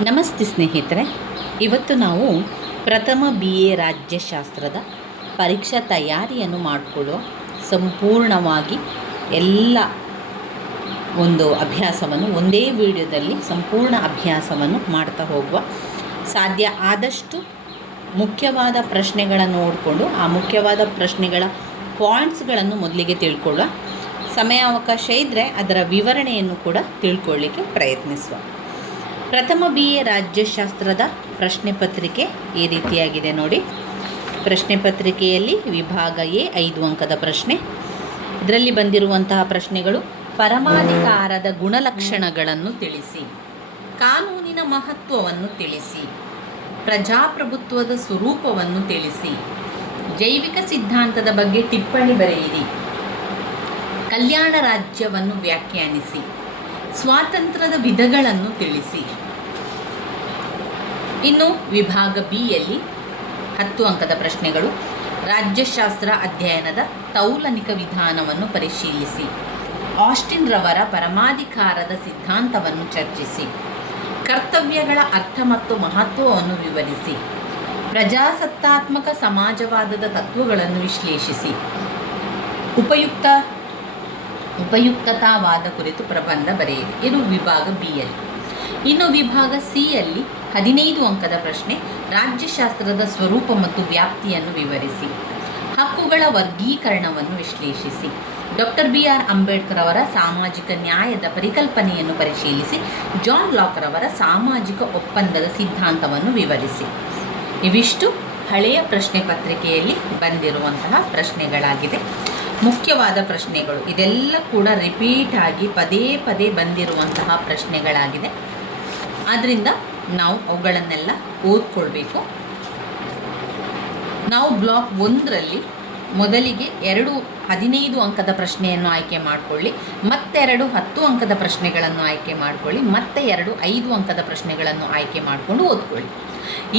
ನಮಸ್ತೆ ಸ್ನೇಹಿತರೆ, ಇವತ್ತು ನಾವು ಪ್ರಥಮ BA ರಾಜ್ಯಶಾಸ್ತ್ರದ ಪರೀಕ್ಷಾ ತಯಾರಿಯನ್ನು ಮಾಡಿಕೊಳ್ಳುವ ಸಂಪೂರ್ಣವಾಗಿ ಎಲ್ಲ ಒಂದು ಅಭ್ಯಾಸವನ್ನು ಒಂದೇ ವಿಡಿಯೋದಲ್ಲಿ ಸಂಪೂರ್ಣ ಅಭ್ಯಾಸವನ್ನು ಮಾಡ್ತಾ ಹೋಗುವ. ಸಾಧ್ಯ ಆದಷ್ಟು ಮುಖ್ಯವಾದ ಪ್ರಶ್ನೆಗಳನ್ನು ನೋಡಿಕೊಂಡು ಆ ಮುಖ್ಯವಾದ ಪ್ರಶ್ನೆಗಳ ಪಾಯಿಂಟ್ಸ್ಗಳನ್ನು ಮೊದಲಿಗೆ ತಿಳ್ಕೊಳ್ಳುವ. ಸಮಯಾವಕಾಶ ಇದ್ದರೆ ಅದರ ವಿವರಣೆಯನ್ನು ಕೂಡ ತಿಳ್ಕೊಳ್ಳಿಕ್ಕೆ ಪ್ರಯತ್ನಿಸುವ. ಪ್ರಥಮ BA ರಾಜ್ಯಶಾಸ್ತ್ರದ ಪ್ರಶ್ನೆ ಪತ್ರಿಕೆ ಈ ರೀತಿಯಾಗಿದೆ ನೋಡಿ. ಪ್ರಶ್ನೆ ಪತ್ರಿಕೆಯಲ್ಲಿ ವಿಭಾಗ A 5 ಅಂಕದ ಪ್ರಶ್ನೆ. ಇದರಲ್ಲಿ ಬಂದಿರುವಂತಹ ಪ್ರಶ್ನೆಗಳು: ಪರಮಾಧಿಕಾರದ ಗುಣಲಕ್ಷಣಗಳನ್ನು ತಿಳಿಸಿ, ಕಾನೂನಿನ ಮಹತ್ವವನ್ನು ತಿಳಿಸಿ, ಪ್ರಜಾಪ್ರಭುತ್ವದ ಸ್ವರೂಪವನ್ನು ತಿಳಿಸಿ, ಜೈವಿಕ ಸಿದ್ಧಾಂತದ ಬಗ್ಗೆ ಟಿಪ್ಪಣಿ ಬರೆಯಿರಿ, ಕಲ್ಯಾಣ ರಾಜ್ಯವನ್ನು ವ್ಯಾಖ್ಯಾನಿಸಿ, ಸ್ವಾತಂತ್ರ್ಯದ ವಿಧಗಳನ್ನು ತಿಳಿಸಿ. ಇನ್ನು ವಿಭಾಗ B ಯಲ್ಲಿ 10 ಅಂಕದ ಪ್ರಶ್ನೆಗಳು: ರಾಜ್ಯಶಾಸ್ತ್ರ ಅಧ್ಯಯನದ ತೌಲನಿಕ ವಿಧಾನವನ್ನು ಪರಿಶೀಲಿಸಿ, ಆಸ್ಟಿನ್ ರವರ ಪರಮಾಧಿಕಾರದ ಸಿದ್ಧಾಂತವನ್ನು ಚರ್ಚಿಸಿ, ಕರ್ತವ್ಯಗಳ ಅರ್ಥ ಮತ್ತು ಮಹತ್ವವನ್ನು ವಿವರಿಸಿ, ಪ್ರಜಾಸತ್ತಾತ್ಮಕ ಸಮಾಜವಾದದ ತತ್ವಗಳನ್ನು ವಿಶ್ಲೇಷಿಸಿ, ಉಪಯುಕ್ತತಾವಾದ ಕುರಿತು ಪ್ರಬಂಧ ಬರೆಯಿರಿ. ಇದು ವಿಭಾಗ B ಯಲ್ಲಿ. ಇನ್ನು ವಿಭಾಗ C ಯಲ್ಲಿ 15 ಅಂಕದ ಪ್ರಶ್ನೆ: ರಾಜ್ಯಶಾಸ್ತ್ರದ ಸ್ವರೂಪ ಮತ್ತು ವ್ಯಾಪ್ತಿಯನ್ನು ವಿವರಿಸಿ, ಹಕ್ಕುಗಳ ವರ್ಗೀಕರಣವನ್ನು ವಿಶ್ಲೇಷಿಸಿ, ಡಾಕ್ಟರ್ BR ಅಂಬೇಡ್ಕರ್ ಅವರ ಸಾಮಾಜಿಕ ನ್ಯಾಯದ ಪರಿಕಲ್ಪನೆಯನ್ನು ಪರಿಶೀಲಿಸಿ, ಜಾನ್ ಲಾಕ್ ರವರ ಸಾಮಾಜಿಕ ಒಪ್ಪಂದದ ಸಿದ್ಧಾಂತವನ್ನು ವಿವರಿಸಿ. ಇವಿಷ್ಟು ಹಳೆಯ ಪ್ರಶ್ನೆ ಪತ್ರಿಕೆಯಲ್ಲಿ ಬಂದಿರುವಂತಹ ಪ್ರಶ್ನೆಗಳಾಗಿದೆ. ಮುಖ್ಯವಾದ ಪ್ರಶ್ನೆಗಳು ಇದೆಲ್ಲ ಕೂಡ ರಿಪೀಟ್ ಆಗಿ ಪದೇ ಪದೇ ಬಂದಿರುವಂತಹ ಪ್ರಶ್ನೆಗಳಾಗಿದೆ. ಆದ್ದರಿಂದ ನಾವು ಅವುಗಳನ್ನೆಲ್ಲ ಓದ್ಕೊಳ್ಬೇಕು. ನಾವು ಬ್ಲಾಕ್ 1ರಲ್ಲಿ ಮೊದಲಿಗೆ 15 ಅಂಕದ ಪ್ರಶ್ನೆಯನ್ನು ಆಯ್ಕೆ ಮಾಡಿಕೊಳ್ಳಿ, ಮತ್ತೆರಡು 10 ಅಂಕದ ಪ್ರಶ್ನೆಗಳನ್ನು ಆಯ್ಕೆ ಮಾಡಿಕೊಳ್ಳಿ, ಮತ್ತೆ 5 ಅಂಕದ ಪ್ರಶ್ನೆಗಳನ್ನು ಆಯ್ಕೆ ಮಾಡಿಕೊಂಡು ಓದ್ಕೊಳ್ಳಿ.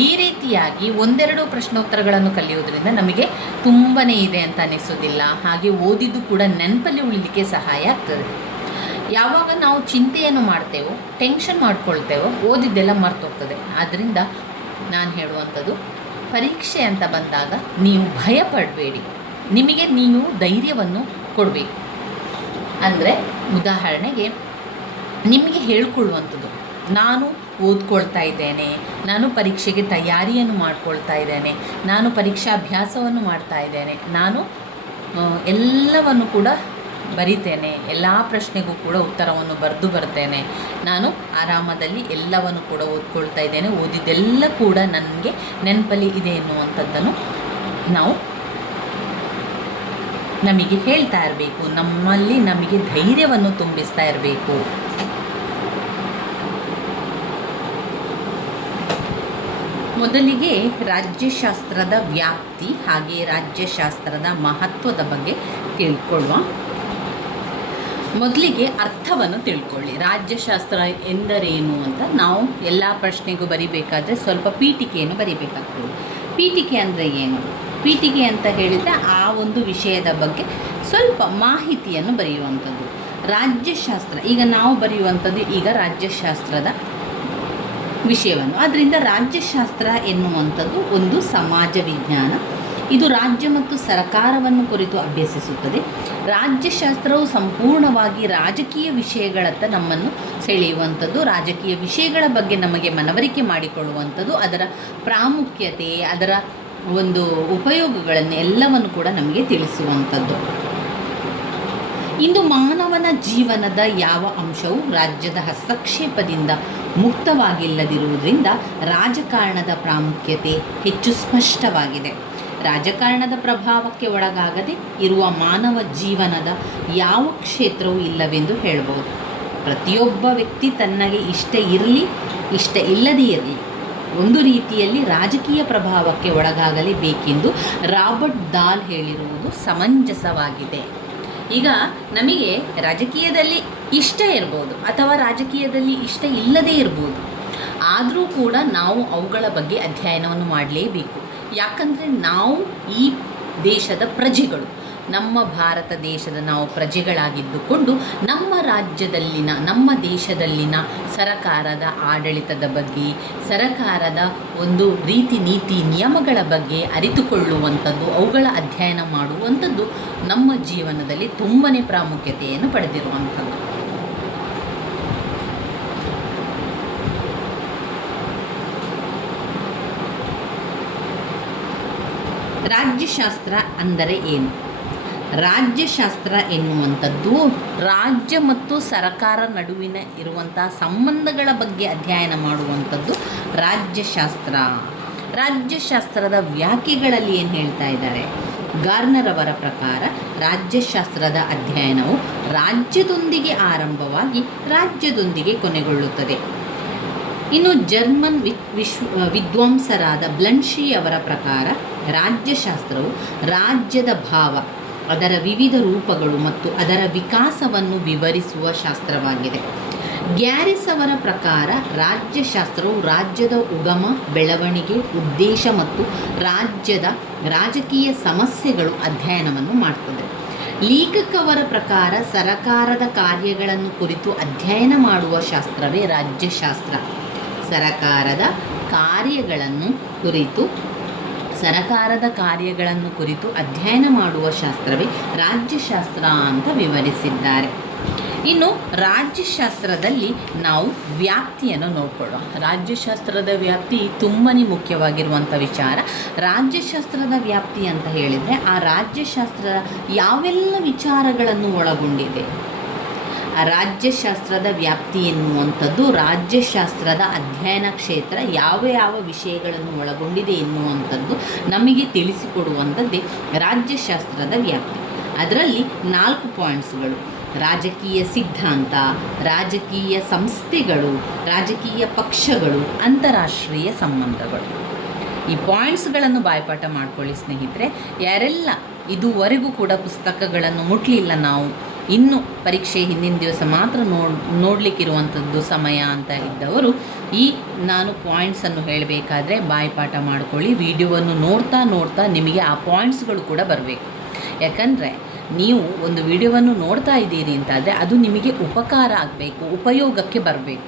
ಈ ರೀತಿಯಾಗಿ ಒಂದೆರಡು ಪ್ರಶ್ನೋತ್ತರಗಳನ್ನು ಕಲಿಯೋದ್ರಿಂದ ನಮಗೆ ತುಂಬಾ ಇದೆ ಅಂತ ಅನಿಸೋದಿಲ್ಲ. ಹಾಗೆ ಓದಿದ್ದು ಕೂಡ ನೆನಪಲ್ಲಿ ಉಳಿಲಿಕ್ಕೆ ಸಹಾಯ ಆಗ್ತದೆ. ಯಾವಾಗ ನಾವು ಚಿಂತೆಯನ್ನು ಮಾಡ್ತೇವೋ, ಟೆನ್ಷನ್ ಮಾಡ್ಕೊಳ್ತೇವೋ, ಓದಿದ್ದೆಲ್ಲ ಮರ್ತೋಗ್ತದೆ. ಆದ್ದರಿಂದ ನಾನು ಹೇಳುವಂಥದ್ದು, ಪರೀಕ್ಷೆ ಅಂತ ಬಂದಾಗ ನೀವು ಭಯ ಪಡಬೇಡಿ, ನಿಮಗೆ ನೀವು ಧೈರ್ಯವನ್ನು ಕೊಡಬೇಕು. ಅಂದರೆ ಉದಾಹರಣೆಗೆ ನಿಮಗೆ ಹೇಳ್ಕೊಳ್ಳುವಂಥದ್ದು, ನಾನು ಓದ್ಕೊಳ್ತಾ ಇದ್ದೇನೆ, ನಾನು ಪರೀಕ್ಷೆಗೆ ತಯಾರಿಯನ್ನು ಮಾಡ್ಕೊಳ್ತಾ ಇದ್ದೇನೆ, ನಾನು ಪರೀಕ್ಷಾಭ್ಯಾಸವನ್ನು ಮಾಡ್ತಾ ಇದ್ದೇನೆ, ನಾನು ಎಲ್ಲವನ್ನು ಕೂಡ ಬರಿತೇನೆ, ಎಲ್ಲ ಪ್ರಶ್ನೆಗೂ ಕೂಡ ಉತ್ತರವನ್ನು ಬರೆದು ಬರ್ತೇನೆ, ನಾನು ಆರಾಮದಲ್ಲಿ ಎಲ್ಲವನ್ನು ಕೂಡ ಓದ್ಕೊಳ್ತಾ ಇದ್ದೇನೆ, ಓದಿದ್ದೆಲ್ಲ ಕೂಡ ನನಗೆ ನೆನಪಲ್ಲಿ ಇದೆ ಎನ್ನುವಂಥದ್ದನ್ನು ನಮಗೆ ಹೇಳ್ತಾ ಇರಬೇಕು. ನಮಗೆ ಧೈರ್ಯವನ್ನು ತುಂಬಿಸ್ತಾ ಇರಬೇಕು. ಮೊದಲಿಗೆ ರಾಜ್ಯಶಾಸ್ತ್ರದ ವ್ಯಾಪ್ತಿ ಹಾಗೆ ರಾಜ್ಯಶಾಸ್ತ್ರದ ಮಹತ್ವದ ಬಗ್ಗೆ ತಿಳ್ಕೊಳ್ಳುವ. ಮೊದಲಿಗೆ ಅರ್ಥವನ್ನು ತಿಳ್ಕೊಳ್ಳಿ. ರಾಜ್ಯಶಾಸ್ತ್ರ ಎಂದರೇನು ಅಂತ ನಾವು ಎಲ್ಲ ಪ್ರಶ್ನೆಗೂ ಬರಿಬೇಕಾದ್ರೆ ಸ್ವಲ್ಪ ಪೀಠಿಕೆಯನ್ನು ಬರಿಬೇಕಾಗ್ತದೆ. ಪೀಠಿಕೆ ಅಂದರೆ ಏನು? ಪೀಠಿಕೆ ಅಂತ ಹೇಳಿದರೆ ಆ ಒಂದು ವಿಷಯದ ಬಗ್ಗೆ ಸ್ವಲ್ಪ ಮಾಹಿತಿಯನ್ನು ಬರೆಯುವಂಥದ್ದು. ರಾಜ್ಯಶಾಸ್ತ್ರ ಈಗ ನಾವು ಬರೆಯುವಂಥದ್ದು ಈಗ ರಾಜ್ಯಶಾಸ್ತ್ರದ ವಿಷಯವನ್ನು. ಆದ್ದರಿಂದ ರಾಜ್ಯಶಾಸ್ತ್ರ ಎನ್ನುವಂಥದ್ದು ಒಂದು ಸಮಾಜ ವಿಜ್ಞಾನ. ಇದು ರಾಜ್ಯ ಮತ್ತು ಸರ್ಕಾರವನ್ನು ಕುರಿತು ಅಭ್ಯಸಿಸುತ್ತದೆ. ರಾಜ್ಯಶಾಸ್ತ್ರವು ಸಂಪೂರ್ಣವಾಗಿ ರಾಜಕೀಯ ವಿಷಯಗಳತ್ತ ನಮ್ಮನ್ನು ಸೆಳೆಯುವಂಥದ್ದು, ರಾಜಕೀಯ ವಿಷಯಗಳ ಬಗ್ಗೆ ನಮಗೆ ಮನವರಿಕೆ ಮಾಡಿಕೊಳ್ಳುವಂಥದ್ದು, ಅದರ ಪ್ರಾಮುಖ್ಯತೆ, ಅದರ ಒಂದು ಉಪಯೋಗಗಳನ್ನು ಎಲ್ಲವನ್ನು ಕೂಡ ನಮಗೆ ತಿಳಿಸುವಂಥದ್ದು. ಇಂದು ಮಾನವನ ಜೀವನದ ಯಾವ ಅಂಶವೂ ರಾಜ್ಯದ ಹಸ್ತಕ್ಷೇಪದಿಂದ ಮುಕ್ತವಾಗಿಲ್ಲದಿರುವುದರಿಂದ ರಾಜಕಾರಣದ ಪ್ರಾಮುಖ್ಯತೆ ಹೆಚ್ಚು ಸ್ಪಷ್ಟವಾಗಿದೆ. ರಾಜಕಾರಣದ ಪ್ರಭಾವಕ್ಕೆ ಒಳಗಾಗದೆ ಇರುವ ಮಾನವ ಜೀವನದ ಯಾವ ಕ್ಷೇತ್ರವೂ ಇಲ್ಲವೆಂದು ಹೇಳಬಹುದು. ಪ್ರತಿಯೊಬ್ಬ ವ್ಯಕ್ತಿ ತನಗೆ ಇಷ್ಟ ಇರಲಿ ಇಷ್ಟ ಇಲ್ಲದೇ ಇರಲಿ ಒಂದು ರೀತಿಯಲ್ಲಿ ರಾಜಕೀಯ ಪ್ರಭಾವಕ್ಕೆ ಒಳಗಾಗಲೇಬೇಕೆಂದು ರಾಬರ್ಟ್ ದಾಲ್ ಹೇಳಿರುವುದು ಸಮಂಜಸವಾಗಿದೆ. ಈಗ ನಮಗೆ ರಾಜಕೀಯದಲ್ಲಿ ಇಷ್ಟ ಇರ್ಬೋದು ಅಥವಾ ರಾಜಕೀಯದಲ್ಲಿ ಇಷ್ಟ ಇಲ್ಲದೇ ಇರ್ಬೋದು, ಆದರೂ ಕೂಡ ನಾವು ಅವುಗಳ ಬಗ್ಗೆ ಅಧ್ಯಯನವನ್ನು ಮಾಡಲೇಬೇಕು. ಯಾಕಂದರೆ ನಾವು ಈ ದೇಶದ ಪ್ರಜೆಗಳು. ನಮ್ಮ ಭಾರತ ದೇಶದ ನಾವು ಪ್ರಜೆಗಳಾಗಿದ್ದುಕೊಂಡು ನಮ್ಮ ದೇಶದಲ್ಲಿನ ಸರಕಾರದ ಆಡಳಿತದ ಬಗ್ಗೆ, ಸರಕಾರದ ಒಂದು ರೀತಿ ನೀತಿ ನಿಯಮಗಳ ಬಗ್ಗೆ ಅರಿತುಕೊಳ್ಳುವಂಥದ್ದು, ಅವುಗಳ ಅಧ್ಯಯನ ಮಾಡುವಂಥದ್ದು ನಮ್ಮ ಜೀವನದಲ್ಲಿ ತುಂಬಾ ಪ್ರಾಮುಖ್ಯತೆಯನ್ನು ಪಡೆದಿರುವಂಥದ್ದು. ರಾಜ್ಯಶಾಸ್ತ್ರ ಅಂದರೆ ಏನು? ರಾಜ್ಯಶಾಸ್ತ್ರ ಎನ್ನುವಂಥದ್ದು ರಾಜ್ಯ ಮತ್ತು ಸರಕಾರ ನಡುವಿನ ಇರುವಂತಹ ಸಂಬಂಧಗಳ ಬಗ್ಗೆ ಅಧ್ಯಯನ ಮಾಡುವಂಥದ್ದು ರಾಜ್ಯಶಾಸ್ತ್ರ. ರಾಜ್ಯಶಾಸ್ತ್ರದ ವ್ಯಾಖ್ಯೆಗಳಲ್ಲಿ ಏನು ಹೇಳ್ತಾ ಇದ್ದಾರೆ? ಗಾರ್ನರ್ ಅವರ ಪ್ರಕಾರ ರಾಜ್ಯಶಾಸ್ತ್ರದ ಅಧ್ಯಯನವು ರಾಜ್ಯದೊಂದಿಗೆ ಆರಂಭವಾಗಿ ರಾಜ್ಯದೊಂದಿಗೆ ಕೊನೆಗೊಳ್ಳುತ್ತದೆ. ಇನ್ನು ಜರ್ಮನ್ ವಿದ್ವಾಂಸರಾದ ಬ್ಲನ್ಶಿ ಅವರ ಪ್ರಕಾರ ರಾಜ್ಯಶಾಸ್ತ್ರವು ರಾಜ್ಯದ ಭಾವ, ಅದರ ವಿವಿಧ ರೂಪಗಳು ಮತ್ತು ಅದರ ವಿಕಾಸವನ್ನು ವಿವರಿಸುವ ಶಾಸ್ತ್ರವಾಗಿದೆ. ಗ್ಯಾರಿಸ್ ಅವರ ಪ್ರಕಾರ ರಾಜ್ಯಶಾಸ್ತ್ರವು ರಾಜ್ಯದ ಉಗಮ, ಬೆಳವಣಿಗೆ, ಉದ್ದೇಶ ಮತ್ತು ರಾಜ್ಯದ ರಾಜಕೀಯ ಸಮಸ್ಯೆಗಳು ಅಧ್ಯಯನವನ್ನು ಮಾಡ್ತದೆ. ಲೇಖಕ್ ಅವರ ಪ್ರಕಾರ ಸರಕಾರದ ಕಾರ್ಯಗಳನ್ನು ಕುರಿತು ಅಧ್ಯಯನ ಮಾಡುವ ಶಾಸ್ತ್ರವೇ ರಾಜ್ಯಶಾಸ್ತ್ರ. ಸರಕಾರದ ಕಾರ್ಯಗಳನ್ನು ಕುರಿತು ಅಧ್ಯಯನ ಮಾಡುವ ಶಾಸ್ತ್ರವೇ ರಾಜ್ಯಶಾಸ್ತ್ರ ಅಂತ ವಿವರಿಸಿದ್ದಾರೆ. ಇನ್ನು ರಾಜ್ಯಶಾಸ್ತ್ರದಲ್ಲಿ ನಾವು ವ್ಯಾಪ್ತಿಯನ್ನು ನೋಡ್ಕೊಳ್ಳೋಣ. ರಾಜ್ಯಶಾಸ್ತ್ರದ ವ್ಯಾಪ್ತಿ ತುಂಬಾ ಮುಖ್ಯವಾಗಿರುವಂಥ ವಿಚಾರ. ರಾಜ್ಯಶಾಸ್ತ್ರದ ವ್ಯಾಪ್ತಿ ಅಂತ ಹೇಳಿದರೆ ಆ ರಾಜ್ಯಶಾಸ್ತ್ರ ಯಾವೆಲ್ಲ ವಿಚಾರಗಳನ್ನು ಒಳಗೊಂಡಿದೆ. ಆ ರಾಜ್ಯಶಾಸ್ತ್ರದ ವ್ಯಾಪ್ತಿ ಎನ್ನುವಂಥದ್ದು ರಾಜ್ಯಶಾಸ್ತ್ರದ ಅಧ್ಯಯನ ಕ್ಷೇತ್ರ ಯಾವ ಯಾವ ವಿಷಯಗಳನ್ನು ಒಳಗೊಂಡಿದೆ ಎನ್ನುವಂಥದ್ದು ನಮಗೆ ತಿಳಿಸಿಕೊಡುವಂಥದ್ದೇ ರಾಜ್ಯಶಾಸ್ತ್ರದ ವ್ಯಾಪ್ತಿ. ಅದರಲ್ಲಿ 4 ಪಾಯಿಂಟ್ಸ್ಗಳು: ರಾಜಕೀಯ ಸಿದ್ಧಾಂತ, ರಾಜಕೀಯ ಸಂಸ್ಥೆಗಳು, ರಾಜಕೀಯ ಪಕ್ಷಗಳು, ಅಂತಾರಾಷ್ಟ್ರೀಯ ಸಂಬಂಧಗಳು. ಈ ಪಾಯಿಂಟ್ಸ್ಗಳನ್ನು ಬಾಯ್ಪಾಠ ಮಾಡ್ಕೊಳ್ಳಿ ಸ್ನೇಹಿತರೆ. ಯಾರೆಲ್ಲ ಇದುವರೆಗೂ ಕೂಡ ಪುಸ್ತಕಗಳನ್ನು ಮುಟ್ಲಿಲ್ಲ, ನಾವು ಇನ್ನು ಪರೀಕ್ಷೆ ಹಿಂದಿನ ದಿವಸ ಮಾತ್ರ ನೋಡಲಿಕ್ಕಿರುವಂಥದ್ದು ಸಮಯ ಅಂತ ಇದ್ದವರು ಈ ನಾನು ಪಾಯಿಂಟ್ಸನ್ನು ಹೇಳಬೇಕಾದ್ರೆ ಬಾಯ್ಪಾಠ ಮಾಡ್ಕೊಳ್ಳಿ. ವಿಡಿಯೋವನ್ನು ನೋಡ್ತಾ ನಿಮಗೆ ಆ ಪಾಯಿಂಟ್ಸ್ಗಳು ಕೂಡ ಬರಬೇಕು. ಯಾಕಂದರೆ ನೀವು ಒಂದು ವಿಡಿಯೋವನ್ನು ನೋಡ್ತಾ ಇದ್ದೀರಿ ಅಂತಾದರೆ ಅದು ನಿಮಗೆ ಉಪಕಾರ ಆಗಬೇಕು, ಉಪಯೋಗಕ್ಕೆ ಬರಬೇಕು.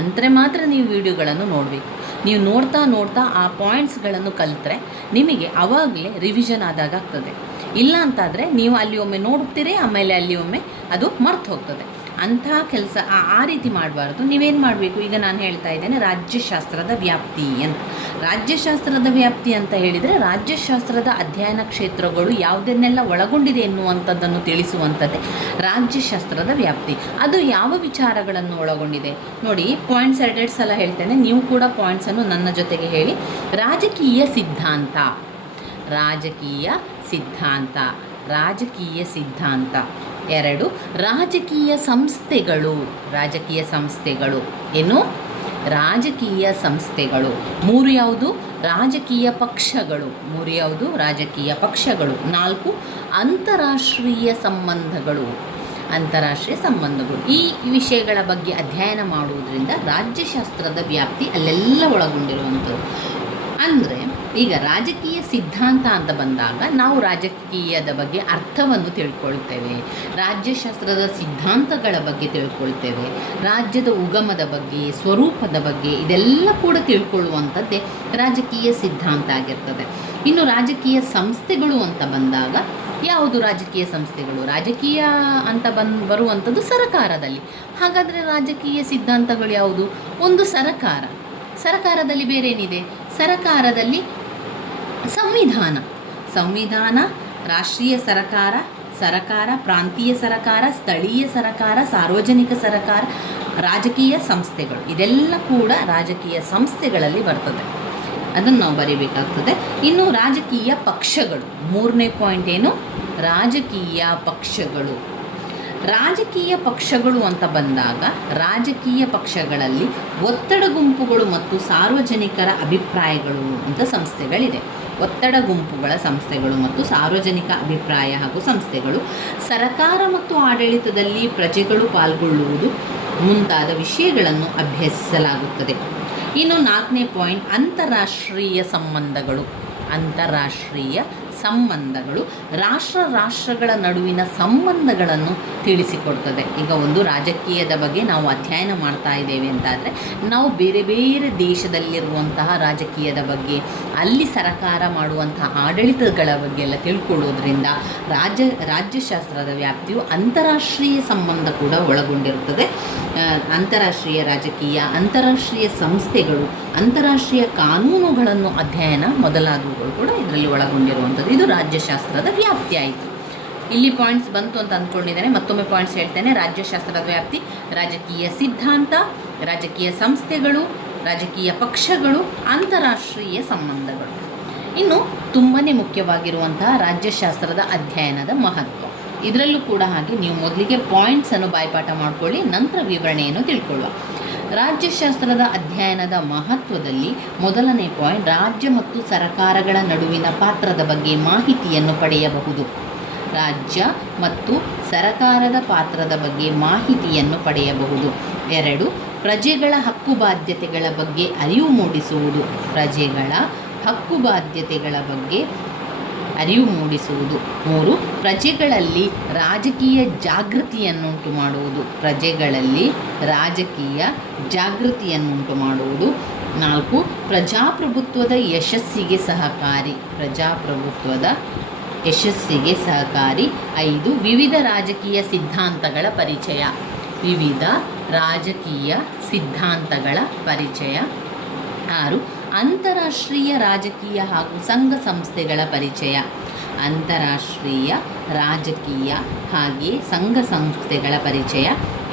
ಅಂದರೆ ಮಾತ್ರ ನೀವು ವಿಡಿಯೋಗಳನ್ನು ನೋಡಬೇಕು. ನೀವು ನೋಡ್ತಾ ಆ ಪಾಯಿಂಟ್ಸ್ಗಳನ್ನು ಕಲಿತ್ರೆ ನಿಮಗೆ ಆವಾಗಲೇ ರಿವಿಷನ್ ಆದಾಗ ಆಗ್ತದೆ. ಇಲ್ಲ ಅಂತಾದರೆ ನೀವು ಅಲ್ಲಿ ಒಮ್ಮೆ ನೋಡ್ತೀರಿ, ಆಮೇಲೆ ಅಲ್ಲಿ ಒಮ್ಮೆ ಅದು ಮರ್ತು ಹೋಗ್ತದೆ. ಅಂತಹ ಕೆಲಸ ಆ ರೀತಿ ಮಾಡಬಾರ್ದು. ನೀವೇನು ಮಾಡಬೇಕು? ಈಗ ನಾನು ಹೇಳ್ತಾ ಇದ್ದೇನೆ ರಾಜ್ಯಶಾಸ್ತ್ರದ ವ್ಯಾಪ್ತಿ ಅಂತ. ರಾಜ್ಯಶಾಸ್ತ್ರದ ವ್ಯಾಪ್ತಿ ಅಂತ ಹೇಳಿದರೆ ರಾಜ್ಯಶಾಸ್ತ್ರದ ಅಧ್ಯಯನ ಕ್ಷೇತ್ರಗಳು ಯಾವುದನ್ನೆಲ್ಲ ಒಳಗೊಂಡಿದೆ ಎನ್ನುವಂಥದ್ದನ್ನು ತಿಳಿಸುವಂಥದ್ದೇ ರಾಜ್ಯಶಾಸ್ತ್ರದ ವ್ಯಾಪ್ತಿ. ಅದು ಯಾವ ವಿಚಾರಗಳನ್ನು ಒಳಗೊಂಡಿದೆ ನೋಡಿ. ಪಾಯಿಂಟ್ಸ್ 2 ಸಲ ಹೇಳ್ತೇನೆ, ನೀವು ಕೂಡ ಪಾಯಿಂಟ್ಸನ್ನು ನನ್ನ ಜೊತೆಗೆ ಹೇಳಿ. ರಾಜಕೀಯ ಸಿದ್ಧಾಂತ, ರಾಜಕೀಯ ಸಿದ್ಧಾಂತ, ರಾಜಕೀಯ ಸಿದ್ಧಾಂತ. 2 ರಾಜಕೀಯ ಸಂಸ್ಥೆಗಳು, ರಾಜಕೀಯ ಸಂಸ್ಥೆಗಳು ಏನು? ರಾಜಕೀಯ ಸಂಸ್ಥೆಗಳು. 3 ಯಾವುದು? ರಾಜಕೀಯ ಪಕ್ಷಗಳು. 3 ಯಾವುದು? ರಾಜಕೀಯ ಪಕ್ಷಗಳು. 4 ಅಂತಾರಾಷ್ಟ್ರೀಯ ಸಂಬಂಧಗಳು, ಅಂತಾರಾಷ್ಟ್ರೀಯ ಸಂಬಂಧಗಳು. ಈ ವಿಷಯಗಳ ಬಗ್ಗೆ ಅಧ್ಯಯನ ಮಾಡುವುದರಿಂದ ರಾಜ್ಯಶಾಸ್ತ್ರದ ವ್ಯಾಪ್ತಿ ಅಲ್ಲೆಲ್ಲ ಒಳಗೊಂಡಿರುವಂಥದ್ದು. ಅಂದರೆ ಈಗ ರಾಜಕೀಯ ಸಿದ್ಧಾಂತ ಅಂತ ಬಂದಾಗ ನಾವು ರಾಜಕೀಯದ ಬಗ್ಗೆ ಅರ್ಥವನ್ನು ತಿಳ್ಕೊಳ್ತೇವೆ, ರಾಜ್ಯಶಾಸ್ತ್ರದ ಸಿದ್ಧಾಂತಗಳ ಬಗ್ಗೆ ತಿಳ್ಕೊಳ್ತೇವೆ, ರಾಜ್ಯದ ಉಗಮದ ಬಗ್ಗೆ, ಸ್ವರೂಪದ ಬಗ್ಗೆ ಇದೆಲ್ಲ ಕೂಡ ತಿಳ್ಕೊಳ್ಳುವಂಥದ್ದೇ ರಾಜಕೀಯ ಸಿದ್ಧಾಂತ ಆಗಿರ್ತದೆ. ಇನ್ನು ರಾಜಕೀಯ ಸಂಸ್ಥೆಗಳು ಅಂತ ಬಂದಾಗ ಯಾವುದು ರಾಜಕೀಯ ಸಂಸ್ಥೆಗಳು? ರಾಜಕೀಯ ಅಂತ ಬರುವಂಥದ್ದು ಸರಕಾರದಲ್ಲಿ. ಹಾಗಾದರೆ ರಾಜಕೀಯ ಸಿದ್ಧಾಂತಗಳು ಯಾವುದು? ಒಂದು ಸರಕಾರ. ಸರಕಾರದಲ್ಲಿ ಬೇರೆ ಏನಿದೆ? ಸರಕಾರದಲ್ಲಿ ಸಂವಿಧಾನ, ರಾಷ್ಟ್ರೀಯ ಸರಕಾರ, ಪ್ರಾಂತೀಯ ಸರಕಾರ, ಸ್ಥಳೀಯ ಸರಕಾರ, ಸಾರ್ವಜನಿಕ ಸರಕಾರ, ರಾಜಕೀಯ ಸಂಸ್ಥೆಗಳು. ಇದೆಲ್ಲ ಕೂಡ ರಾಜಕೀಯ ಸಂಸ್ಥೆಗಳಲ್ಲಿ ಬರ್ತದೆ. ಅದನ್ನು ನಾವು ಬರೀಬೇಕಾಗ್ತದೆ. ಇನ್ನು ರಾಜಕೀಯ ಪಕ್ಷಗಳು, 3ನೇ ಪಾಯಿಂಟ್ ಏನು? ರಾಜಕೀಯ ಪಕ್ಷಗಳು. ರಾಜಕೀಯ ಪಕ್ಷಗಳು ಅಂತ ಬಂದಾಗ ರಾಜಕೀಯ ಪಕ್ಷಗಳಲ್ಲಿ ಒತ್ತಡ ಗುಂಪುಗಳು ಮತ್ತು ಸಾರ್ವಜನಿಕರ ಅಭಿಪ್ರಾಯಗಳು ಅಂತ ಸಂಸ್ಥೆಗಳಿದೆ. ಒತ್ತಡ ಗುಂಪುಗಳ ಸಂಸ್ಥೆಗಳು ಮತ್ತು ಸಾರ್ವಜನಿಕ ಅಭಿಪ್ರಾಯ ಹಾಗೂ ಸಂಸ್ಥೆಗಳು, ಸರಕಾರ ಮತ್ತು ಆಡಳಿತದಲ್ಲಿ ಪ್ರಜೆಗಳು ಪಾಲ್ಗೊಳ್ಳುವುದು ಮುಂತಾದ ವಿಷಯಗಳನ್ನು ಅಭ್ಯಸಿಸಲಾಗುತ್ತದೆ. ಇನ್ನು 4ನೇ ಪಾಯಿಂಟ್ ಅಂತಾರಾಷ್ಟ್ರೀಯ ಸಂಬಂಧಗಳು. ಅಂತಾರಾಷ್ಟ್ರೀಯ ಸಂಬಂಧಗಳು ರಾಷ್ಟ್ರಗಳ ನಡುವಿನ ಸಂಬಂಧಗಳನ್ನು ತಿಳಿಸಿಕೊಡ್ತದೆ. ಈಗ ಒಂದು ರಾಜಕೀಯದ ಬಗ್ಗೆ ನಾವು ಅಧ್ಯಯನ ಮಾಡ್ತಾ ಇದ್ದೇವೆ ಅಂತಾದರೆ ನಾವು ಬೇರೆ ಬೇರೆ ದೇಶದಲ್ಲಿರುವಂತಹ ರಾಜಕೀಯದ ಬಗ್ಗೆ, ಅಲ್ಲಿ ಸರಕಾರ ಮಾಡುವಂತಹ ಆಡಳಿತಗಳ ಬಗ್ಗೆ ಎಲ್ಲ ತಿಳ್ಕೊಳ್ಳೋದ್ರಿಂದ ರಾಜ್ಯಶಾಸ್ತ್ರದ ವ್ಯಾಪ್ತಿಯು ಅಂತಾರಾಷ್ಟ್ರೀಯ ಸಂಬಂಧ ಕೂಡ ಒಳಗೊಂಡಿರುತ್ತದೆ. ಅಂತಾರಾಷ್ಟ್ರೀಯ ರಾಜಕೀಯ, ಅಂತಾರಾಷ್ಟ್ರೀಯ ಸಂಸ್ಥೆಗಳು, ಅಂತಾರಾಷ್ಟ್ರೀಯ ಕಾನೂನುಗಳನ್ನು ಅಧ್ಯಯನ ಮೊದಲಾದವುಗಳು ಕೂಡ ಇದರಲ್ಲಿ ಒಳಗೊಂಡಿರುವಂಥದ್ದು. ಇದು ರಾಜ್ಯಶಾಸ್ತ್ರದ ವ್ಯಾಪ್ತಿ ಆಯಿತು. ಇಲ್ಲಿ ಪಾಯಿಂಟ್ಸ್ ಬಂತು ಅಂತ ಅಂದ್ಕೊಂಡಿದ್ದೇನೆ. ಮತ್ತೊಮ್ಮೆ ಪಾಯಿಂಟ್ಸ್ ಹೇಳ್ತೇನೆ. ರಾಜ್ಯಶಾಸ್ತ್ರದ ವ್ಯಾಪ್ತಿ: ರಾಜಕೀಯ ಸಿದ್ಧಾಂತ, ರಾಜಕೀಯ ಸಂಸ್ಥೆಗಳು, ರಾಜಕೀಯ ಪಕ್ಷಗಳು, ಅಂತಾರಾಷ್ಟ್ರೀಯ ಸಂಬಂಧಗಳು. ಇನ್ನು ತುಂಬಾ ಮುಖ್ಯವಾಗಿರುವಂತಹ ರಾಜ್ಯಶಾಸ್ತ್ರದ ಅಧ್ಯಯನದ ಮಹತ್ವ. ಇದರಲ್ಲೂ ಕೂಡ ಹಾಗೆ ನೀವು ಮೊದಲಿಗೆ ಪಾಯಿಂಟ್ಸನ್ನು ಬಾಯ್ಪಾಠ ಮಾಡಿಕೊಳ್ಳಿ, ನಂತರ ವಿವರಣೆಯನ್ನು ತಿಳ್ಕೊಳ್ಳುವ. ರಾಜ್ಯಶಾಸ್ತ್ರದ ಅಧ್ಯಯನದ ಮಹತ್ವದಲ್ಲಿ ಮೊದಲನೇ ಪಾಯಿಂಟ್: ರಾಜ್ಯ ಮತ್ತು ಸರ್ಕಾರಗಳ ನಡುವಿನ ಪಾತ್ರದ ಬಗ್ಗೆ ಮಾಹಿತಿಯನ್ನು ಪಡೆಯಬಹುದು. ರಾಜ್ಯ ಮತ್ತು ಸರ್ಕಾರದ ಪಾತ್ರದ ಬಗ್ಗೆ ಮಾಹಿತಿಯನ್ನು ಪಡೆಯಬಹುದು. 2. ಪ್ರಜೆಗಳ ಹಕ್ಕುಬಾಧ್ಯತೆಗಳ ಬಗ್ಗೆ ಅರಿವು ಮೂಡಿಸುವುದು. ಪ್ರಜೆಗಳ ಹಕ್ಕುಬಾಧ್ಯತೆಗಳ ಬಗ್ಗೆ ಅರಿವು ಮೂಡಿಸುವುದು. 3. ಪ್ರಜೆಗಳಲ್ಲಿ ರಾಜಕೀಯ ಜಾಗೃತಿಯನ್ನುಂಟು ಮಾಡುವುದು. ಪ್ರಜೆಗಳಲ್ಲಿ ರಾಜಕೀಯ ಜಾಗೃತಿಯನ್ನುಂಟು ಮಾಡುವುದು. 4. ಪ್ರಜಾಪ್ರಭುತ್ವದ ಯಶಸ್ಸಿಗೆ ಸಹಕಾರಿ. ಪ್ರಜಾಪ್ರಭುತ್ವದ ಯಶಸ್ಸಿಗೆ ಸಹಕಾರಿ. 5. ವಿವಿಧ ರಾಜಕೀಯ ಸಿದ್ಧಾಂತಗಳ ಪರಿಚಯ. ವಿವಿಧ ರಾಜಕೀಯ ಸಿದ್ಧಾಂತಗಳ ಪರಿಚಯ. 6. ಅಂತಾರಾಷ್ಟ್ರೀಯ ರಾಜಕೀಯ ಹಾಗೂ ಸಂಘ ಸಂಸ್ಥೆಗಳ ಪರಿಚಯ. ಅಂತಾರಾಷ್ಟ್ರೀಯ ರಾಜಕೀಯ ಹಾಗೆ ಸಂಘ ಸಂಸ್ಥೆಗಳ ಪರಿಚಯ.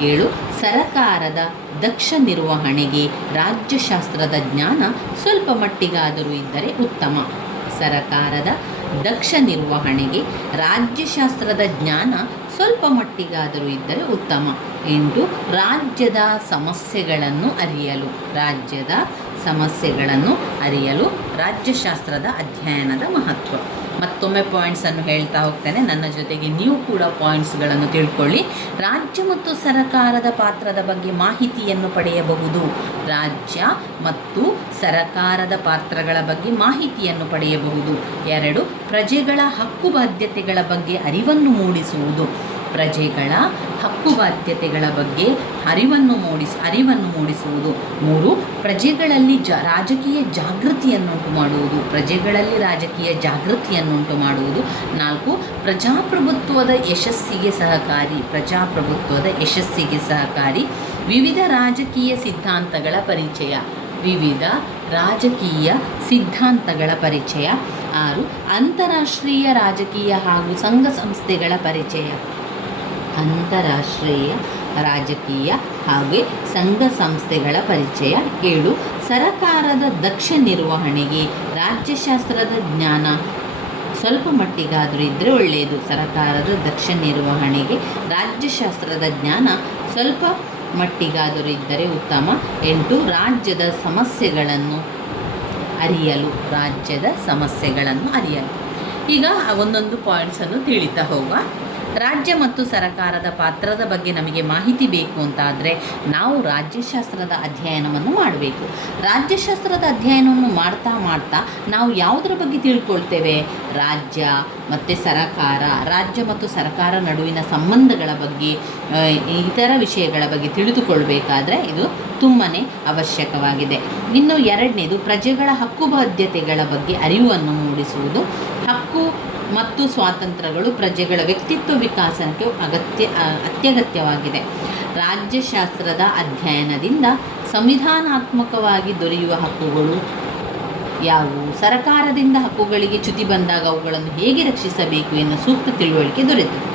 7. ಸರಕಾರದ ದಕ್ಷ ನಿರ್ವಹಣೆಗೆ ರಾಜ್ಯಶಾಸ್ತ್ರದ ಜ್ಞಾನ ಸ್ವಲ್ಪ ಮಟ್ಟಿಗಾದರೂ ಇದ್ದರೆ ಉತ್ತಮ. ಸರಕಾರದ ದಕ್ಷ ನಿರ್ವಹಣೆಗೆ ರಾಜ್ಯಶಾಸ್ತ್ರದ ಜ್ಞಾನ ಸ್ವಲ್ಪ ಮಟ್ಟಿಗಾದರೂ ಇದ್ದರೆ ಉತ್ತಮ. 8. ರಾಜ್ಯದ ಸಮಸ್ಯೆಗಳನ್ನು ಅರಿಯಲು. ರಾಜ್ಯದ ಸಮಸ್ಯೆಗಳನ್ನು ಅರಿಯಲು ರಾಜ್ಯಶಾಸ್ತ್ರದ ಅಧ್ಯಯನದ ಮಹತ್ವ. ಮತ್ತೊಮ್ಮೆ ಪಾಯಿಂಟ್ಸನ್ನು ಹೇಳ್ತಾ ಹೋಗ್ತೇನೆ, ನನ್ನ ಜೊತೆಗೆ ನೀವು ಕೂಡ ಪಾಯಿಂಟ್ಸ್ಗಳನ್ನು ತಿಳ್ಕೊಳ್ಳಿ. ರಾಜ್ಯ ಮತ್ತು ಸರಕಾರದ ಪಾತ್ರದ ಬಗ್ಗೆ ಮಾಹಿತಿಯನ್ನು ಪಡೆಯಬಹುದು. ರಾಜ್ಯ ಮತ್ತು ಸರಕಾರದ ಪಾತ್ರಗಳ ಬಗ್ಗೆ ಮಾಹಿತಿಯನ್ನು ಪಡೆಯಬಹುದು. 2. ಪ್ರಜೆಗಳ ಹಕ್ಕುಬಾಧ್ಯತೆಗಳ ಬಗ್ಗೆ ಅರಿವನ್ನು ಮೂಡಿಸುವುದು. ಪ್ರಜೆಗಳ ಹಕ್ಕುಬಾಧ್ಯತೆಗಳ ಬಗ್ಗೆ ಅರಿವನ್ನು ಮೂಡಿಸುವುದು. 3. ಪ್ರಜೆಗಳಲ್ಲಿ ರಾಜಕೀಯ ಜಾಗೃತಿಯನ್ನುಂಟು ಮಾಡುವುದು. ಪ್ರಜೆಗಳಲ್ಲಿ ರಾಜಕೀಯ ಜಾಗೃತಿಯನ್ನುಂಟು ಮಾಡುವುದು. 4. ಪ್ರಜಾಪ್ರಭುತ್ವದ ಯಶಸ್ಸಿಗೆ ಸಹಕಾರಿ. ಪ್ರಜಾಪ್ರಭುತ್ವದ ಯಶಸ್ಸಿಗೆ ಸಹಕಾರಿ. ವಿವಿಧ ರಾಜಕೀಯ ಸಿದ್ಧಾಂತಗಳ ಪರಿಚಯ. ವಿವಿಧ ರಾಜಕೀಯ ಸಿದ್ಧಾಂತಗಳ ಪರಿಚಯ. 6. ಅಂತಾರಾಷ್ಟ್ರೀಯ ರಾಜಕೀಯ ಹಾಗೂ ಸಂಘ ಸಂಸ್ಥೆಗಳ ಪರಿಚಯ. ಅಂತಾರಾಷ್ಟ್ರೀಯ ರಾಜಕೀಯ ಹಾಗೆ ಸಂಘ ಸಂಸ್ಥೆಗಳ ಪರಿಚಯ. 7. ಸರಕಾರದ ದಕ್ಷ ನಿರ್ವಹಣೆಗೆ ರಾಜ್ಯಶಾಸ್ತ್ರದ ಜ್ಞಾನ ಸ್ವಲ್ಪ ಮಟ್ಟಿಗಾದರೂ ಇದ್ದರೆ ಒಳ್ಳೆಯದು. ಸರಕಾರದ ದಕ್ಷ ನಿರ್ವಹಣೆಗೆ ರಾಜ್ಯಶಾಸ್ತ್ರದ ಜ್ಞಾನ ಸ್ವಲ್ಪ ಮಟ್ಟಿಗಾದರೂ ಇದ್ದರೆ ಉತ್ತಮ. 8. ರಾಜ್ಯದ ಸಮಸ್ಯೆಗಳನ್ನು ಅರಿಯಲು. ರಾಜ್ಯದ ಸಮಸ್ಯೆಗಳನ್ನು ಅರಿಯಲು. ಈಗ ಒಂದೊಂದು ಪಾಯಿಂಟ್ಸನ್ನು ತಿಳಿತಾ ಹೋಗುವ. ರಾಜ್ಯ ಮತ್ತು ಸರಕಾರದ ಪಾತ್ರದ ಬಗ್ಗೆ ನಮಗೆ ಮಾಹಿತಿ ಬೇಕು ಅಂತಾದರೆ ನಾವು ರಾಜ್ಯಶಾಸ್ತ್ರದ ಅಧ್ಯಯನವನ್ನು ಮಾಡಬೇಕು. ರಾಜ್ಯಶಾಸ್ತ್ರದ ಅಧ್ಯಯನವನ್ನು ಮಾಡ್ತಾ ನಾವು ಯಾವುದರ ಬಗ್ಗೆ ತಿಳ್ಕೊಳ್ತೇವೆ? ರಾಜ್ಯ ಮತ್ತು ಸರಕಾರ, ರಾಜ್ಯ ಮತ್ತು ಸರಕಾರ ನಡುವಿನ ಸಂಬಂಧಗಳ ಬಗ್ಗೆ, ಇತರ ವಿಷಯಗಳ ಬಗ್ಗೆ ತಿಳಿದುಕೊಳ್ಬೇಕಾದ್ರೆ ಇದು ತುಂಬಾ ಅವಶ್ಯಕವಾಗಿದೆ. ಇನ್ನು 2ನೇದು ಪ್ರಜೆಗಳ ಹಕ್ಕುಬಾಧ್ಯತೆಗಳ ಬಗ್ಗೆ ಅರಿವನ್ನು ಮೂಡಿಸುವುದು. ಹಕ್ಕು ಮತ್ತು ಸ್ವಾತಂತ್ರ್ಯಗಳು ಪ್ರಜೆಗಳ ವ್ಯಕ್ತಿತ್ವ ವಿಕಾಸಕ್ಕೆ ಅತ್ಯಗತ್ಯವಾಗಿದೆ. ರಾಜ್ಯಶಾಸ್ತ್ರದ ಅಧ್ಯಯನದಿಂದ ಸಂವಿಧಾನಾತ್ಮಕವಾಗಿ ದೊರೆಯುವ ಹಕ್ಕುಗಳು ಯಾವುವು, ಸರಕಾರದಿಂದ ಹಕ್ಕುಗಳಿಗೆ ಚ್ಯುತಿ ಬಂದಾಗ ಅವುಗಳನ್ನು ಹೇಗೆ ರಕ್ಷಿಸಬೇಕು ಎನ್ನುವ ಸೂಕ್ತ ತಿಳುವಳಿಕೆ ದೊರೆತಿದೆ.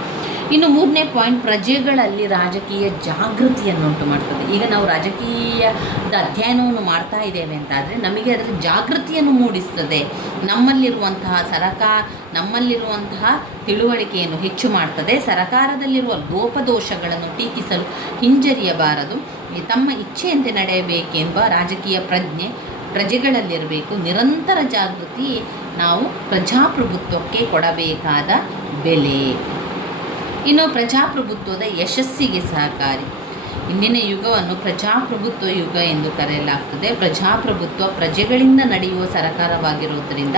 ಇನ್ನು 3ನೇ ಪಾಯಿಂಟ್, ಪ್ರಜೆಗಳಲ್ಲಿ ರಾಜಕೀಯ ಜಾಗೃತಿಯನ್ನುಂಟು ಮಾಡ್ತದೆ. ಈಗ ನಾವು ರಾಜಕೀಯದ ಅಧ್ಯಯನವನ್ನು ಮಾಡ್ತಾ ಇದ್ದೇವೆ ಅಂತಾದರೆ ನಮಗೆ ಅದರ ಜಾಗೃತಿಯನ್ನು ಮೂಡಿಸ್ತದೆ. ನಮ್ಮಲ್ಲಿರುವಂತಹ ತಿಳುವಳಿಕೆಯನ್ನು ಹೆಚ್ಚು ಮಾಡ್ತದೆ. ಸರಕಾರದಲ್ಲಿರುವ ಲೋಪದೋಷಗಳನ್ನು ಟೀಕಿಸಲು ಹಿಂಜರಿಯಬಾರದು. ತಮ್ಮ ಇಚ್ಛೆಯಂತೆ ನಡೆಯಬೇಕೆಂಬ ರಾಜಕೀಯ ಪ್ರಜೆಗಳಲ್ಲಿರಬೇಕು. ನಿರಂತರ ಜಾಗೃತಿ ನಾವು ಪ್ರಜಾಪ್ರಭುತ್ವಕ್ಕೆ ಕೊಡಬೇಕಾದ ಬೆಲೆ. ಇನ್ನು ಪ್ರಜಾಪ್ರಭುತ್ವದ ಯಶಸ್ಸಿಗೆ ಸಹಕಾರಿ. ಇಂದಿನ ಯುಗವನ್ನು ಪ್ರಜಾಪ್ರಭುತ್ವ ಯುಗ ಎಂದು ಕರೆಯಲಾಗ್ತದೆ. ಪ್ರಜಾಪ್ರಭುತ್ವ ಪ್ರಜೆಗಳಿಂದ ನಡೆಯುವ ಸರಕಾರವಾಗಿರುವುದರಿಂದ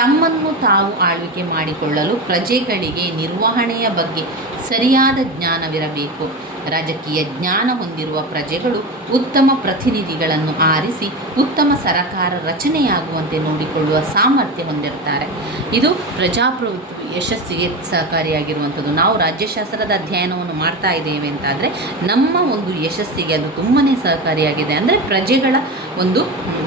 ತಮ್ಮನ್ನು ತಾವು ಆಳ್ವಿಕೆ ಮಾಡಿಕೊಳ್ಳಲು ಪ್ರಜೆಗಳಿಗೆ ನಿರ್ವಹಣೆಯ ಬಗ್ಗೆ ಸರಿಯಾದ ಜ್ಞಾನವಿರಬೇಕು. ರಾಜಕೀಯ ಜ್ಞಾನ ಹೊಂದಿರುವ ಪ್ರಜೆಗಳು ಉತ್ತಮ ಪ್ರತಿನಿಧಿಗಳನ್ನು ಆರಿಸಿ ಉತ್ತಮ ಸರಕಾರ ರಚನೆಯಾಗುವಂತೆ ನೋಡಿಕೊಳ್ಳುವ ಸಾಮರ್ಥ್ಯ ಹೊಂದಿರ್ತಾರೆ. ಇದು ಪ್ರಜಾಪ್ರಭುತ್ವ ಯಶಸ್ಸಿಗೆ ಸಹಕಾರಿಯಾಗಿರುವಂಥದ್ದು. ನಾವು ರಾಜ್ಯಶಾಸ್ತ್ರದ ಅಧ್ಯಯನವನ್ನು ಮಾಡ್ತಾ ಇದ್ದೇವೆ ಅಂತಾದರೆ ನಮ್ಮ ಒಂದು ಯಶಸ್ಸಿಗೆ ಅದು ತುಂಬಾ ಸಹಕಾರಿಯಾಗಿದೆ. ಅಂದರೆ ಪ್ರಜೆಗಳ ಒಂದು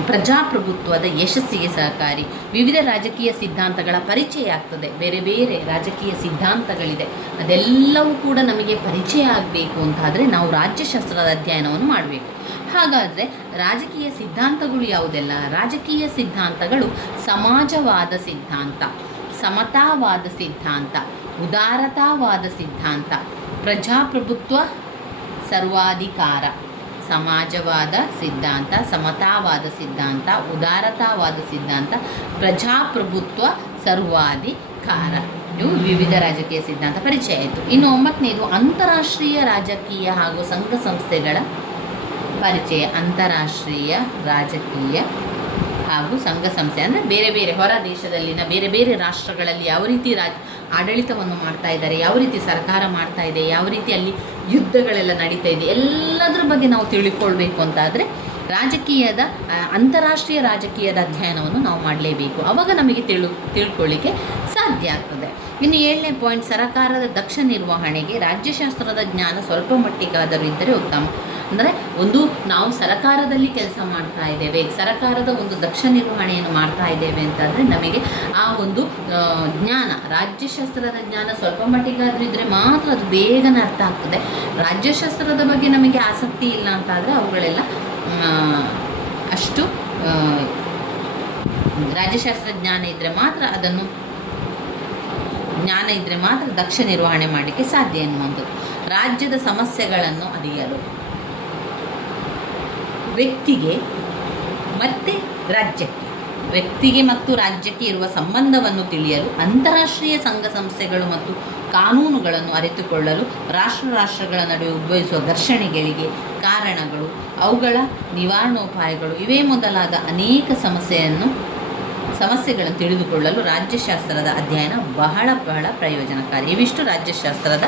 ಪ್ರಜಾಪ್ರಭುತ್ವದ ಯಶಸ್ಸಿಗೆ ಸಹಕಾರಿ. ವಿವಿಧ ರಾಜಕೀಯ ಸಿದ್ಧಾಂತಗಳ ಪರಿಚಯ ಆಗ್ತದೆ. ಬೇರೆ ಬೇರೆ ರಾಜಕೀಯ ಸಿದ್ಧಾಂತಗಳಿದೆ, ಅದೆಲ್ಲವೂ ಕೂಡ ನಮಗೆ ಪರಿಚಯ ಆಗಬೇಕು ಅಂತಾದರೆ ನಾವು ರಾಜ್ಯಶಾಸ್ತ್ರದ ಅಧ್ಯಯನವನ್ನು ಮಾಡಬೇಕು. ಹಾಗಾದರೆ ರಾಜಕೀಯ ಸಿದ್ಧಾಂತಗಳು ಯಾವುದೆಲ್ಲ? ರಾಜಕೀಯ ಸಿದ್ಧಾಂತಗಳು ಸಮಾಜವಾದ ಸಿದ್ಧಾಂತ, ಸಮತಾವಾದ ಸಿದ್ಧಾಂತ, ಉದಾರತಾವಾದ ಸಿದ್ಧಾಂತ, ಪ್ರಜಾಪ್ರಭುತ್ವ ಸರ್ವಾಧಿಕಾರ. ಸಮಾಜವಾದ ಸಿದ್ಧಾಂತ, ಸಮತಾವಾದ ಸಿದ್ಧಾಂತ, ಉದಾರತಾವಾದ ಸಿದ್ಧಾಂತ, ಪ್ರಜಾಪ್ರಭುತ್ವ ಸರ್ವಾಧಿಕಾರ. ಇವು ವಿವಿಧ ರಾಜಕೀಯ ಸಿದ್ಧಾಂತ ಪರಿಚಯ ಆಯಿತು. ಇನ್ನು 9ನೇದು ಅಂತಾರಾಷ್ಟ್ರೀಯ ರಾಜಕೀಯ ಹಾಗೂ ಸಂಘ ಸಂಸ್ಥೆಗಳ ಪರಿಚಯ. ಅಂತಾರಾಷ್ಟ್ರೀಯ ರಾಜಕೀಯ ಹಾಗೂ ಸಂಘ ಸಂಸ್ಥೆ ಅಂದರೆ ಬೇರೆ ಬೇರೆ ಹೊರ ದೇಶದಲ್ಲಿನ ಬೇರೆ ಬೇರೆ ರಾಷ್ಟ್ರಗಳಲ್ಲಿ ಯಾವ ರೀತಿ ಆಡಳಿತವನ್ನು ಮಾಡ್ತಾ ಇದ್ದಾರೆ, ಯಾವ ರೀತಿ ಸರ್ಕಾರ ಮಾಡ್ತಾ ಇದೆ, ಯಾವ ರೀತಿ ಅಲ್ಲಿ ಯುದ್ಧಗಳೆಲ್ಲ ನಡೀತಾ ಇದೆ, ಎಲ್ಲದರ ಬಗ್ಗೆ ನಾವು ತಿಳ್ಕೊಳ್ಬೇಕು ಅಂತಾದರೆ ರಾಜಕೀಯದ ಅಂತಾರಾಷ್ಟ್ರೀಯ ರಾಜಕೀಯದ ಅಧ್ಯಯನವನ್ನು ನಾವು ಮಾಡಲೇಬೇಕು. ಆವಾಗ ನಮಗೆ ತಿಳ್ಕೊಳ್ಳಿಕ್ಕೆ ಸಾಧ್ಯ ಆಗ್ತದೆ. ಇನ್ನು 7ನೇ ಪಾಯಿಂಟ್, ಸರಕಾರದ ದಕ್ಷ ನಿರ್ವಹಣೆಗೆ ರಾಜ್ಯಶಾಸ್ತ್ರದ ಜ್ಞಾನ ಸ್ವಲ್ಪ ಮಟ್ಟಿಗಾದರೂ ಇದ್ದರೆ ಉತ್ತಮ. ಅಂದರೆ ಒಂದು ನಾವು ಸರಕಾರದಲ್ಲಿ ಕೆಲಸ ಮಾಡ್ತಾ ಇದ್ದೇವೆ, ಸರಕಾರದ ಒಂದು ದಕ್ಷ ನಿರ್ವಹಣೆಯನ್ನು ಮಾಡ್ತಾ ಇದ್ದೇವೆ ಅಂತಾದರೆ ನಮಗೆ ಆ ಒಂದು ಜ್ಞಾನ, ರಾಜ್ಯಶಾಸ್ತ್ರದ ಜ್ಞಾನ ಸ್ವಲ್ಪ ಮಟ್ಟಿಗಾದರೂ ಇದ್ದರೆ ಮಾತ್ರ ಅದು ಬೇಗನೆ ಅರ್ಥ ಆಗ್ತದೆ. ರಾಜ್ಯಶಾಸ್ತ್ರದ ಬಗ್ಗೆ ನಮಗೆ ಆಸಕ್ತಿ ಇಲ್ಲ ಅಂತಾದರೆ ಅವುಗಳೆಲ್ಲ ಅಷ್ಟು ರಾಜ್ಯಶಾಸ್ತ್ರ ಜ್ಞಾನ ಇದ್ದರೆ ಮಾತ್ರ ಅದನ್ನು ಜ್ಞಾನ ಇದ್ದರೆ ಮಾತ್ರ ದಕ್ಷ ನಿರ್ವಹಣೆ ಮಾಡಲಿಕ್ಕೆ ಸಾಧ್ಯ ಎನ್ನುವಂಥದ್ದು. ರಾಜ್ಯದ ಸಮಸ್ಯೆಗಳನ್ನು ಅರಿಯಲು ವ್ಯಕ್ತಿಗೆ ಮತ್ತು ರಾಜ್ಯಕ್ಕೆ ಇರುವ ಸಂಬಂಧವನ್ನು ತಿಳಿಯಲು ಅಂತಾರಾಷ್ಟ್ರೀಯ ಸಂಘ ಸಂಸ್ಥೆಗಳು ಮತ್ತು ಕಾನೂನುಗಳನ್ನು ಅರಿತುಕೊಳ್ಳಲು ರಾಷ್ಟ್ರಗಳ ನಡುವೆ ಉದ್ಭವಿಸುವ ಘರ್ಷಣೆಗಳಿಗೆ ಕಾರಣಗಳು, ಅವುಗಳ ನಿವಾರಣೋಪಾಯಗಳು ಇವೇ ಮೊದಲಾದ ಅನೇಕ ಸಮಸ್ಯೆಗಳನ್ನು ತಿಳಿದುಕೊಳ್ಳಲು ರಾಜ್ಯಶಾಸ್ತ್ರದ ಅಧ್ಯಯನ ಬಹಳ ಪ್ರಯೋಜನಕಾರಿ. ಇವಿಷ್ಟು ರಾಜ್ಯಶಾಸ್ತ್ರದ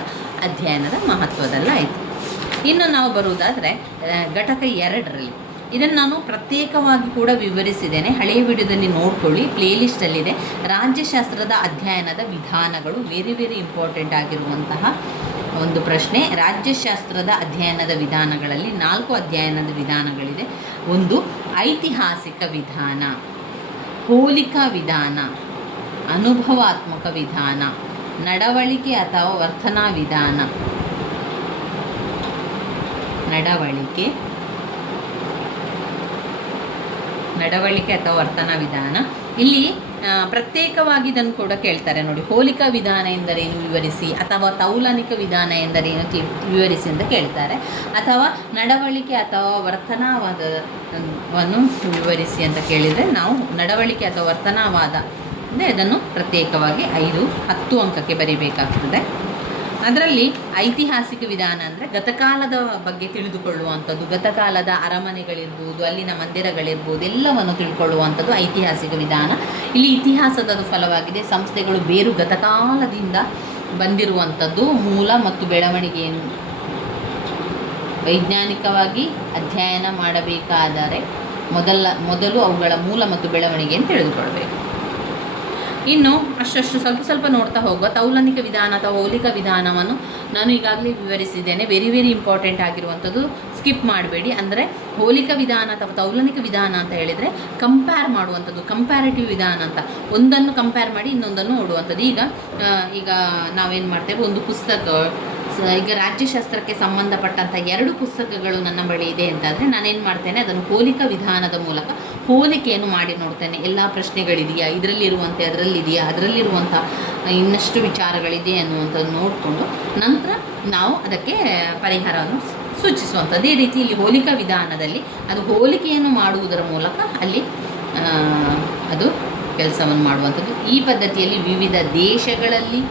ಅಧ್ಯಯನದ ಮಹತ್ವದಲ್ಲಾಯಿತು. ಇನ್ನು ನಾವು ಬರುವುದಾದರೆ ಘಟಕ 2ರಲ್ಲಿ ಇದನ್ನು ನಾನು ಪ್ರತ್ಯೇಕವಾಗಿ ಕೂಡ ವಿವರಿಸಿದ್ದೇನೆ. ಹಳೆಯ ವಿಡಿಯೋದಲ್ಲಿ ನೋಡ್ಕೊಳ್ಳಿ, ಪ್ಲೇಲಿಸ್ಟಲ್ಲಿದೆ. ರಾಜ್ಯಶಾಸ್ತ್ರದ ಅಧ್ಯಯನದ ವಿಧಾನಗಳು ವೆರಿ ಇಂಪಾರ್ಟೆಂಟ್ ಆಗಿರುವಂತಹ ಒಂದು ಪ್ರಶ್ನೆ. ರಾಜ್ಯಶಾಸ್ತ್ರದ ಅಧ್ಯಯನದ ವಿಧಾನಗಳಲ್ಲಿ 4 ಅಧ್ಯಯನದ ವಿಧಾನಗಳಿದೆ. ಒಂದು ಐತಿಹಾಸಿಕ ವಿಧಾನ, ಹೋಲಿಕಾ ವಿಧಾನ, ಅನುಭವಾತ್ಮಕ ವಿಧಾನ, ನಡವಳಿಕೆ ಅಥವಾ ವರ್ತನಾ ವಿಧಾನ. ನಡವಳಿಕೆ ಅಥವಾ ವರ್ತನಾ ವಿಧಾನ. ಇಲ್ಲಿ ಪ್ರತ್ಯೇಕವಾಗಿ ಇದನ್ನು ಕೂಡ ಕೇಳ್ತಾರೆ ನೋಡಿ. ಹೋಲಿಕಾ ವಿಧಾನ ಎಂದರೇನು ವಿವರಿಸಿ, ಅಥವಾ ತೌಲನಿಕ ವಿಧಾನ ಎಂದರೇನು ವಿವರಿಸಿ ಅಂತ ಕೇಳ್ತಾರೆ. ಅಥವಾ ನಡವಳಿಕೆ ಅಥವಾ ವರ್ತನಾವಾದವನ್ನು ವಿವರಿಸಿ ಅಂತ ಕೇಳಿದರೆ ನಾವು ನಡವಳಿಕೆ ಅಥವಾ ವರ್ತನಾವಾದ ಅಂದರೆ ಇದನ್ನು ಪ್ರತ್ಯೇಕವಾಗಿ 5-10 ಅಂಕಕ್ಕೆ ಬರೀಬೇಕಾಗ್ತದೆ. ಅದರಲ್ಲಿ ಐತಿಹಾಸಿಕ ವಿಧಾನ ಅಂದರೆ ಗತಕಾಲದ ಬಗ್ಗೆ ತಿಳಿದುಕೊಳ್ಳುವಂಥದ್ದು, ಗತಕಾಲದ ಅರಮನೆಗಳಿರ್ಬೋದು, ಅಲ್ಲಿನ ಮಂದಿರಗಳಿರ್ಬೋದು, ಎಲ್ಲವನ್ನು ತಿಳ್ಕೊಳ್ಳುವಂಥದ್ದು ಐತಿಹಾಸಿಕ ವಿಧಾನ. ಇಲ್ಲಿ ಇತಿಹಾಸದ ಫಲವಾಗಿದೆ. ಸಂಸ್ಥೆಗಳು ಬೇರು ಗತಕಾಲದಿಂದ ಬಂದಿರುವಂಥದ್ದು. ಮೂಲ ಮತ್ತು ಬೆಳವಣಿಗೆಯನ್ನು ವೈಜ್ಞಾನಿಕವಾಗಿ ಅಧ್ಯಯನ ಮಾಡಬೇಕಾದರೆ ಮೊದಲು ಅವುಗಳ ಮೂಲ ಮತ್ತು ಬೆಳವಣಿಗೆಯನ್ನು ತಿಳಿದುಕೊಳ್ಬೇಕು. ಇನ್ನು ಅಷ್ಟು ಸ್ವಲ್ಪ ನೋಡ್ತಾ ಹೋಗುವ ತೌಲನಿಕ ವಿಧಾನ ಅಥವಾ ಹೋಲಿಕಾ ವಿಧಾನವನ್ನು ನಾನು ಈಗಾಗಲೇ ವಿವರಿಸಿದ್ದೇನೆ. ವೆರಿ ಇಂಪಾರ್ಟೆಂಟ್ ಆಗಿರುವಂಥದ್ದು, ಸ್ಕಿಪ್ ಮಾಡಬೇಡಿ. ಅಂದರೆ ಹೋಲಿಕಾ ವಿಧಾನ ಅಥವಾ ತೌಲನಿಕ ವಿಧಾನ ಅಂತ ಹೇಳಿದರೆ ಕಂಪೇರ್ ಮಾಡುವಂಥದ್ದು, ಕಂಪ್ಯಾರಿಟಿವ್ ವಿಧಾನ ಅಂತ. ಒಂದನ್ನು ಕಂಪೇರ್ ಮಾಡಿ ಇನ್ನೊಂದನ್ನು ನೋಡುವಂಥದ್ದು. ಈಗ ನಾವೇನು ಮಾಡ್ತೇವೆ, ಒಂದು ಪುಸ್ತಕ, ಈಗ ರಾಜ್ಯಶಾಸ್ತ್ರಕ್ಕೆ ಸಂಬಂಧಪಟ್ಟಂಥ 2 ಪುಸ್ತಕಗಳು ನನ್ನ ಬಳಿ ಇದೆ ಅಂತಾದರೆ ನಾನೇನು ಮಾಡ್ತೇನೆ, ಅದನ್ನು ಹೋಲಿಕಾ ವಿಧಾನದ ಮೂಲಕ ಹೋಲಿಕೆಯನ್ನು ಮಾಡಿ ನೋಡ್ತೇನೆ. ಎಲ್ಲ ಪ್ರಶ್ನೆಗಳಿದೆಯಾ, ಇದರಲ್ಲಿರುವಂತೆ ಅದರಲ್ಲಿದೆಯಾ, ಅದರಲ್ಲಿರುವಂಥ ಇನ್ನಷ್ಟು ವಿಚಾರಗಳಿದೆ ಅನ್ನುವಂಥದ್ದು ನೋಡಿಕೊಂಡು ನಂತರ ನಾವು ಅದಕ್ಕೆ ಪರಿಹಾರವನ್ನು ಸೂಚಿಸುವಂಥದ್ದು. ಈ ರೀತಿ ಇಲ್ಲಿ ಹೋಲಿಕಾ ವಿಧಾನದಲ್ಲಿ ಅದು ಹೋಲಿಕೆಯನ್ನು ಮಾಡುವುದರ ಮೂಲಕ ಅಲ್ಲಿ ಅದು ಕೆಲಸವನ್ನು ಮಾಡುವಂಥದ್ದು. ಈ ಪದ್ಧತಿಯಲ್ಲಿ ವಿವಿಧ ದೇಶಗಳಲ್ಲಿ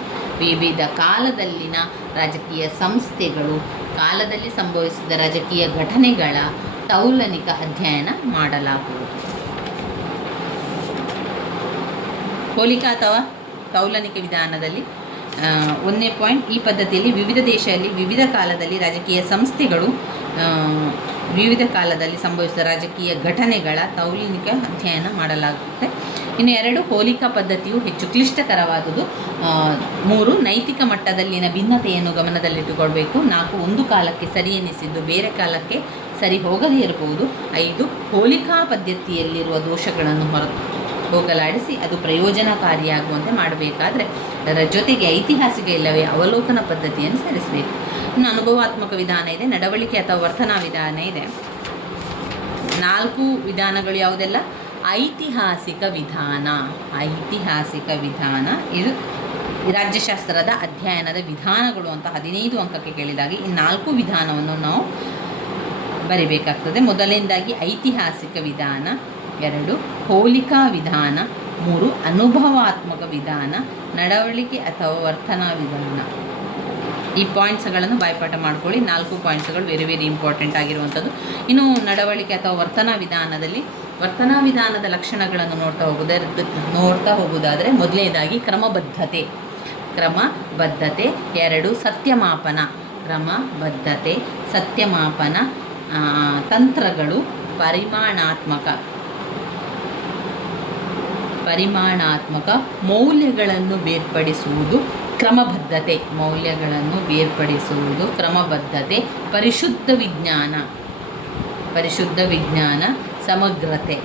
ವಿವಿಧ ಕಾಲದಲ್ಲಿನ ರಾಜಕೀಯ ಸಂಸ್ಥೆಗಳು ಕಾಲದಲ್ಲಿ ಸಂಭವಿಸಿದ ರಾಜಕೀಯ ಘಟನೆಗಳ ತೌಲನಿಕ ಅಧ್ಯಯನ ಮಾಡಲಾಗುವುದು. ಹೋಲಿಕಾ ಅಥವಾ ತೌಲನಿಕ ವಿಧಾನದಲ್ಲಿ 1ನೇ ಪಾಯಿಂಟ್, ಈ ಪದ್ಧತಿಯಲ್ಲಿ ವಿವಿಧ ದೇಶದಲ್ಲಿ ವಿವಿಧ ಕಾಲದಲ್ಲಿ ರಾಜಕೀಯ ಸಂಸ್ಥೆಗಳು ವಿವಿಧ ಕಾಲದಲ್ಲಿ ಸಂಭವಿಸಿದ ರಾಜಕೀಯ ಘಟನೆಗಳ ತೌಲನಿಕ ಅಧ್ಯಯನ ಮಾಡಲಾಗುತ್ತೆ. ಇನ್ನು 2, ಹೋಲಿಕಾ ಪದ್ಧತಿಯು ಹೆಚ್ಚು ಕ್ಲಿಷ್ಟಕರವಾದುದು. 3, ನೈತಿಕ ಮಟ್ಟದಲ್ಲಿನ ಭಿನ್ನತೆಯನ್ನು ಗಮನದಲ್ಲಿಟ್ಟುಕೊಳ್ಬೇಕು. 4, ಒಂದು ಕಾಲಕ್ಕೆ ಸರಿ ಎನಿಸಿದ್ದು ಬೇರೆ ಕಾಲಕ್ಕೆ ಸರಿ ಹೋಗದೇ ಇರಬಹುದು. 5, ಹೋಲಿಕಾ ಪದ್ಧತಿಯಲ್ಲಿರುವ ದೋಷಗಳನ್ನು ಹೋಗಲಾಡಿಸಿ ಅದು ಪ್ರಯೋಜನಕಾರಿಯಾಗುವಂತೆ ಮಾಡಬೇಕಾದ್ರೆ ಅದರ ಜೊತೆಗೆ ಐತಿಹಾಸಿಕ ಇಲ್ಲವೇ ಅವಲೋಕನ ಪದ್ಧತಿಯನ್ನು ಸೇರಿಸಬೇಕು. ಇನ್ನು ಅನುಭವಾತ್ಮಕ ವಿಧಾನ ಇದೆ, ನಡವಳಿಕೆ ಅಥವಾ ವರ್ತನಾ ವಿಧಾನ ಇದೆ. 4 ವಿಧಾನಗಳು ಯಾವುದೆಲ್ಲ? ಐತಿಹಾಸಿಕ ವಿಧಾನ. ಐತಿಹಾಸಿಕ ವಿಧಾನ ಇದು ರಾಜ್ಯಶಾಸ್ತ್ರದ ಅಧ್ಯಯನದ ವಿಧಾನಗಳು ಅಂತ 15 ಅಂಕಕ್ಕೆ ಕೇಳಿದಾಗ ಈ 4 ವಿಧಾನವನ್ನು ನಾವು ಬರಿಬೇಕಾಗ್ತದೆ. ಮೊದಲನೇದಾಗಿ ಐತಿಹಾಸಿಕ ವಿಧಾನ, 2 ಹೋಲಿಕಾ ವಿಧಾನ, 3 ಅನುಭವಾತ್ಮಕ ವಿಧಾನ, ನಡವಳಿಕೆ ಅಥವಾ ವರ್ತನಾ ವಿಧಾನ. ಈ ಪಾಯಿಂಟ್ಸ್ಗಳನ್ನು ಬಾಯ್ಪಾಠ ಮಾಡ್ಕೊಳ್ಳಿ. 4 ಪಾಯಿಂಟ್ಸ್ಗಳು ವೆರಿ ಇಂಪಾರ್ಟೆಂಟ್ ಆಗಿರುವಂಥದ್ದು. ಇನ್ನು ನಡವಳಿಕೆ ಅಥವಾ ವರ್ತನಾ ವಿಧಾನದಲ್ಲಿ ವರ್ತನಾ ವಿಧಾನದ ಲಕ್ಷಣಗಳನ್ನು ನೋಡ್ತಾ ಹೋಗುವುದಾದರೆ ಮೊದಲನೇದಾಗಿ ಕ್ರಮಬದ್ಧತೆ. 2 ಸತ್ಯಮಾಪನ. ಕ್ರಮಬದ್ಧತೆ, ಸತ್ಯಮಾಪನ, ತಂತ್ರಗಳು, ಪರಿಮಾಣಾತ್ಮಕ ಮೌಲ್ಯಗಳನ್ನು ಬೇರ್ಪಡಿಸುವುದು ಕ್ರಮಬದ್ಧತೆ. ಕ್ರಮಬದ್ಧತೆ, ಪರಿಶುದ್ಧ ವಿಜ್ಞಾನ, ಸಮಗ್ರತೆ.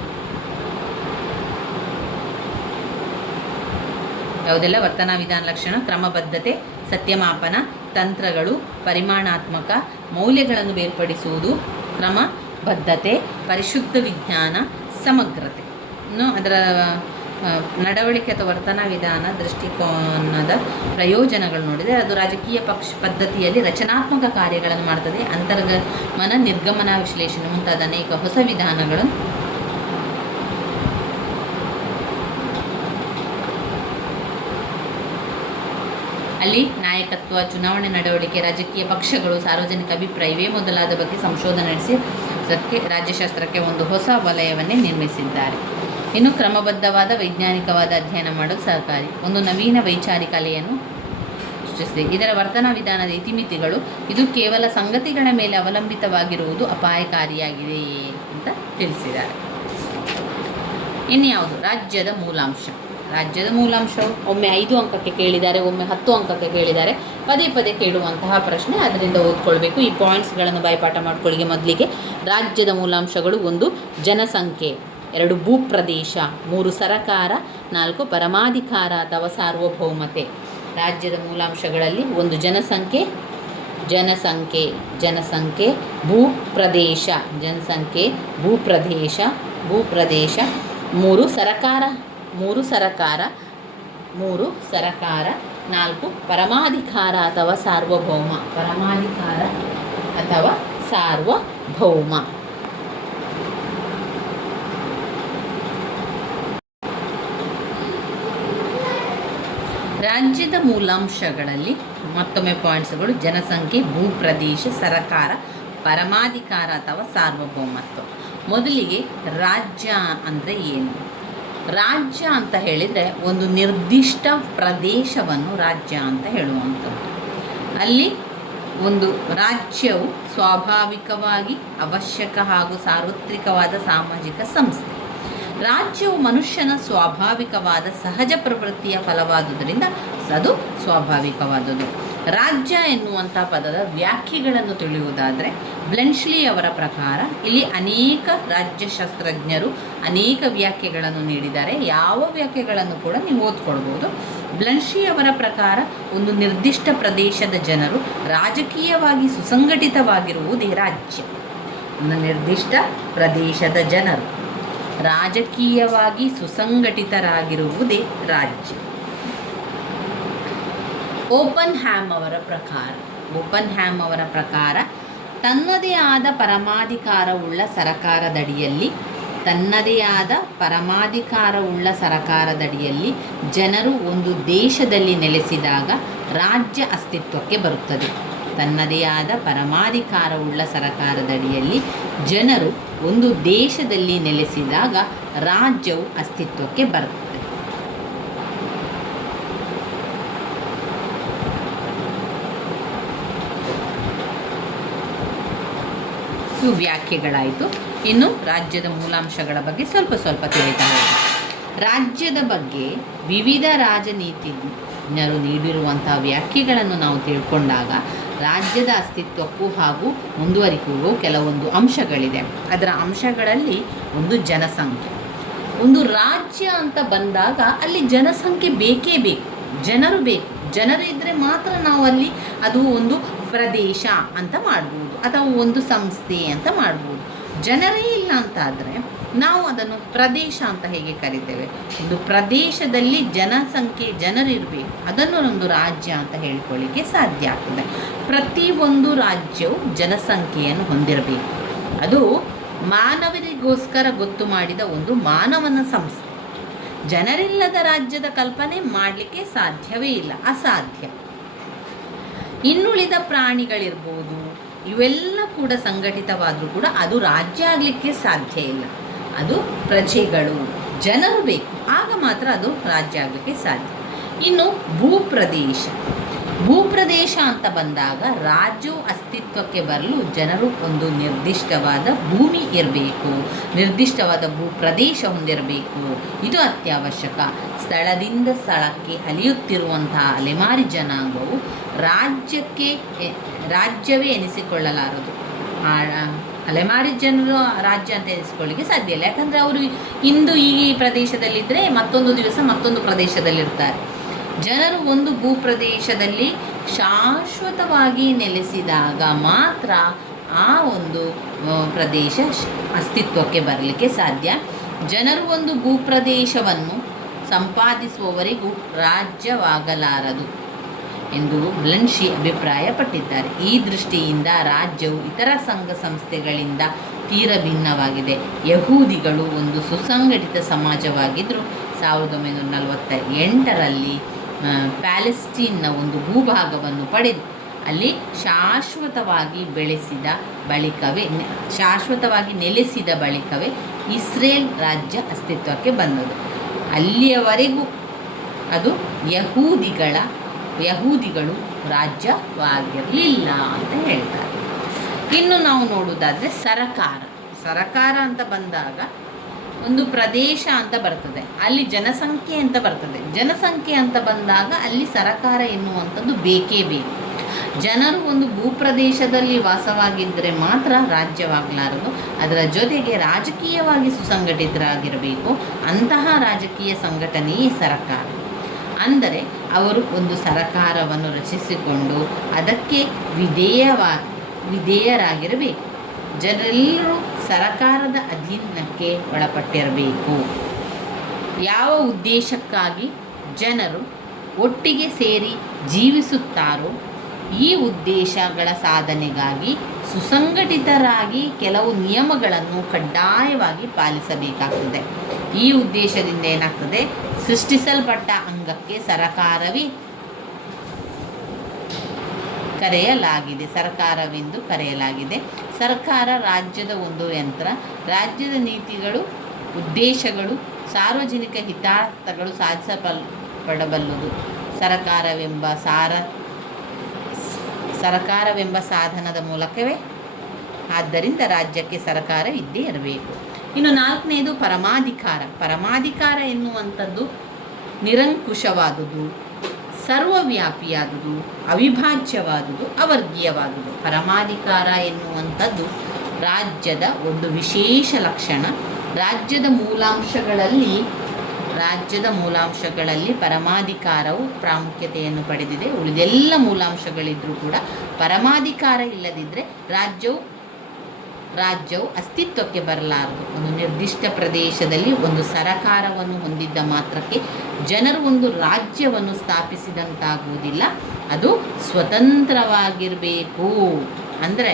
ಯಾವುದೆಲ್ಲ ವರ್ತನಾ ವಿಧಾನ ಲಕ್ಷಣ? ಕ್ರಮಬದ್ಧತೆ, ಸತ್ಯಮಾಪನ, ತಂತ್ರಗಳು, ಪರಿಮಾಣಾತ್ಮಕ ಮೌಲ್ಯಗಳನ್ನು ಬೇರ್ಪಡಿಸುವುದು, ಕ್ರಮಬದ್ಧತೆ, ಪರಿಶುದ್ಧ ವಿಜ್ಞಾನ, ಸಮಗ್ರತೆ. ಇನ್ನು ಅದರ ನಡವಳಿಕೆ ಅಥವಾ ವರ್ತನಾ ವಿಧಾನ ದೃಷ್ಟಿಕೋನದ ಪ್ರಯೋಜನಗಳು ನೋಡಿದರೆ ಅದು ರಾಜಕೀಯ ಪದ್ಧತಿಯಲ್ಲಿ ರಚನಾತ್ಮಕ ಕಾರ್ಯಗಳನ್ನು ಮಾಡ್ತದೆ. ಅಂತರ್ಗಮನ, ನಿರ್ಗಮನ ವಿಶ್ಲೇಷಣೆ ಮುಂತಾದ ಅನೇಕ ಹೊಸ ವಿಧಾನಗಳನ್ನು ಅಲ್ಲಿ ನಾಯಕತ್ವ, ಚುನಾವಣೆ ನಡವಳಿಕೆ, ರಾಜಕೀಯ ಪಕ್ಷಗಳು, ಸಾರ್ವಜನಿಕ ಅಭಿಪ್ರಾಯ ಇವೇ ಮೊದಲಾದ ಬಗ್ಗೆ ಸಂಶೋಧನೆ ನಡೆಸಿ ರಾಜ್ಯಶಾಸ್ತ್ರಕ್ಕೆ ಒಂದು ಹೊಸ ವಲಯವನ್ನೇ ನಿರ್ಮಿಸಿದ್ದಾರೆ. ಇನ್ನು ಕ್ರಮಬದ್ಧವಾದ ವೈಜ್ಞಾನಿಕವಾದ ಅಧ್ಯಯನ ಮಾಡಲು ಸಹಕಾರಿ. ಒಂದು ನವೀನ ವೈಚಾರಿಕ ಅಲೆಯನ್ನು ಸೃಷ್ಟಿಸಿದೆ. ಇದರ ವರ್ತನಾ ವಿಧಾನದ ಇತಿಮಿತಿಗಳು, ಇದು ಕೇವಲ ಸಂಗತಿಗಳ ಮೇಲೆ ಅವಲಂಬಿತವಾಗಿರುವುದು ಅಪಾಯಕಾರಿಯಾಗಿದೆ ಅಂತ ತಿಳಿಸಿದ್ದಾರೆ. ಇನ್ಯಾವುದು? ರಾಜ್ಯದ ಮೂಲಾಂಶವು ಒಮ್ಮೆ 5 ಅಂಕಕ್ಕೆ ಕೇಳಿದ್ದಾರೆ, ಒಮ್ಮೆ 10 ಅಂಕಕ್ಕೆ ಕೇಳಿದ್ದಾರೆ. ಪದೇ ಕೇಳುವಂತಹ ಪ್ರಶ್ನೆ, ಅದರಿಂದ ಓದ್ಕೊಳ್ಬೇಕು. ಈ ಪಾಯಿಂಟ್ಸ್ಗಳನ್ನು ಬಾಯ್ಪಾಠ ಮಾಡ್ಕೊಳ್ಳಿಗೆ ಮೊದಲಿಗೆ ರಾಜ್ಯದ ಮೂಲಾಂಶಗಳು: 1 ಜನಸಂಖ್ಯೆ, 2 ಭೂಪ್ರದೇಶ, 3 ಸರಕಾರ, 4 ಪರಮಾಧಿಕಾರ ಅಥವಾ ಸಾರ್ವಭೌಮತೆ. ರಾಜ್ಯದ ಮೂಲಾಂಶಗಳಲ್ಲಿ 1 ಜನಸಂಖ್ಯೆ, ಭೂಪ್ರದೇಶ, 3 ಸರಕಾರ, 4 ಪರಮಾಧಿಕಾರ ಅಥವಾ ಸಾರ್ವಭೌಮ. ರಾಜ್ಯದ ಮೂಲಾಂಶಗಳಲ್ಲಿ ಮತ್ತೊಮ್ಮೆ ಪಾಯಿಂಟ್ಸ್ಗಳು: ಜನಸಂಖ್ಯೆ, ಭೂಪ್ರದೇಶ, ಸರಕಾರ, ಪರಮಾಧಿಕಾರ ಅಥವಾ ಸಾರ್ವಭೌಮತ್ವ. ಮೊದಲಿಗೆ ರಾಜ್ಯ ಅಂದರೆ ಏನು? ರಾಜ್ಯ ಅಂತ ಹೇಳಿದರೆ ಒಂದು ನಿರ್ದಿಷ್ಟ ಪ್ರದೇಶವನ್ನು ರಾಜ್ಯ ಅಂತ ಹೇಳುವಂಥದ್ದು. ಅಲ್ಲಿ ಒಂದು ರಾಜ್ಯವು ಸ್ವಾಭಾವಿಕವಾಗಿ ಅವಶ್ಯಕ ಹಾಗೂ ಸಾರ್ವತ್ರಿಕವಾದ ಸಾಮಾಜಿಕ ಸಂಸ್ಥೆ. ರಾಜ್ಯವು ಮನುಷ್ಯನ ಸ್ವಾಭಾವಿಕವಾದ ಸಹಜ ಪ್ರವೃತ್ತಿಯ ಫಲವಾದುದರಿಂದ ಅದು ಸ್ವಾಭಾವಿಕವಾದುದು. ರಾಜ್ಯ ಎನ್ನುವಂಥ ಪದದ ವ್ಯಾಖ್ಯೆಗಳನ್ನು ತಿಳಿಯುವುದಾದರೆ ಬ್ಲೆನ್ಶ್ಲಿ ಅವರ ಪ್ರಕಾರ ಇಲ್ಲಿ ಅನೇಕ ರಾಜ್ಯಶಾಸ್ತ್ರಜ್ಞರು ಅನೇಕ ವ್ಯಾಖ್ಯೆಗಳನ್ನು ನೀಡಿದ್ದಾರೆ. ಯಾವ ವ್ಯಾಖ್ಯೆಗಳನ್ನು ಕೂಡ ನೀವು ಓದ್ಕೊಳ್ಬೋದು. ಬ್ಲೆನ್ಶ್ಲಿ ಅವರ ಪ್ರಕಾರ ಒಂದು ನಿರ್ದಿಷ್ಟ ಪ್ರದೇಶದ ಜನರು ರಾಜಕೀಯವಾಗಿ ಸುಸಂಘಟಿತವಾಗಿರುವುದೇ ರಾಜ್ಯ. ಒಂದು ನಿರ್ದಿಷ್ಟ ಪ್ರದೇಶದ ಜನರು ರಾಜಕೀಯವಾಗಿ ಸುಸಂಘಟಿತರಾಗಿರುವುದೇ ರಾಜ್ಯ. ಓಪನ್ ಹ್ಯಾಮ್ ಅವರ ಪ್ರಕಾರ ತನ್ನದೇ ಆದ ಪರಮಾಧಿಕಾರವುಳ್ಳ ಸರಕಾರದಡಿಯಲ್ಲಿ ಜನರು ಒಂದು ದೇಶದಲ್ಲಿ ನೆಲೆಸಿದಾಗ ರಾಜ್ಯ ಅಸ್ತಿತ್ವಕ್ಕೆ ಬರುತ್ತದೆ. ತನ್ನದೇ ಆದ ಪರಮಾಧಿಕಾರವುಳ್ಳ ಸರಕಾರದಡಿಯಲ್ಲಿ ಜನರು ಒಂದು ದೇಶದಲ್ಲಿ ನೆಲೆಸಿದಾಗ ರಾಜ್ಯವು ಅಸ್ತಿತ್ವಕ್ಕೆ ಬರುತ್ತದೆ. ಇವು ವ್ಯಾಖ್ಯೆಗಳಾಯಿತು. ಇನ್ನು ರಾಜ್ಯದ ಮೂಲಾಂಶಗಳ ಬಗ್ಗೆ ಸ್ವಲ್ಪ ತಿಳಿತಾ ಹೋಗೋಣ. ರಾಜ್ಯದ ಬಗ್ಗೆ ವಿವಿಧ ರಾಜನೀತಿಜ್ಞರು ನೀಡಿರುವಂಥ ವ್ಯಾಖ್ಯೆಗಳನ್ನು ನಾವು ತಿಳ್ಕೊಂಡಾಗ ರಾಜ್ಯದ ಅಸ್ತಿತ್ವಕ್ಕೂ ಹಾಗೂ ಮುಂದುವರಿಕೆಗೂ ಕೆಲವೊಂದು ಅಂಶಗಳಿದೆ. ಅದರ ಅಂಶಗಳಲ್ಲಿ ಒಂದು ಜನಸಂಖ್ಯೆ. ಒಂದು ರಾಜ್ಯ ಅಂತ ಬಂದಾಗ ಅಲ್ಲಿ ಜನಸಂಖ್ಯೆ ಬೇಕೇ ಬೇಕು, ಜನರು ಬೇಕು. ಜನರು ಇದ್ದರೆ ಮಾತ್ರ ನಾವು ಅಲ್ಲಿ ಅದು ಒಂದು ಪ್ರದೇಶ ಅಂತ ಮಾಡ್ಬೋದು ಅಥವಾ ಒಂದು ಸಂಸ್ಥೆ ಅಂತ ಮಾಡ್ಬೋದು. ಜನರೇ ಇಲ್ಲ ಅಂತಾದರೆ ನಾವು ಅದನ್ನು ಪ್ರದೇಶ ಅಂತ ಹೇಗೆ ಕರಿತೇವೆ? ಒಂದು ಪ್ರದೇಶದಲ್ಲಿ ಜನಸಂಖ್ಯೆ ಜನರಿರಬೇಕು, ಅದನ್ನು ಒಂದು ರಾಜ್ಯ ಅಂತ ಹೇಳ್ಕೊಳ್ಳಿಕ್ಕೆ ಸಾಧ್ಯ ಆಗ್ತದೆ. ಪ್ರತಿಯೊಂದು ರಾಜ್ಯವು ಜನಸಂಖ್ಯೆಯನ್ನು ಹೊಂದಿರಬೇಕು. ಅದು ಮಾನವರಿಗೋಸ್ಕರ ಗೊತ್ತು ಮಾಡಿದ ಒಂದು ಮಾನವನ ಸಂಸ್ಥೆ. ಜನರಿಲ್ಲದ ರಾಜ್ಯದ ಕಲ್ಪನೆ ಮಾಡಲಿಕ್ಕೆ ಸಾಧ್ಯವೇ ಇಲ್ಲ, ಅಸಾಧ್ಯ. ಇನ್ನುಳಿದ ಪ್ರಾಣಿಗಳಿರ್ಬೋದು, ಇವೆಲ್ಲ ಕೂಡ ಸಂಘಟಿತವಾದರೂ ಕೂಡ ಅದು ರಾಜ್ಯ ಆಗಲಿಕ್ಕೆ ಸಾಧ್ಯ ಇಲ್ಲ. ಅದು ಪ್ರಜೆಗಳು, ಜನರು ಬೇಕು, ಆಗ ಮಾತ್ರ ಅದು ರಾಜ್ಯ ಆಗಲಿಕ್ಕೆ ಸಾಧ್ಯ. ಇನ್ನು ಭೂಪ್ರದೇಶ ಅಂತ ಬಂದಾಗ ರಾಜ್ಯವು ಅಸ್ತಿತ್ವಕ್ಕೆ ಬರಲು ಜನರು ಒಂದು ನಿರ್ದಿಷ್ಟವಾದ ಭೂಮಿ ಇರಬೇಕು, ನಿರ್ದಿಷ್ಟವಾದ ಭೂಪ್ರದೇಶ ಹೊಂದಿರಬೇಕು. ಇದು ಅತ್ಯವಶ್ಯಕ. ಸ್ಥಳದಿಂದ ಸ್ಥಳಕ್ಕೆ ಅಲಿಯುತ್ತಿರುವಂತಹ ಅಲೆಮಾರಿ ಜನಾಂಗವು ರಾಜ್ಯವೇ ಎನಿಸಿಕೊಳ್ಳಲಾರದು. ಅಲೆಮಾರಿ ಜನರು ರಾಜ್ಯ ಅಂತ ಎನಿಸಿಕೊಳ್ಳಿಕ್ಕೆ ಸಾಧ್ಯ ಇಲ್ಲ. ಯಾಕಂದರೆ ಅವರು ಇಂದು ಈ ಪ್ರದೇಶದಲ್ಲಿದ್ದರೆ ಮತ್ತೊಂದು ದಿವಸ ಮತ್ತೊಂದು ಪ್ರದೇಶದಲ್ಲಿರ್ತಾರೆ. ಜನರು ಒಂದು ಭೂಪ್ರದೇಶದಲ್ಲಿ ಶಾಶ್ವತವಾಗಿ ನೆಲೆಸಿದಾಗ ಮಾತ್ರ ಆ ಒಂದು ಪ್ರದೇಶ ಅಸ್ತಿತ್ವಕ್ಕೆ ಬರಲಿಕ್ಕೆ ಸಾಧ್ಯ. ಜನರು ಒಂದು ಭೂಪ್ರದೇಶವನ್ನು ಸಂಪಾದಿಸುವವರೆಗೂ ರಾಜ್ಯವಾಗಲಾರದು ಎಂದು ಬ್ಲನ್ಶಿ ಅಭಿಪ್ರಾಯಪಟ್ಟಿದ್ದಾರೆ. ಈ ದೃಷ್ಟಿಯಿಂದ ರಾಜ್ಯವು ಇತರ ಸಂಘ ಸಂಸ್ಥೆಗಳಿಂದ ತೀರ ಭಿನ್ನವಾಗಿದೆ. ಯಹೂದಿಗಳು ಒಂದು ಸುಸಂಘಟಿತ ಸಮಾಜವಾಗಿದ್ದರು. 1948ರಲ್ಲಿ ಪ್ಯಾಲೆಸ್ಟೀನ್ನ ಒಂದು ಭೂಭಾಗವನ್ನು ಪಡೆದು ಅಲ್ಲಿ ಶಾಶ್ವತವಾಗಿ ನೆಲೆಸಿದ ಬಳಿಕವೇ ಇಸ್ರೇಲ್ ರಾಜ್ಯ ಅಸ್ತಿತ್ವಕ್ಕೆ ಬಂದದು. ಅಲ್ಲಿಯವರೆಗೂ ಅದು ಯಹೂದಿಗಳು ರಾಜ್ಯವಾಗಿರಲಿಲ್ಲ ಅಂತ ಹೇಳ್ತಾರೆ. ಇನ್ನು ನಾವು ನೋಡುವುದಾದರೆ ಸರಕಾರ ಅಂತ ಬಂದಾಗ ಒಂದು ಪ್ರದೇಶ ಅಂತ ಬರ್ತದೆ, ಅಲ್ಲಿ ಜನಸಂಖ್ಯೆ ಅಂತ ಬರ್ತದೆ. ಜನಸಂಖ್ಯೆ ಅಂತ ಬಂದಾಗ ಅಲ್ಲಿ ಸರಕಾರ ಎನ್ನುವಂಥದ್ದು ಬೇಕೇ ಬೇಕು. ಜನರು ಒಂದು ಭೂಪ್ರದೇಶದಲ್ಲಿ ವಾಸವಾಗಿದ್ದರೆ ಮಾತ್ರ ರಾಜ್ಯವಾಗಲಾರದು. ಅದರ ಜೊತೆಗೆ ರಾಜಕೀಯವಾಗಿ ಸುಸಂಘಟಿತರಾಗಿರಬೇಕು. ಅಂತಹ ರಾಜಕೀಯ ಸಂಘಟನೆಯೇ ಸರಕಾರ. ಅಂದರೆ ಅವರು ಒಂದು ಸರಕಾರವನ್ನು ರಚಿಸಿಕೊಂಡು ಅದಕ್ಕೆ ವಿಧೇಯರಾಗಿರಬೇಕು. ಜನರೆಲ್ಲರೂ ಸರಕಾರದ ಅಧೀನಕ್ಕೆ ಒಳಪಟ್ಟಿರಬೇಕು. ಯಾವ ಉದ್ದೇಶಕ್ಕಾಗಿ ಜನರು ಒಟ್ಟಿಗೆ ಸೇರಿ ಜೀವಿಸುತ್ತಾರೋ ಈ ಉದ್ದೇಶಗಳ ಸಾಧನೆಗಾಗಿ ಸುಸಂಘಟಿತರಾಗಿ ಕೆಲವು ನಿಯಮಗಳನ್ನು ಕಡ್ಡಾಯವಾಗಿ ಪಾಲಿಸಬೇಕಾಗ್ತದೆ. ಈ ಉದ್ದೇಶದಿಂದ ಏನಾಗ್ತದೆ? ಸೃಷ್ಟಿಸಲ್ಪಟ್ಟ ಅಂಗಕ್ಕೆ ಸರ್ಕಾರವೆಂದು ಕರೆಯಲಾಗಿದೆ. ಸರ್ಕಾರ ರಾಜ್ಯದ ಒಂದು ಯಂತ್ರ. ರಾಜ್ಯದ ನೀತಿಗಳು, ಉದ್ದೇಶಗಳು, ಸಾರ್ವಜನಿಕ ಹಿತಾರ್ಥಗಳು ಸಾಧಿಸಲ್ಪಡಬಲ್ಲದು ಸರ್ಕಾರವೆಂಬ ಸಾಧನದ ಮೂಲಕವೇ. ಆದ್ದರಿಂದ ರಾಜ್ಯಕ್ಕೆ ಸರ್ಕಾರ ಇದ್ದೇ ಇರಬೇಕು. ಇನ್ನು 4ನೇದು ಪರಮಾಧಿಕಾರ ಎನ್ನುವಂಥದ್ದು ನಿರಂಕುಶವಾದುದು, ಸರ್ವವ್ಯಾಪಿಯಾದುದು, ಅವಿಭಾಜ್ಯವಾದುದು, ಅವರ್ಗೀಯವಾದುದು. ಪರಮಾಧಿಕಾರ ಎನ್ನುವಂಥದ್ದು ರಾಜ್ಯದ ಒಂದು ವಿಶೇಷ ಲಕ್ಷಣ. ರಾಜ್ಯದ ಮೂಲಾಂಶಗಳಲ್ಲಿ ಪರಮಾಧಿಕಾರವು ಪ್ರಾಮುಖ್ಯತೆಯನ್ನು ಪಡೆದಿದೆ. ಉಳಿದೆಲ್ಲ ಮೂಲಾಂಶಗಳಿದ್ರೂ ಕೂಡ ಪರಮಾಧಿಕಾರ ಇಲ್ಲದಿದ್ದರೆ ರಾಜ್ಯವು ಅಸ್ತಿತ್ವಕ್ಕೆ ಬರಲಾರದು. ಒಂದು ನಿರ್ದಿಷ್ಟ ಪ್ರದೇಶದಲ್ಲಿ ಒಂದು ಸರಕಾರವನ್ನು ಹೊಂದಿದ್ದ ಮಾತ್ರಕ್ಕೆ ಜನರು ಒಂದು ರಾಜ್ಯವನ್ನು ಸ್ಥಾಪಿಸಿದಂತಾಗುವುದಿಲ್ಲ. ಅದು ಸ್ವತಂತ್ರವಾಗಿರಬೇಕು. ಅಂದರೆ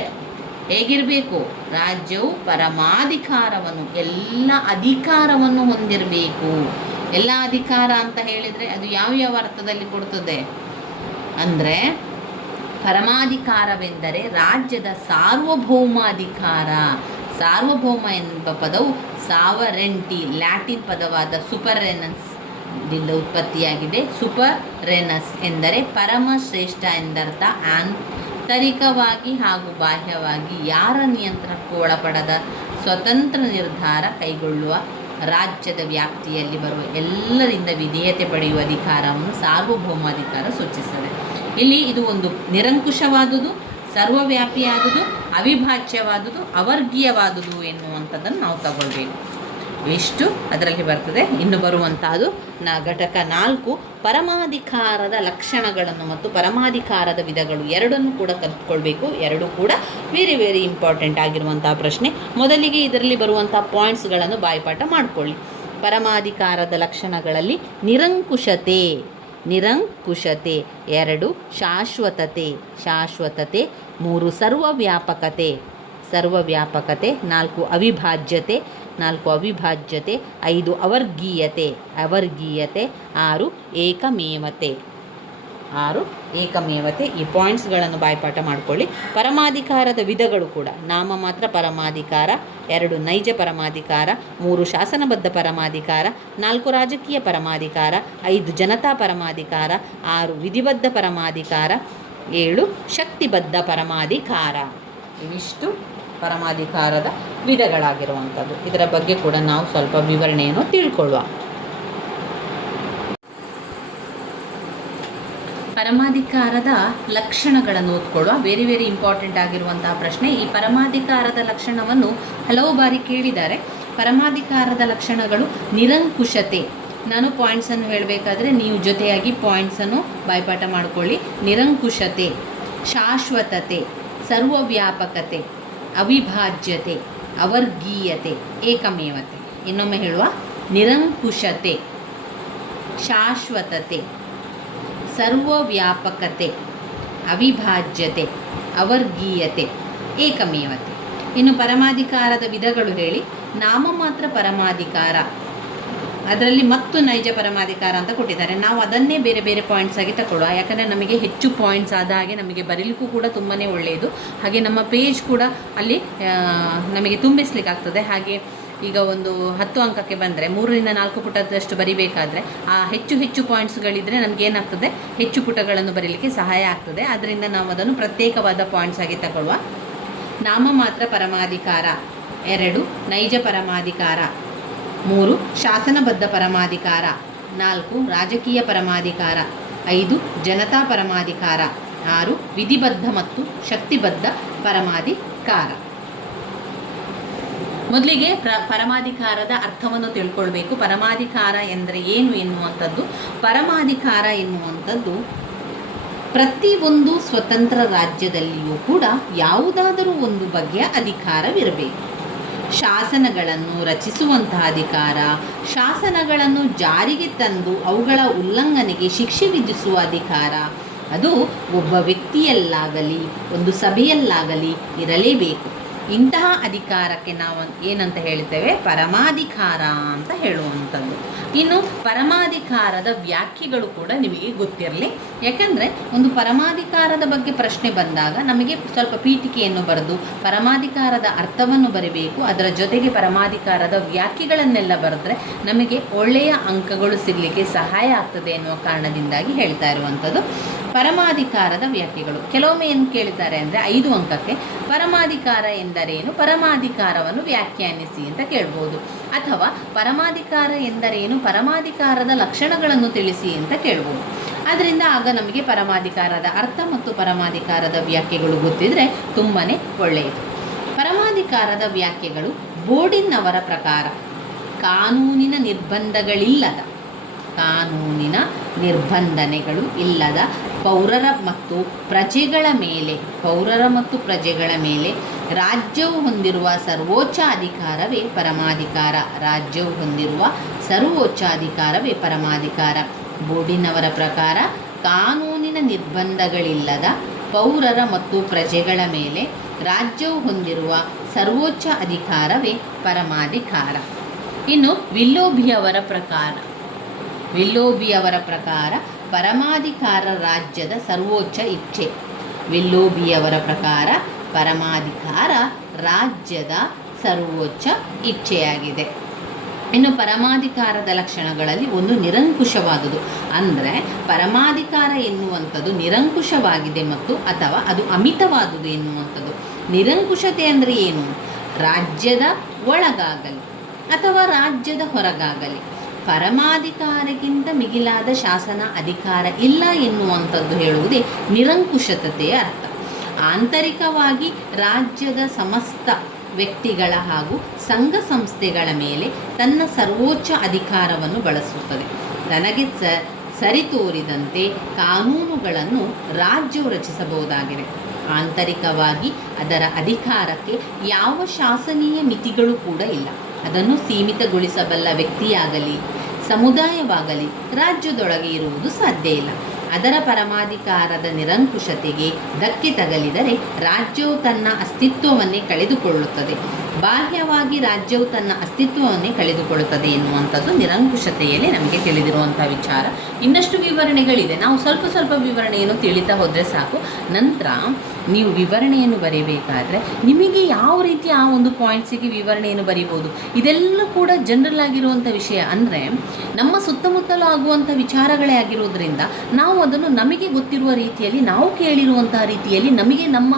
ಹೇಗಿರಬೇಕು? ರಾಜ್ಯವು ಪರಮಾಧಿಕಾರವನ್ನು, ಎಲ್ಲ ಅಧಿಕಾರವನ್ನು ಹೊಂದಿರಬೇಕು. ಎಲ್ಲ ಅಧಿಕಾರ ಅಂತ ಹೇಳಿದರೆ ಅದು ಯಾವ ಅರ್ಥದಲ್ಲಿ ಕೊಡ್ತದೆ ಅಂದರೆ ಪರಮಾಧಿಕಾರವೆಂದರೆ ರಾಜ್ಯದ ಸಾರ್ವಭೌಮಾಧಿಕಾರ. ಸಾರ್ವಭೌಮ ಎಂಬ ಪದವು ಸಾವರೆಂಟಿ ಲ್ಯಾಟಿನ್ ಪದವಾದ ಸುಪರೆನಸ್ ದಿಂದ ಉತ್ಪತ್ತಿಯಾಗಿದೆ. ಸುಪರೆನಸ್ ಎಂದರೆ ಪರಮ ಶ್ರೇಷ್ಠ ಎಂದರ್ಥ. ಆಂತರಿಕವಾಗಿ ಹಾಗೂ ಬಾಹ್ಯವಾಗಿ ಯಾರ ನಿಯಂತ್ರಣಕ್ಕೂ ಒಳಪಡದ ಸ್ವತಂತ್ರ ನಿರ್ಧಾರ ಕೈಗೊಳ್ಳುವ, ರಾಜ್ಯದ ವ್ಯಾಪ್ತಿಯಲ್ಲಿ ಬರುವ ಎಲ್ಲರಿಂದ ವಿಧೇಯತೆ ಪಡೆಯುವ ಅಧಿಕಾರವನ್ನು ಸಾರ್ವಭೌಮಾಧಿಕಾರ ಸೂಚಿಸುತ್ತದೆ. ಇಲ್ಲಿ ಇದು ಒಂದು ನಿರಂಕುಶವಾದುದು, ಸರ್ವವ್ಯಾಪಿಯಾದುದು, ಅವಿಭಾಜ್ಯವಾದುದು, ಅವರ್ಗೀಯವಾದುದು ಎನ್ನುವಂಥದ್ದನ್ನು ನಾವು ತಗೊಳ್ಬೇಕು. ಇಷ್ಟು ಅದರಲ್ಲಿ ಬರ್ತದೆ. ಇನ್ನು ಬರುವಂತಹದ್ದು ಘಟಕ 4 ಪರಮಾಧಿಕಾರದ ಲಕ್ಷಣಗಳನ್ನು ಮತ್ತು ಪರಮಾಧಿಕಾರದ ವಿಧಗಳು ಎರಡನ್ನು ಕೂಡ ಕಲ್ತ್ಕೊಳ್ಬೇಕು. ಎರಡು ಕೂಡ ವೆರಿ ವೆರಿ ಇಂಪಾರ್ಟೆಂಟ್ ಆಗಿರುವಂತಹ ಪ್ರಶ್ನೆ. ಮೊದಲಿಗೆ ಇದರಲ್ಲಿ ಬರುವಂತಹ ಪಾಯಿಂಟ್ಸ್ಗಳನ್ನು ಬಾಯ್ಪಾಠ ಮಾಡಿಕೊಳ್ಳಿ. ಪರಮಾಧಿಕಾರದ ಲಕ್ಷಣಗಳಲ್ಲಿ ನಿರಂಕುಶತೆ, 2 ಶಾಶ್ವತತೆ, 3 ಸರ್ವವ್ಯಾಪಕತೆ, 4 ಅವಿಭಾಜ್ಯತೆ, 5 ಅವರ್ಗೀಯತೆ, 6 ಏಕಮೇವತೆ. ಈ ಪಾಯಿಂಟ್ಸ್ಗಳನ್ನು ಬಾಯ್ಪಾಠ ಮಾಡಿಕೊಳ್ಳಿ. ಪರಮಾಧಿಕಾರದ ವಿಧಗಳು ಕೂಡ ನಾಮಮಾತ್ರ ಪರಮಾಧಿಕಾರ, 2 ನೈಜ ಪರಮಾಧಿಕಾರ, 3 ಶಾಸನಬದ್ಧ ಪರಮಾಧಿಕಾರ, 4 ರಾಜಕೀಯ ಪರಮಾಧಿಕಾರ, 5 ಜನತಾ ಪರಮಾಧಿಕಾರ, 6 ವಿಧಿಬದ್ಧ ಪರಮಾಧಿಕಾರ, 7 ಶಕ್ತಿಬದ್ಧ ಪರಮಾಧಿಕಾರ. ಇವಿಷ್ಟು ಪರಮಾಧಿಕಾರದ ವಿಧಗಳಾಗಿರುವಂಥದ್ದು. ಇದರ ಬಗ್ಗೆ ಕೂಡ ನಾವು ಸ್ವಲ್ಪ ವಿವರಣೆಯನ್ನು ತಿಳ್ಕೊಳ್ಳುವ. ಪರಮಾಧಿಕಾರದ ಲಕ್ಷಣಗಳನ್ನು ಓದ್ಕೊಳ್ಳುವ. ವೆರಿ ವೆರಿ ಇಂಪಾರ್ಟೆಂಟ್ ಆಗಿರುವಂತಹ ಪ್ರಶ್ನೆ. ಈ ಪರಮಾಧಿಕಾರದ ಲಕ್ಷಣವನ್ನು ಹಲವು ಬಾರಿ ಕೇಳಿದ್ದಾರೆ. ಪರಮಾಧಿಕಾರದ ಲಕ್ಷಣಗಳು ನಿರಂಕುಶತೆ. ನಾನು ಪಾಯಿಂಟ್ಸನ್ನು ಹೇಳಬೇಕಾದ್ರೆ ನೀವು ಜೊತೆಯಾಗಿ ಪಾಯಿಂಟ್ಸನ್ನು ಬಾಯ್ಪಾಠ ಮಾಡಿಕೊಳ್ಳಿ. ನಿರಂಕುಶತೆ, ಶಾಶ್ವತತೆ, ಸರ್ವವ್ಯಾಪಕತೆ, ಅವಿಭಾಜ್ಯತೆ, ಅವರ್ಗೀಯತೆ, ಏಕಮೇವತೆ. ಇನ್ನೊಮ್ಮೆ ಹೇಳುವ: ನಿರಂಕುಶತೆ, ಶಾಶ್ವತತೆ, ಸರ್ವವ್ಯಾಪಕತೆ, ಅವಿಭಾಜ್ಯತೆ, ಅವರ್ಗೀಯತೆ, ಏಕಮೇವತೆ. ಇನ್ನು ಪರಮಾಧಿಕಾರದ ವಿಧಗಳು ಹೇಳಿ. ನಾಮಮಾತ್ರ ಪರಮಾಧಿಕಾರ, ಅದರಲ್ಲಿ ಮತ್ತು ನೈಜ ಪರಮಾಧಿಕಾರ ಅಂತ ಕೊಟ್ಟಿದ್ದಾರೆ. ನಾವು ಅದನ್ನೇ ಬೇರೆ ಬೇರೆ ಪಾಯಿಂಟ್ಸ್ ಆಗಿ ತಗೊಳ್ಳುವ. ಯಾಕಂದರೆ ನಮಗೆ ಹೆಚ್ಚು ಪಾಯಿಂಟ್ಸ್ ಆದ ಹಾಗೆ ನಮಗೆ ಬರೀಲಿಕ್ಕೂ ಕೂಡ ತುಂಬಾ ಒಳ್ಳೆಯದು. ಹಾಗೆ ನಮ್ಮ ಪೇಜ್ ಕೂಡ ಅಲ್ಲಿ ನಮಗೆ ತುಂಬಿಸ್ಲಿಕ್ಕಾಗ್ತದೆ. ಹಾಗೆ ಈಗ ಒಂದು 10 ಅಂಕಕ್ಕೆ ಬಂದರೆ 3 ರಿಂದ 4 ಪುಟದಷ್ಟು ಬರಿಬೇಕಾದ್ರೆ ಆ ಹೆಚ್ಚು ಪಾಯಿಂಟ್ಸ್ಗಳಿದ್ದರೆ ನಮಗೇನಾಗ್ತದೆ, ಹೆಚ್ಚು ಪುಟಗಳನ್ನು ಬರೀಲಿಕ್ಕೆ ಸಹಾಯ ಆಗ್ತದೆ. ಆದ್ದರಿಂದ ನಾವು ಅದನ್ನು ಪ್ರತ್ಯೇಕವಾದ ಪಾಯಿಂಟ್ಸ್ ಆಗಿ ತಗೊಳ್ಳುವ. ನಾಮಮಾತ್ರ ಪರಮಾಧಿಕಾರ, 2 ನೈಜ ಪರಮಾಧಿಕಾರ, 3 ಶಾಸನಬದ್ಧ ಪರಮಾಧಿಕಾರ, 4 ರಾಜಕೀಯ ಪರಮಾಧಿಕಾರ, 5 ಜನತಾ ಪರಮಾಧಿಕಾರ, 6 ವಿಧಿಬದ್ಧ ಮತ್ತು ಶಕ್ತಿಬದ್ಧ ಪರಮಾಧಿಕಾರ. ಮೊದಲಿಗೆ ಪರಮಾಧಿಕಾರದ ಅರ್ಥವನ್ನು ತಿಳ್ಕೊಳ್ಬೇಕು. ಪರಮಾಧಿಕಾರ ಎಂದರೆ ಏನು ಎನ್ನುವಂಥದ್ದು. ಪರಮಾಧಿಕಾರ ಎನ್ನುವಂಥದ್ದು ಪ್ರತಿಯೊಂದು ಸ್ವತಂತ್ರ ರಾಜ್ಯದಲ್ಲಿಯೂ ಕೂಡ ಯಾವುದಾದರೂ ಒಂದು ಬಗೆಯ ಅಧಿಕಾರವಿರಬೇಕು. ಶಾಸನಗಳನ್ನು ರಚಿಸುವಂತಹ ಅಧಿಕಾರ, ಶಾಸನಗಳನ್ನು ಜಾರಿಗೆ ತಂದು ಅವುಗಳ ಉಲ್ಲಂಘನೆಗೆ ಶಿಕ್ಷೆ ವಿಧಿಸುವ ಅಧಿಕಾರ, ಅದು ಒಬ್ಬ ವ್ಯಕ್ತಿಯಲ್ಲಾಗಲಿ ಒಂದು ಸಭೆಯಲ್ಲಾಗಲಿ ಇರಲೇಬೇಕು. ಇಂತಹ ಅಧಿಕಾರಕ್ಕೆ ನಾವು ಏನಂತ ಹೇಳ್ತೇವೆ? ಪರಮಾಧಿಕಾರ ಅಂತ ಹೇಳುವಂಥದ್ದು. ಇನ್ನು ಪರಮಾಧಿಕಾರದ ವ್ಯಾಖ್ಯೆಗಳು ಕೂಡ ನಿಮಗೆ ಗೊತ್ತಿರಲಿ. ಯಾಕಂದರೆ ಒಂದು ಪರಮಾಧಿಕಾರದ ಬಗ್ಗೆ ಪ್ರಶ್ನೆ ಬಂದಾಗ ನಮಗೆ ಸ್ವಲ್ಪ ಪೀಠಿಕೆಯನ್ನು ಬರೆದು ಪರಮಾಧಿಕಾರದ ಅರ್ಥವನ್ನು ಬರೀಬೇಕು. ಅದರ ಜೊತೆಗೆ ಪರಮಾಧಿಕಾರದ ವ್ಯಾಖ್ಯೆಗಳನ್ನೆಲ್ಲ ಬರೆದ್ರೆ ನಮಗೆ ಒಳ್ಳೆಯ ಅಂಕಗಳು ಸಿಗಲಿಕ್ಕೆ ಸಹಾಯ ಆಗ್ತದೆ ಎನ್ನುವ ಕಾರಣದಿಂದಾಗಿ ಹೇಳ್ತಾ ಇರುವಂಥದ್ದು. ಪರಮಾಧಿಕಾರದ ವ್ಯಾಖ್ಯೆಗಳು ಕೆಲವೊಮ್ಮೆ ಏನು ಕೇಳಿದ್ದಾರೆ ಅಂದರೆ 5 ಅಂಕಕ್ಕೆ ಪರಮಾಧಿಕಾರ ಎಂದರೇನು, ಪರಮಾಧಿಕಾರವನ್ನು ವ್ಯಾಖ್ಯಾನಿಸಿ ಅಂತ ಕೇಳ್ಬೋದು. ಅಥವಾ ಪರಮಾಧಿಕಾರ ಎಂದರೇನು, ಪರಮಾಧಿಕಾರದ ಲಕ್ಷಣಗಳನ್ನು ತಿಳಿಸಿ ಅಂತ ಕೇಳ್ಬೋದು. ಆದ್ದರಿಂದ ಆಗ ನಮಗೆ ಪರಮಾಧಿಕಾರದ ಅರ್ಥ ಮತ್ತು ಪರಮಾಧಿಕಾರದ ವ್ಯಾಖ್ಯೆಗಳು ಗೊತ್ತಿದ್ರೆ ತುಂಬಾ ಒಳ್ಳೆಯದು. ಪರಮಾಧಿಕಾರದ ವ್ಯಾಖ್ಯೆಗಳು ಬೋರ್ಡಿನ್ ಅವರ ಪ್ರಕಾರ ಕಾನೂನಿನ ನಿರ್ಬಂಧನೆಗಳು ಇಲ್ಲದ ಪೌರರ ಮತ್ತು ಪ್ರಜೆಗಳ ಮೇಲೆ ರಾಜ್ಯವು ಹೊಂದಿರುವ ಸರ್ವೋಚ್ಚ ಅಧಿಕಾರವೇ ಪರಮಾಧಿಕಾರ. ಬೋರ್ಡಿನ್ ಅವರ ಪ್ರಕಾರ ಕಾನೂನಿನ ನಿರ್ಬಂಧಗಳಿಲ್ಲದ ಪೌರರ ಮತ್ತು ಪ್ರಜೆಗಳ ಮೇಲೆ ರಾಜ್ಯವು ಹೊಂದಿರುವ ಸರ್ವೋಚ್ಚ ಅಧಿಕಾರವೇ ಪರಮಾಧಿಕಾರ. ಇನ್ನು ವಿಲ್ಲೋಬಿಯವರ ಪ್ರಕಾರ ಪರಮಾಧಿಕಾರ ರಾಜ್ಯದ ಸರ್ವೋಚ್ಚ ಇಚ್ಛೆ. ವಿಲ್ಲೋಬಿಯವರ ಪ್ರಕಾರ ಪರಮಾಧಿಕಾರ ರಾಜ್ಯದ ಸರ್ವೋಚ್ಚ ಇಚ್ಛೆಯಾಗಿದೆ. ಇನ್ನು ಪರಮಾಧಿಕಾರದ ಲಕ್ಷಣಗಳಲ್ಲಿ ಒಂದು ನಿರಂಕುಶವಾದುದು. ಅಂದರೆ ಪರಮಾಧಿಕಾರ ಎನ್ನುವಂಥದ್ದು ನಿರಂಕುಶವಾಗಿದೆ ಮತ್ತು ಅಥವಾ ಅದು ಅಮಿತವಾದುದು ಎನ್ನುವಂಥದ್ದು. ನಿರಂಕುಶತೆ ಅಂದರೆ ಏನು? ರಾಜ್ಯದ ಒಳಗಾಗಲಿ ಅಥವಾ ರಾಜ್ಯದ ಹೊರಗಾಗಲಿ ಪರಮಾಧಿಕಾರಕ್ಕಿಂತ ಮಿಗಿಲಾದ ಶಾಸನ ಅಧಿಕಾರ ಇಲ್ಲ ಎನ್ನುವಂಥದ್ದು ಹೇಳುವುದೇ ನಿರಂಕುಶತೆಯ ಅರ್ಥ. ಆಂತರಿಕವಾಗಿ ರಾಜ್ಯದ ಸಮಸ್ತ ವ್ಯಕ್ತಿಗಳ ಹಾಗೂ ಸಂಘ ಸಂಸ್ಥೆಗಳ ಮೇಲೆ ತನ್ನ ಸರ್ವೋಚ್ಚ ಅಧಿಕಾರವನ್ನು ಬಳಸುತ್ತದೆ. ತನಗೆ ಸರಿತೋರಿದಂತೆ ಕಾನೂನುಗಳನ್ನು ರಾಜ್ಯವು ರಚಿಸಬಹುದಾಗಿದೆ. ಆಂತರಿಕವಾಗಿ ಅದರ ಅಧಿಕಾರಕ್ಕೆ ಯಾವ ಶಾಸನೀಯ ಮಿತಿಗಳು ಕೂಡ ಇಲ್ಲ. ಅದನ್ನು ಸೀಮಿತಗೊಳಿಸಬಲ್ಲ ವ್ಯಕ್ತಿಯಾಗಲಿ ಸಮುದಾಯವಾಗಲಿ ರಾಜ್ಯದೊಳಗೆ ಇರುವುದು ಸಾಧ್ಯ ಇಲ್ಲ. ಅದರ ಪರಮಾಧಿಕಾರದ ನಿರಂಕುಶತೆಗೆ ಧಕ್ಕೆ ತಗಲಿದರೆ ರಾಜ್ಯವು ತನ್ನ ಅಸ್ತಿತ್ವವನ್ನೇ ಕಳೆದುಕೊಳ್ಳುತ್ತದೆ. ಬಾಹ್ಯವಾಗಿ ರಾಜ್ಯವು ತನ್ನ ಅಸ್ತಿತ್ವವನ್ನೇ ಕಳೆದುಕೊಳ್ಳುತ್ತದೆ ಎನ್ನುವಂಥದ್ದು ನಿರಂಕುಶತೆಯಲ್ಲಿ ನಮಗೆ ತಿಳಿದಿರುವಂಥ ವಿಚಾರ. ಇನ್ನಷ್ಟು ವಿವರಣೆಗಳಿದೆ, ನಾವು ಸ್ವಲ್ಪ ಸ್ವಲ್ಪ ವಿವರಣೆಯನ್ನು ತಿಳಿತಾ ಹೋದರೆ ಸಾಕು. ನಂತರ ನೀವು ವಿವರಣೆಯನ್ನು ಬರೀಬೇಕಾದ್ರೆ ನಿಮಗೆ ಯಾವ ರೀತಿ ಆ ಒಂದು ಪಾಯಿಂಟ್ಸಿಗೆ ವಿವರಣೆಯನ್ನು ಬರೀಬೋದು, ಇದೆಲ್ಲ ಕೂಡ ಜನರಲ್ ಆಗಿರುವಂಥ ವಿಷಯ. ಅಂದರೆ ನಮ್ಮ ಸುತ್ತಮುತ್ತಲೂ ಆಗುವಂಥ ವಿಚಾರಗಳೇ ಆಗಿರೋದ್ರಿಂದ ನಾವು ಅದನ್ನು ನಮಗೆ ಗೊತ್ತಿರುವ ರೀತಿಯಲ್ಲಿ, ನಾವು ಕೇಳಿರುವಂತಹ ರೀತಿಯಲ್ಲಿ, ನಮಗೆ ನಮ್ಮ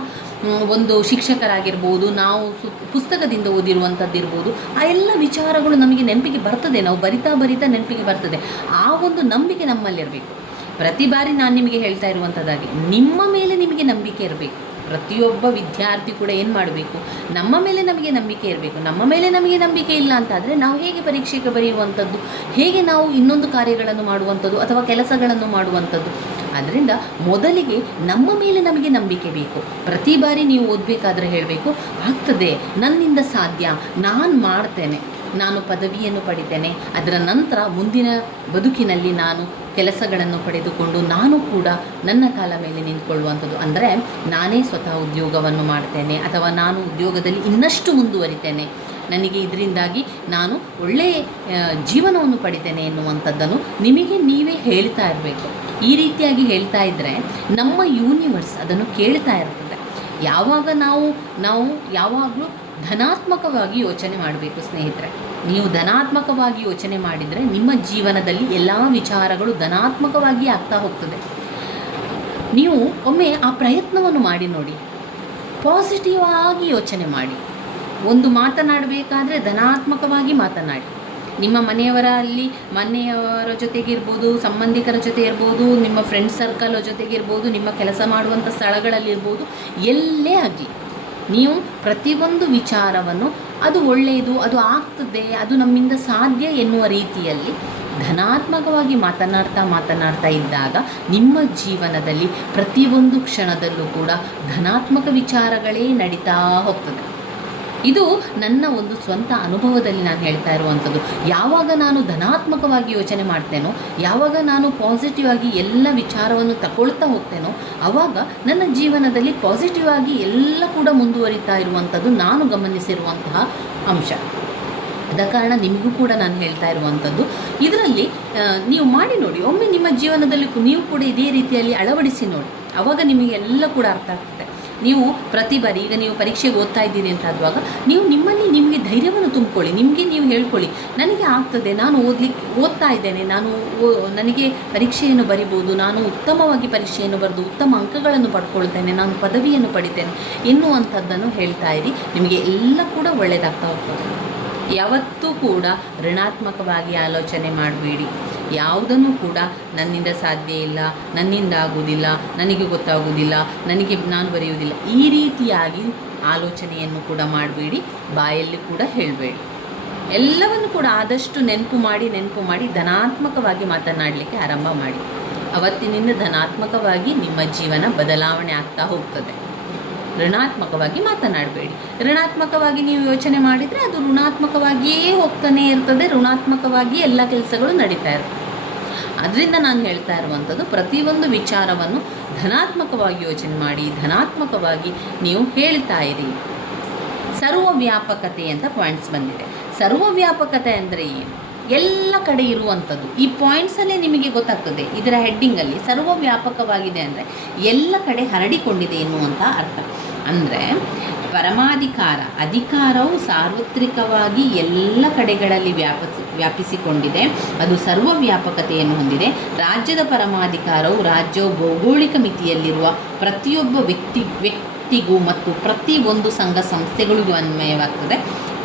ಒಂದು ಶಿಕ್ಷಕರಾಗಿರ್ಬೋದು, ನಾವು ಪುಸ್ತಕದಿಂದ ಓದಿರುವಂಥದ್ದಿರ್ಬೋದು, ಆ ಎಲ್ಲ ವಿಚಾರಗಳು ನಮಗೆ ನೆನಪಿಗೆ ಬರ್ತದೆ. ನಾವು ಬರಿತಾ ನೆನಪಿಗೆ ಬರ್ತದೆ. ಆ ಒಂದು ನಂಬಿಕೆ ನಮ್ಮಲ್ಲಿರಬೇಕು. ಪ್ರತಿ ಬಾರಿ ನಾನು ನಿಮಗೆ ಹೇಳ್ತಾ ಇರುವಂಥದ್ದಾಗಿ ನಿಮ್ಮ ಮೇಲೆ ನಿಮಗೆ ನಂಬಿಕೆ ಇರಬೇಕು. ಪ್ರತಿಯೊಬ್ಬ ವಿದ್ಯಾರ್ಥಿ ಕೂಡ ಏನು ಮಾಡಬೇಕು? ನಮ್ಮ ಮೇಲೆ ನಮಗೆ ನಂಬಿಕೆ ಇರಬೇಕು. ನಮ್ಮ ಮೇಲೆ ನಮಗೆ ನಂಬಿಕೆ ಇಲ್ಲ ಅಂತಾದರೆ ನಾವು ಹೇಗೆ ಪರೀಕ್ಷೆಗೆ ಬರೆಯುವಂಥದ್ದು, ಹೇಗೆ ನಾವು ಇನ್ನೊಂದು ಕಾರ್ಯಗಳನ್ನು ಮಾಡುವಂಥದ್ದು ಅಥವಾ ಕೆಲಸಗಳನ್ನು ಮಾಡುವಂಥದ್ದು? ಆದ್ದರಿಂದ ಮೊದಲಿಗೆ ನಮ್ಮ ಮೇಲೆ ನಮಗೆ ನಂಬಿಕೆ ಬೇಕು. ಪ್ರತಿ ಬಾರಿ ನೀವು ಓದಬೇಕಾದ್ರೆ ಹೇಳಬೇಕು, ಆಗ್ತದೆ, ನನ್ನಿಂದ ಸಾಧ್ಯ, ನಾನು ಮಾಡ್ತೇನೆ, ನಾನು ಪದವಿಯನ್ನು ಪಡಿತೇನೆ, ಅದರ ನಂತರ ಮುಂದಿನ ಬದುಕಿನಲ್ಲಿ ನಾನು ಕೆಲಸಗಳನ್ನು ಪಡೆದುಕೊಂಡು ನಾನು ಕೂಡ ನನ್ನ ಕಾಲ ಮೇಲೆ ನಿಂತ್ಕೊಳ್ಳುವಂಥದ್ದು. ಅಂದರೆ ನಾನೇ ಸ್ವತಃ ಉದ್ಯೋಗವನ್ನು ಮಾಡ್ತೇನೆ ಅಥವಾ ನಾನು ಉದ್ಯೋಗದಲ್ಲಿ ಇನ್ನಷ್ಟು ಮುಂದುವರಿತೇನೆ, ನನಗೆ ಇದರಿಂದಾಗಿ ನಾನು ಒಳ್ಳೆಯ ಜೀವನವನ್ನು ಪಡಿತೇನೆ ಎನ್ನುವಂಥದ್ದನ್ನು ನಿಮಗೆ ನೀವೇ ಹೇಳ್ತಾ ಇರಬೇಕು. ಈ ರೀತಿಯಾಗಿ ಹೇಳ್ತಾ ಇದ್ದರೆ ನಮ್ಮ ಯೂನಿವರ್ಸ್ ಅದನ್ನು ಕೇಳ್ತಾ ಇರ್ತದೆ. ಯಾವಾಗ ನಾವು ಯಾವಾಗಲೂ ಧನಾತ್ಮಕವಾಗಿ ಯೋಚನೆ ಮಾಡಬೇಕು ಸ್ನೇಹಿತರೆ. ನೀವು ಧನಾತ್ಮಕವಾಗಿ ಯೋಚನೆ ಮಾಡಿದರೆ ನಿಮ್ಮ ಜೀವನದಲ್ಲಿ ಎಲ್ಲ ವಿಚಾರಗಳು ಧನಾತ್ಮಕವಾಗಿ ಆಗ್ತಾ ಹೋಗ್ತದೆ. ನೀವು ಒಮ್ಮೆ ಆ ಪ್ರಯತ್ನವನ್ನು ಮಾಡಿ ನೋಡಿ. ಪಾಸಿಟಿವ್ ಆಗಿ ಯೋಚನೆ ಮಾಡಿ. ಒಂದು ಮಾತನಾಡಬೇಕಾದ್ರೆ ಧನಾತ್ಮಕವಾಗಿ ಮಾತನಾಡಿ. ನಿಮ್ಮ ಮನೆಯವರ ಜೊತೆಗಿರ್ಬೋದು, ಸಂಬಂಧಿಕರ ಜೊತೆ ಇರ್ಬೋದು, ನಿಮ್ಮ ಫ್ರೆಂಡ್ ಸರ್ಕಲ್ ಜೊತೆಗಿರ್ಬೋದು, ನಿಮ್ಮ ಕೆಲಸ ಮಾಡುವಂಥ ಸ್ಥಳಗಳಲ್ಲಿರ್ಬೋದು, ಎಲ್ಲೇ ಆಗಲಿ ನೀವು ಪ್ರತಿಯೊಂದು ವಿಚಾರವನ್ನು ಅದು ಒಳ್ಳೆಯದು, ಅದು ಆಗ್ತದೆ, ಅದು ನಮ್ಮಿಂದ ಸಾಧ್ಯ ಎನ್ನುವ ರೀತಿಯಲ್ಲಿ ಧನಾತ್ಮಕವಾಗಿ ಮಾತನಾಡ್ತಾ ಇದ್ದಾಗ ನಿಮ್ಮ ಜೀವನದಲ್ಲಿ ಪ್ರತಿಯೊಂದು ಕ್ಷಣದಲ್ಲೂ ಕೂಡ ಧನಾತ್ಮಕ ವಿಚಾರಗಳೇ ನಡೀತಾ ಹೋಗ್ತದೆ. ಇದು ನನ್ನ ಒಂದು ಸ್ವಂತ ಅನುಭವದಲ್ಲಿ ನಾನು ಹೇಳ್ತಾ ಇರುವಂಥದ್ದು. ಯಾವಾಗ ನಾನು ಧನಾತ್ಮಕವಾಗಿ ಯೋಚನೆ ಮಾಡ್ತೇನೋ, ಯಾವಾಗ ನಾನು ಪಾಸಿಟಿವ್ ಆಗಿ ಎಲ್ಲ ವಿಚಾರವನ್ನು ತಗೊಳ್ತಾ ಹೋಗ್ತೇನೋ, ಆವಾಗ ನನ್ನ ಜೀವನದಲ್ಲಿ ಪಾಸಿಟಿವ್ ಆಗಿ ಎಲ್ಲ ಕೂಡ ಮುಂದುವರಿತಾ ಇರುವಂಥದ್ದು ನಾನು ಗಮನಿಸಿರುವಂತಹ ಅಂಶ. ಆದ ಕಾರಣ ನಿಮಗೂ ಕೂಡ ನಾನು ಹೇಳ್ತಾ ಇರುವಂಥದ್ದು, ಇದರಲ್ಲಿ ನೀವು ಮಾಡಿ ನೋಡಿ. ಒಮ್ಮೆ ನಿಮ್ಮ ಜೀವನದಲ್ಲಿ ನೀವು ಕೂಡ ಇದೇ ರೀತಿಯಲ್ಲಿ ಅಳವಡಿಸಿ ನೋಡಿ. ಆವಾಗ ನಿಮಗೆ ಎಲ್ಲ ಕೂಡ ಅರ್ಥ ಆಗ್ತದೆ. ನೀವು ಪ್ರತಿ ಬಾರಿ ಈಗ ನೀವು ಪರೀಕ್ಷೆಗೆ ಓದ್ತಾ ಇದ್ದೀರಿ ಅಂತ ಆಗುವಾಗ ನೀವು ನಿಮಗೆ ಧೈರ್ಯವನ್ನು ತುಂಬಿಕೊಳ್ಳಿ. ನಿಮಗೆ ನೀವು ಹೇಳ್ಕೊಳ್ಳಿ, ನನಗೆ ಆಗ್ತದೆ, ನಾನು ಓದ್ತಾ ಇದ್ದೇನೆ, ನನಗೆ ಪರೀಕ್ಷೆಯನ್ನು ಬರಿಬೋದು, ನಾನು ಉತ್ತಮವಾಗಿ ಪರೀಕ್ಷೆಯನ್ನು ಬರೆದು ಉತ್ತಮ ಅಂಕಗಳನ್ನು ಪಡ್ಕೊಳ್ತೇನೆ, ನಾನು ಪದವಿಯನ್ನು ಪಡಿತೇನೆ ಎನ್ನುವಂಥದ್ದನ್ನು ಹೇಳ್ತಾ ಇರಿ. ನಿಮಗೆ ಎಲ್ಲ ಕೂಡ ಒಳ್ಳೆಯದಾಗ್ತಾ ಹೋಗ್ತದೆ. ಯಾವತ್ತೂ ಕೂಡ ಋಣಾತ್ಮಕವಾಗಿ ಆಲೋಚನೆ ಮಾಡಬೇಡಿ. ಯಾವುದನ್ನು ಕೂಡ ನನ್ನಿಂದ ಸಾಧ್ಯ ಇಲ್ಲ, ನನ್ನಿಂದ ಆಗುವುದಿಲ್ಲ, ನನಗೆ ಗೊತ್ತಾಗುವುದಿಲ್ಲ, ನಾನು ಬರೆಯುವುದಿಲ್ಲ, ಈ ರೀತಿಯಾಗಿ ಆಲೋಚನೆಯನ್ನು ಕೂಡ ಮಾಡಬೇಡಿ. ಬಾಯಲ್ಲಿ ಕೂಡ ಹೇಳಬೇಡಿ. ಎಲ್ಲವನ್ನು ಕೂಡ ಆದಷ್ಟು ನೆನಪು ಮಾಡಿ ಧನಾತ್ಮಕವಾಗಿ ಮಾತನಾಡಲಿಕ್ಕೆ ಆರಂಭ ಮಾಡಿ. ಅವತ್ತಿನಿಂದ ಧನಾತ್ಮಕವಾಗಿ ನಿಮ್ಮ ಜೀವನ ಬದಲಾವಣೆ ಆಗ್ತಾ ಹೋಗ್ತದೆ. ಋಣಾತ್ಮಕವಾಗಿ ಮಾತನಾಡಬೇಡಿ. ಋಣಾತ್ಮಕವಾಗಿ ನೀವು ಯೋಚನೆ ಮಾಡಿದರೆ ಅದು ಋಣಾತ್ಮಕವಾಗಿಯೇ ಹೋಗ್ತಾನೆ ಇರ್ತದೆ. ಋಣಾತ್ಮಕವಾಗಿ ಎಲ್ಲ ಕೆಲಸಗಳು ನಡೀತಾ ಇರ್ತದೆ. ಅದರಿಂದ ನಾನು ಹೇಳ್ತಾ ಇರುವಂಥದ್ದು, ಪ್ರತಿಯೊಂದು ವಿಚಾರವನ್ನು ಧನಾತ್ಮಕವಾಗಿ ಯೋಚನೆ ಮಾಡಿ, ಧನಾತ್ಮಕವಾಗಿ ನೀವು ಹೇಳ್ತಾ ಇರಿ. ಸರ್ವವ್ಯಾಪಕತೆ ಅಂತ ಪಾಯಿಂಟ್ಸ್ ಬಂದಿದೆ. ಸರ್ವವ್ಯಾಪಕತೆ ಅಂದರೆ ಏನು? ಎಲ್ಲ ಕಡೆ ಇರುವಂಥದ್ದು. ಈ ಪಾಯಿಂಟ್ಸಲ್ಲೇ ನಿಮಗೆ ಗೊತ್ತಾಗ್ತದೆ, ಇದರ ಹೆಡ್ಡಿಂಗಲ್ಲಿ ಸರ್ವವ್ಯಾಪಕವಾಗಿದೆ ಅಂದರೆ ಎಲ್ಲ ಕಡೆ ಹರಡಿಕೊಂಡಿದೆ ಎನ್ನುವಂಥ ಅರ್ಥ. ಅಂದರೆ ಪರಮಾಧಿಕಾರ, ಅಧಿಕಾರವು ಸಾರ್ವತ್ರಿಕವಾಗಿ ಎಲ್ಲ ಕಡೆಗಳಲ್ಲಿ ವ್ಯಾಪಿಸಿಕೊಂಡಿದೆ, ಅದು ಸರ್ವವ್ಯಾಪಕತೆಯನ್ನು ಹೊಂದಿದೆ. ರಾಜ್ಯದ ಪರಮಾಧಿಕಾರವು ರಾಜ್ಯವು ಭೌಗೋಳಿಕ ಮಿತಿಯಲ್ಲಿರುವ ಪ್ರತಿಯೊಬ್ಬ ವ್ಯಕ್ತಿಗೂ ಮತ್ತು ಪ್ರತಿ ಒಂದು ಸಂಘ ಸಂಸ್ಥೆಗಳಿಗೂ ಅನ್ವಯವಾಗ್ತದೆ.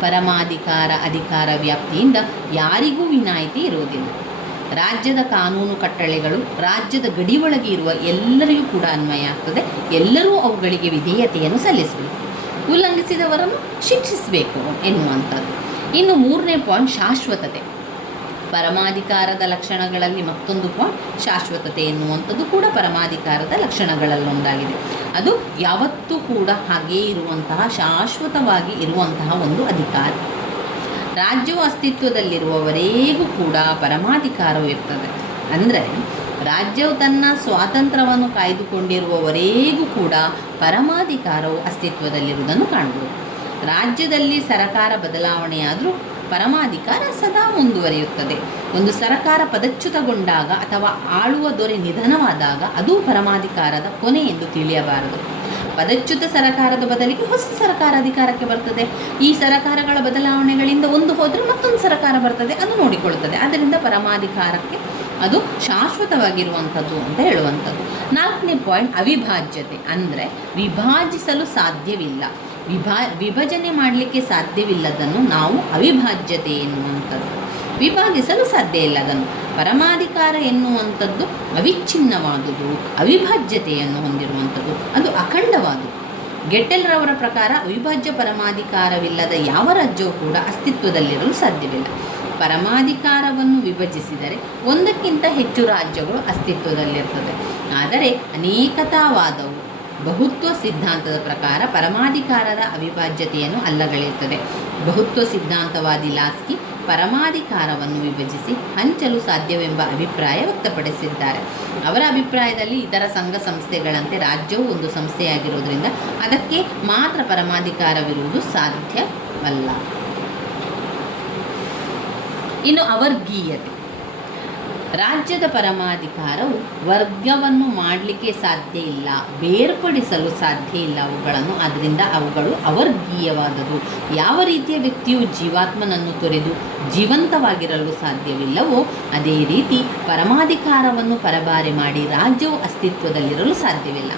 ಪರಮಾಧಿಕಾರ ಅಧಿಕಾರ ವ್ಯಾಪ್ತಿಯಿಂದ ಯಾರಿಗೂ ವಿನಾಯಿತಿ ಇರುವುದಿಲ್ಲ. ರಾಜ್ಯದ ಕಾನೂನು ಕಟ್ಟಳೆಗಳು ರಾಜ್ಯದ ಗಡಿಯೊಳಗೆ ಇರುವ ಎಲ್ಲರಿಗೂ ಕೂಡ ಅನ್ವಯ ಆಗ್ತದೆ. ಎಲ್ಲರೂ ಅವುಗಳಿಗೆ ವಿಧೇಯತೆಯನ್ನು ಸಲ್ಲಿಸಬೇಕು, ಉಲ್ಲಂಘಿಸಿದವರನ್ನು ಶಿಕ್ಷಿಸಬೇಕು ಎನ್ನುವಂಥದ್ದು. ಇನ್ನು 3ನೇ ಪಾಯಿಂಟ್ ಶಾಶ್ವತತೆ. ಪರಮಾಧಿಕಾರದ ಲಕ್ಷಣಗಳಲ್ಲಿ ಮತ್ತೊಂದು ಪಾಯಿಂಟ್ ಶಾಶ್ವತತೆ ಎನ್ನುವಂಥದ್ದು ಕೂಡ ಪರಮಾಧಿಕಾರದ ಲಕ್ಷಣಗಳಲ್ಲೊಂದಾಗಿದೆ. ಅದು ಯಾವತ್ತೂ ಕೂಡ ಹಾಗೇ ಇರುವಂತಹ, ಶಾಶ್ವತವಾಗಿ ಇರುವಂತಹ ಒಂದು ಅಧಿಕಾರ. ರಾಜ್ಯವು ಅಸ್ತಿತ್ವದಲ್ಲಿರುವವರೆಗೂ ಕೂಡ ಪರಮಾಧಿಕಾರವು ಇರ್ತದೆ. ಅಂದರೆ ರಾಜ್ಯವು ತನ್ನ ಸ್ವಾತಂತ್ರ್ಯವನ್ನು ಕಾಯ್ದುಕೊಂಡಿರುವವರೆಗೂ ಕೂಡ ಪರಮಾಧಿಕಾರವು ಅಸ್ತಿತ್ವದಲ್ಲಿರುವುದನ್ನು ಕಾಣಬಹುದು. ರಾಜ್ಯದಲ್ಲಿ ಸರಕಾರ ಬದಲಾವಣೆಯಾದರೂ ಪರಮಾಧಿಕಾರ ಸದಾ ಮುಂದುವರಿಯುತ್ತದೆ. ಒಂದು ಸರಕಾರ ಪದಚ್ಯುತಗೊಂಡಾಗ ಅಥವಾ ಆಳುವ ದೊರೆ ನಿಧನವಾದಾಗ ಅದು ಪರಮಾಧಿಕಾರದ ಕೊನೆ ಎಂದು ತಿಳಿಯಬಾರದು. ಪದಚ್ಯುತ ಸರಕಾರದ ಬದಲಿಗೆ ಹೊಸ ಸರಕಾರ ಅಧಿಕಾರಕ್ಕೆ ಬರ್ತದೆ. ಈ ಸರಕಾರಗಳ ಬದಲಾವಣೆಗಳಿಂದ ಒಂದು ಹೋದರೆ ಮತ್ತೊಂದು ಸರಕಾರ ಬರ್ತದೆ, ಅದು ನೋಡಿಕೊಳ್ಳುತ್ತದೆ. ಆದ್ದರಿಂದ ಪರಮಾಧಿಕಾರಕ್ಕೆ ಅದು ಶಾಶ್ವತವಾಗಿರುವಂಥದ್ದು ಅಂತ ಹೇಳುವಂಥದ್ದು. 4ನೇ ಪಾಯಿಂಟ್ ಅವಿಭಾಜ್ಯತೆ. ಅಂದರೆ ವಿಭಾಜಿಸಲು ಸಾಧ್ಯವಿಲ್ಲ, ವಿಭಜನೆ ಮಾಡಲಿಕ್ಕೆ ಸಾಧ್ಯವಿಲ್ಲದನ್ನು ನಾವು ಅವಿಭಾಜ್ಯತೆ ಎನ್ನುವಂಥದ್ದು. ವಿಭಾಗಿಸಲು ಸಾಧ್ಯ ಇಲ್ಲ ಅದನ್ನು. ಪರಮಾಧಿಕಾರ ಎನ್ನುವಂಥದ್ದು ಅವಿಚ್ಛಿನ್ನವಾದುದು, ಅವಿಭಾಜ್ಯತೆಯನ್ನು ಹೊಂದಿರುವಂಥದ್ದು, ಅದು ಅಖಂಡವಾದುದು. ಗೆಟ್ಟೆಲ್ರವರ ಪ್ರಕಾರ ಅವಿಭಾಜ್ಯ ಪರಮಾಧಿಕಾರವಿಲ್ಲದ ಯಾವ ರಾಜ್ಯವೂ ಕೂಡ ಅಸ್ತಿತ್ವದಲ್ಲಿರಲು ಸಾಧ್ಯವಿಲ್ಲ. ಪರಮಾಧಿಕಾರವನ್ನು ವಿಭಜಿಸಿದರೆ ಒಂದಕ್ಕಿಂತ ಹೆಚ್ಚು ರಾಜ್ಯಗಳು ಅಸ್ತಿತ್ವದಲ್ಲಿರ್ತದೆ. ಆದರೆ ಅನೇಕತಾವಾದವು ಬಹುತ್ವ ಸಿದ್ಧಾಂತದ ಪ್ರಕಾರ ಪರಮಾಧಿಕಾರದ ಅವಿಭಾಜ್ಯತೆಯನ್ನು ಅಲ್ಲಗಳೆಯುತ್ತದೆ. ಬಹುತ್ವ ಸಿದ್ಧಾಂತವಾದಿ ಲಾಸ್ಕಿ ಪರಮಾಧಿಕಾರವನ್ನು ವಿಭಜಿಸಿ ಹಂಚಲು ಸಾಧ್ಯವೆಂಬ ಅಭಿಪ್ರಾಯ ವ್ಯಕ್ತಪಡಿಸಿದ್ದಾರೆ. ಅವರ ಅಭಿಪ್ರಾಯದಲ್ಲಿ ಇತರ ಸಂಘ ಸಂಸ್ಥೆಗಳಂತೆ ರಾಜ್ಯವು ಒಂದು ಸಂಸ್ಥೆಯಾಗಿರುವುದರಿಂದ ಅದಕ್ಕೆ ಮಾತ್ರ ಪರಮಾಧಿಕಾರವಿರುವುದು ಸಾಧ್ಯವಲ್ಲ. ಇನ್ನು ಅವರ್ಗೀಯತೆ. ರಾಜ್ಯದ ಪರಮಾಧಿಕಾರವು ವರ್ಗವನ್ನು ಮಾಡಲಿಕ್ಕೆ ಸಾಧ್ಯ ಇಲ್ಲ, ಬೇರ್ಪಡಿಸಲು ಸಾಧ್ಯ ಇಲ್ಲ ಅವುಗಳನ್ನು. ಆದ್ದರಿಂದ ಅವುಗಳು ಅವರ್ಗೀಯವಾದವು. ಯಾವ ರೀತಿಯ ವ್ಯಕ್ತಿಯು ಜೀವಾತ್ಮನನ್ನು ತೊರೆದು ಜೀವಂತವಾಗಿರಲು ಸಾಧ್ಯವಿಲ್ಲವೋ ಅದೇ ರೀತಿ ಪರಮಾಧಿಕಾರವನ್ನು ಪರಬಾರೆ ಮಾಡಿ ರಾಜ್ಯವು ಅಸ್ತಿತ್ವದಲ್ಲಿರಲು ಸಾಧ್ಯವಿಲ್ಲ.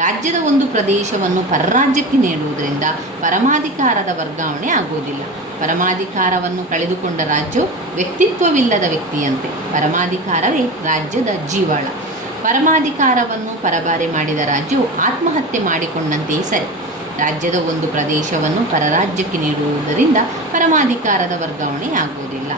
ರಾಜ್ಯದ ಒಂದು ಪ್ರದೇಶವನ್ನು ಪರರಾಜ್ಯಕ್ಕೆ ನೀಡುವುದರಿಂದ ಪರಮಾಧಿಕಾರದ ವರ್ಗಾವಣೆ ಆಗುವುದಿಲ್ಲ. ಪರಮಾಧಿಕಾರವನ್ನು ಕಳೆದುಕೊಂಡ ರಾಜ್ಯವು ವ್ಯಕ್ತಿತ್ವವಿಲ್ಲದ ವ್ಯಕ್ತಿಯಂತೆ. ಪರಮಾಧಿಕಾರವೇ ರಾಜ್ಯದ ಜೀವಾಳ. ಪರಮಾಧಿಕಾರವನ್ನು ಪರಬಾರೆ ಮಾಡಿದ ರಾಜ್ಯವು ಆತ್ಮಹತ್ಯೆ ಮಾಡಿಕೊಂಡಂತೆಯೇ ಸರಿ. ರಾಜ್ಯದ ಒಂದು ಪ್ರದೇಶವನ್ನು ಪರರಾಜ್ಯಕ್ಕೆ ನೀಡುವುದರಿಂದ ಪರಮಾಧಿಕಾರದ ವರ್ಗಾವಣೆ ಆಗುವುದಿಲ್ಲ.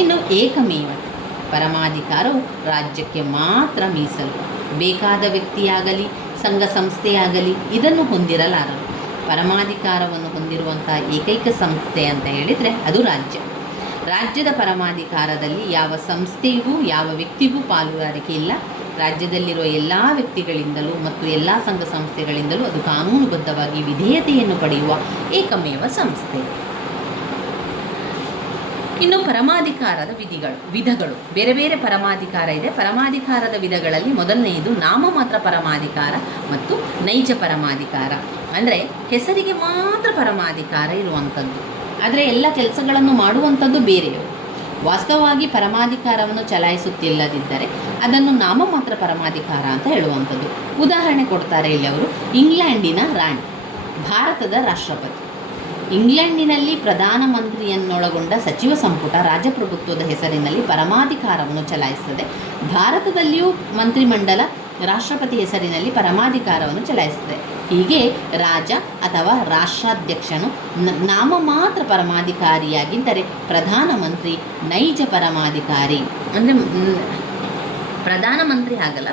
ಇನ್ನು ಏಕಮೇವತೆ. ಪರಮಾಧಿಕಾರವು ರಾಜ್ಯಕ್ಕೆ ಮಾತ್ರ ಮೀಸಲು. ಬೇಕಾದ ವ್ಯಕ್ತಿಯಾಗಲಿ ಸಂಘ ಸಂಸ್ಥೆಯಾಗಲಿ ಇದನ್ನು ಹೊಂದಿರಲಾರದು. ಪರಮಾಧಿಕಾರವನ್ನು ಹೊಂದಿರುವಂಥ ಏಕೈಕ ಸಂಸ್ಥೆ ಅಂತ ಹೇಳಿದರೆ ಅದು ರಾಜ್ಯ. ರಾಜ್ಯದ ಪರಮಾಧಿಕಾರದಲ್ಲಿ ಯಾವ ಸಂಸ್ಥೆಗೂ ಯಾವ ವ್ಯಕ್ತಿಗೂ ಪಾಲುದಾರಿಕೆ ಇಲ್ಲ. ರಾಜ್ಯದಲ್ಲಿರುವ ಎಲ್ಲ ವ್ಯಕ್ತಿಗಳಿಂದಲೂ ಮತ್ತು ಎಲ್ಲ ಸಂಘ ಸಂಸ್ಥೆಗಳಿಂದಲೂ ಅದು ಕಾನೂನುಬದ್ಧವಾಗಿ ವಿಧೇಯತೆಯನ್ನು ಪಡೆಯುವ ಏಕಮೇವ ಸಂಸ್ಥೆ. ಇನ್ನು ಪರಮಾಧಿಕಾರದ ವಿಧಗಳು ಬೇರೆ ಬೇರೆ ಪರಮಾಧಿಕಾರ ಇದೆ. ಪರಮಾಧಿಕಾರದ ವಿಧಗಳಲ್ಲಿ ಮೊದಲನೆಯದು ನಾಮಮಾತ್ರ ಪರಮಾಧಿಕಾರ ಮತ್ತು ನೈಜ ಪರಮಾಧಿಕಾರ. ಅಂದರೆ ಹೆಸರಿಗೆ ಮಾತ್ರ ಪರಮಾಧಿಕಾರ ಇರುವಂಥದ್ದು, ಆದರೆ ಎಲ್ಲ ಕೆಲಸಗಳನ್ನು ಮಾಡುವಂಥದ್ದು ಬೇರೆಯವರು. ವಾಸ್ತವವಾಗಿ ಪರಮಾಧಿಕಾರವನ್ನು ಚಲಾಯಿಸುತ್ತಿಲ್ಲದಿದ್ದರೆ ಅದನ್ನು ನಾಮಮಾತ್ರ ಪರಮಾಧಿಕಾರ ಅಂತ ಹೇಳುವಂಥದ್ದು. ಉದಾಹರಣೆ ಕೊಡ್ತಾರೆ ಇಲ್ಲಿ ಅವರು. ಇಂಗ್ಲೆಂಡಿನ ರಾಣಿ, ಭಾರತದ ರಾಷ್ಟ್ರಪತಿ. ಇಂಗ್ಲೆಂಡಿನಲ್ಲಿ ಪ್ರಧಾನಮಂತ್ರಿಯನ್ನೊಳಗೊಂಡ ಸಚಿವ ಸಂಪುಟ ರಾಜಪ್ರಭುತ್ವದ ಹೆಸರಿನಲ್ಲಿ ಪರಮಾಧಿಕಾರವನ್ನು ಚಲಾಯಿಸುತ್ತದೆ. ಭಾರತದಲ್ಲಿಯೂ ಮಂತ್ರಿಮಂಡಲ ರಾಷ್ಟ್ರಪತಿ ಹೆಸರಿನಲ್ಲಿ ಪರಮಾಧಿಕಾರವನ್ನು ಚಲಾಯಿಸುತ್ತದೆ. ಹೀಗೆ ರಾಜ ಅಥವಾ ರಾಷ್ಟ್ರಾಧ್ಯಕ್ಷನು ನಾಮಮಾತ್ರ ಪರಮಾಧಿಕಾರಿಯಾಗಿದ್ದರೆ ಪ್ರಧಾನಮಂತ್ರಿ ನೈಜ ಪರಮಾಧಿಕಾರಿ. ಅಂದರೆ ಪ್ರಧಾನಮಂತ್ರಿ ಆಗಲ್ಲ,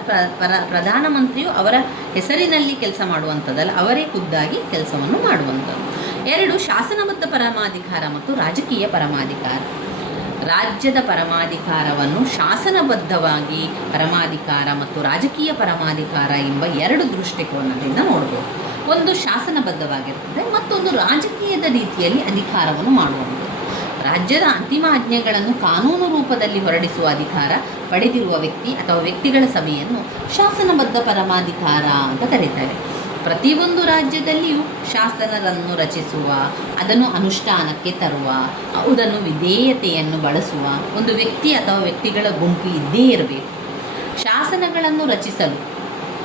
ಪ್ರಧಾನಮಂತ್ರಿಯು ಅವರ ಹೆಸರಿನಲ್ಲಿ ಕೆಲಸ ಮಾಡುವಂಥದ್ದಲ್ಲ, ಅವರೇ ಖುದ್ದಾಗಿ ಕೆಲಸವನ್ನು ಮಾಡುವಂಥದ್ದು. 2 ಶಾಸನಬದ್ಧ ಪರಮಾಧಿಕಾರ ಮತ್ತು ರಾಜಕೀಯ ಪರಮಾಧಿಕಾರ. ರಾಜ್ಯದ ಪರಮಾಧಿಕಾರವನ್ನು ಶಾಸನಬದ್ಧವಾಗಿ ಪರಮಾಧಿಕಾರ ಮತ್ತು ರಾಜಕೀಯ ಪರಮಾಧಿಕಾರ ಎಂಬ 2 ದೃಷ್ಟಿಕೋನದಿಂದ ನೋಡ್ಬೋದು. ಒಂದು ಶಾಸನಬದ್ಧವಾಗಿರ್ತದೆ, ಮತ್ತೊಂದು ರಾಜಕೀಯದ ರೀತಿಯಲ್ಲಿ ಅಧಿಕಾರವನ್ನು ಮಾಡುವಂಥದ್ದು. ರಾಜ್ಯದ ಅಂತಿಮ ಆಜ್ಞೆಗಳನ್ನು ಕಾನೂನು ರೂಪದಲ್ಲಿ ಹೊರಡಿಸುವ ಅಧಿಕಾರ ಪಡೆದಿರುವ ವ್ಯಕ್ತಿ ಅಥವಾ ವ್ಯಕ್ತಿಗಳ ಸಭೆಯನ್ನು ಶಾಸನಬದ್ಧ ಪರಮಾಧಿಕಾರ ಅಂತ ಕರೀತಾರೆ. ಪ್ರತಿಯೊಂದು ರಾಜ್ಯದಲ್ಲಿಯೂ ಶಾಸನವನ್ನು ರಚಿಸುವ, ಅದನ್ನು ಅನುಷ್ಠಾನಕ್ಕೆ ತರುವ, ಅದನ್ನು ವಿಧೇಯತೆಯನ್ನು ಬಳಸುವ ಒಂದು ವ್ಯಕ್ತಿ ಅಥವಾ ವ್ಯಕ್ತಿಗಳ ಗುಂಪು ಇದ್ದೇ ಇರಬೇಕು. ಶಾಸನಗಳನ್ನು ರಚಿಸಲು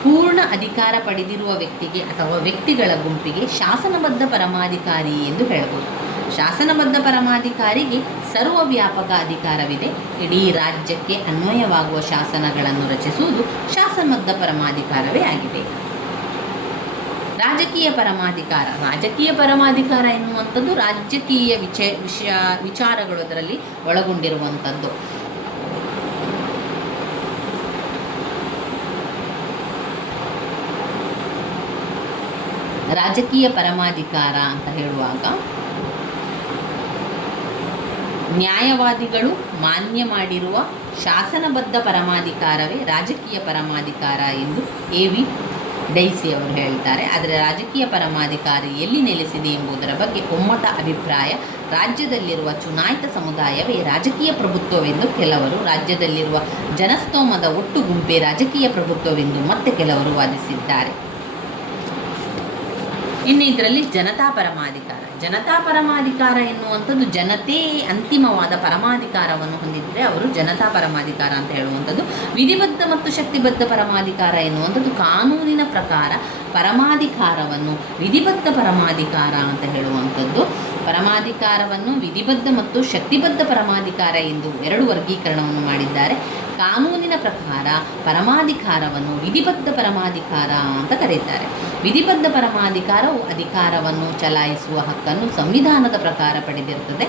ಪೂರ್ಣ ಅಧಿಕಾರ ಪಡೆದಿರುವ ವ್ಯಕ್ತಿಗೆ ಅಥವಾ ವ್ಯಕ್ತಿಗಳ ಗುಂಪಿಗೆ ಶಾಸನಬದ್ಧ ಪರಮಾಧಿಕಾರಿ ಎಂದು ಹೇಳಬಹುದು. ಶಾಸನಬದ್ಧ ಪರಮಾಧಿಕಾರಿಗೆ ಸರ್ವವ್ಯಾಪಕ ಅಧಿಕಾರವಿದೆ. ಇಡೀ ರಾಜ್ಯಕ್ಕೆ ಅನ್ವಯವಾಗುವ ಶಾಸನಗಳನ್ನು ರಚಿಸುವುದು ಶಾಸನಬದ್ಧ ಪರಮಾಧಿಕಾರವೇ ಆಗಿದೆ. ರಾಜಕೀಯ ಪರಮಾಧಿಕಾರ ಎನ್ನುವಂಥದ್ದು ರಾಜಕೀಯ ವಿಚಾರಗಳು ಅದರಲ್ಲಿ ಒಳಗೊಂಡಿರುವಂಥದ್ದು. ರಾಜಕೀಯ ಪರಮಾಧಿಕಾರ ಅಂತ ಹೇಳುವಾಗ ನ್ಯಾಯವಾದಿಗಳು ಮಾನ್ಯ ಮಾಡಿರುವ ಶಾಸನಬದ್ಧ ಪರಮಾಧಿಕಾರವೇ ರಾಜಕೀಯ ಪರಮಾಧಿಕಾರ ಎಂದು ಎ.ವಿ. ಡೈಸಿ ಅವರು ಹೇಳ್ತಾರೆ. ಆದರೆ ರಾಜಕೀಯ ಪರಮಾಧಿಕಾರಿ ಎಲ್ಲಿ ನೆಲೆಸಿದೆ ಎಂಬುದರ ಬಗ್ಗೆ ಒಮ್ಮತ ಅಭಿಪ್ರಾಯ. ರಾಜ್ಯದಲ್ಲಿರುವ ಚುನಾಯಿತ ಸಮುದಾಯವೇ ರಾಜಕೀಯ ಪ್ರಭುತ್ವವೆಂದು ಕೆಲವರು, ರಾಜ್ಯದಲ್ಲಿರುವ ಜನಸ್ತೋಮದ ಒಟ್ಟು ಗುಂಪೇ ರಾಜಕೀಯ ಪ್ರಭುತ್ವವೆಂದು ಮತ್ತೆ ಕೆಲವರು ವಾದಿಸಿದ್ದಾರೆ. ಇನ್ನು ಇದರಲ್ಲಿ ಜನತಾ ಪರಮಾಧಿಕಾರ ಎನ್ನುವಂಥದ್ದು ಜನತೆ ಅಂತಿಮವಾದ ಪರಮಾಧಿಕಾರವನ್ನು ಹೊಂದಿದ್ದರೆ ಅವರು ಜನತಾ ಪರಮಾಧಿಕಾರ ಅಂತ ಹೇಳುವಂಥದ್ದು. ವಿಧಿಬದ್ಧ ಮತ್ತು ಶಕ್ತಿಬದ್ಧ ಪರಮಾಧಿಕಾರ ಎನ್ನುವಂಥದ್ದು ಕಾನೂನಿನ ಪ್ರಕಾರ ಪರಮಾಧಿಕಾರವನ್ನು ವಿಧಿಬದ್ಧ ಪರಮಾಧಿಕಾರ ಅಂತ ಹೇಳುವಂಥದ್ದು. ಪರಮಾಧಿಕಾರವನ್ನು ವಿಧಿಬದ್ಧ ಮತ್ತು ಶಕ್ತಿಬದ್ಧ ಪರಮಾಧಿಕಾರ ಎಂದು ಎರಡು ವರ್ಗೀಕರಣವನ್ನು ಮಾಡಿದ್ದಾರೆ. ಕಾನೂನಿನ ಪ್ರಕಾರ ಪರಮಾಧಿಕಾರವನ್ನು ವಿಧಿಬದ್ಧ ಪರಮಾಧಿಕಾರ ಅಂತ ಕರೀತಾರೆ. ವಿಧಿಬದ್ಧ ಪರಮಾಧಿಕಾರವು ಅಧಿಕಾರವನ್ನು ಚಲಾಯಿಸುವ ಹಕ್ಕನ್ನು ಸಂವಿಧಾನದ ಪ್ರಕಾರ ಪಡೆದಿರುತ್ತದೆ.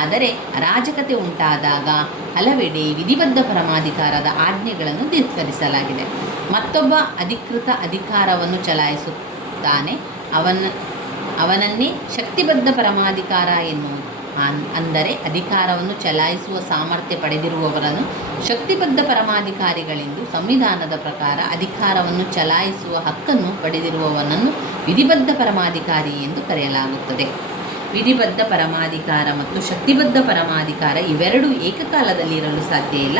ಆದರೆ ಅರಾಜಕತೆ ಉಂಟಾದಾಗ ಹಲವೆಡೆ ವಿಧಿಬದ್ಧ ಪರಮಾಧಿಕಾರದ ಆಜ್ಞೆಗಳನ್ನು ಧಿಕ್ಕರಿಸಲಾಗಿದೆ. ಮತ್ತೊಬ್ಬ ಅಧಿಕೃತ ಅಧಿಕಾರವನ್ನು ಚಲಾಯಿಸುತ್ತಾನೆ, ಅವನನ್ನೇ ಶಕ್ತಿಬದ್ಧ ಪರಮಾಧಿಕಾರ ಎನ್ನುವುದು. ಅಂದರೆ ಅಧಿಕಾರವನ್ನು ಚಲಾಯಿಸುವ ಸಾಮರ್ಥ್ಯ ಪಡೆದಿರುವವರನ್ನು ಶಕ್ತಿಬದ್ಧ ಪರಮಾಧಿಕಾರಿಗಳೆಂದು, ಸಂವಿಧಾನದ ಪ್ರಕಾರ ಅಧಿಕಾರವನ್ನು ಚಲಾಯಿಸುವ ಹಕ್ಕನ್ನು ಪಡೆದಿರುವವನನ್ನು ವಿಧಿಬದ್ಧ ಪರಮಾಧಿಕಾರಿ ಎಂದು ಕರೆಯಲಾಗುತ್ತದೆ. ವಿಧಿಬದ್ಧ ಪರಮಾಧಿಕಾರ ಮತ್ತು ಶಕ್ತಿಬದ್ಧ ಪರಮಾಧಿಕಾರ ಇವೆರಡೂ ಏಕಕಾಲದಲ್ಲಿ ಇರಲು ಸಾಧ್ಯ ಇಲ್ಲ.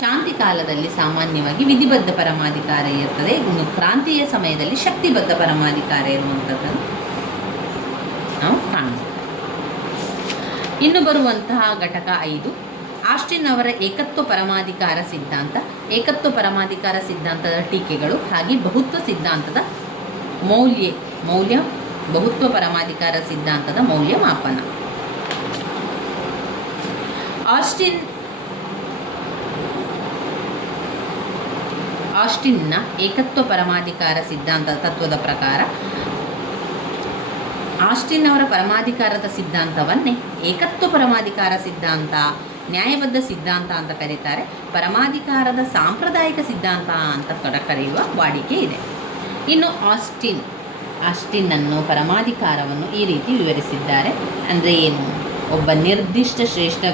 ಶಾಂತಿ ಕಾಲದಲ್ಲಿ ಸಾಮಾನ್ಯವಾಗಿ ವಿಧಿಬದ್ಧ ಪರಮಾಧಿಕಾರ ಇರುತ್ತದೆ. ಇನ್ನು ಕ್ರಾಂತಿಯ ಸಮಯದಲ್ಲಿ ಶಕ್ತಿಬದ್ಧ ಪರಮಾಧಿಕಾರ ಇರುವಂಥದ್ದನ್ನು ನಾವು ಕಾಣ್ತೀವಿ. ಇನ್ನು ಬರುವಂತಹ ಘಟಕ 5 ಆಸ್ಟಿನ್ ಅವರ ಏಕತ್ವ ಪರಮಾಧಿಕಾರ ಸಿದ್ಧಾಂತದ ಟೀಕೆಗಳು ಹಾಗೆ ಬಹುತ್ವ ಸಿದ್ಧಾಂತದ ಬಹುತ್ವ ಪರಮಾಧಿಕಾರ ಸಿದ್ಧಾಂತದ ಮೌಲ್ಯಮಾಪನ. ಆಸ್ಟಿನ್ನ ಏಕತ್ವ ಪರಮಾಧಿಕಾರ ಸಿದ್ಧಾಂತ ತತ್ವದ ಪ್ರಕಾರ ಆಸ್ಟಿನ್ ಅವರ ಪರಮಾಧಿಕಾರದ ಸಿದ್ಧಾಂತವನ್ನೇ ಏಕತ್ವ ಪರಮಾಧಿಕಾರ ಸಿದ್ಧಾಂತ, ನ್ಯಾಯಬದ್ಧ ಸಿದ್ಧಾಂತ ಅಂತ ಕರೀತಾರೆ. ಪರಮಾಧಿಕಾರದ ಸಾಂಪ್ರದಾಯಿಕ ಸಿದ್ಧಾಂತ ಅಂತ ಕರೆಯುವ ವಾಡಿಕೆ ಇದೆ. ಇನ್ನು ಆಸ್ಟಿನ್ನನ್ನು ಪರಮಾಧಿಕಾರವನ್ನು ಈ ರೀತಿ ವಿವರಿಸಿದ್ದಾರೆ. ಅಂದರೆ ಏನು? ಒಬ್ಬ ನಿರ್ದಿಷ್ಟ ಶ್ರೇಷ್ಠ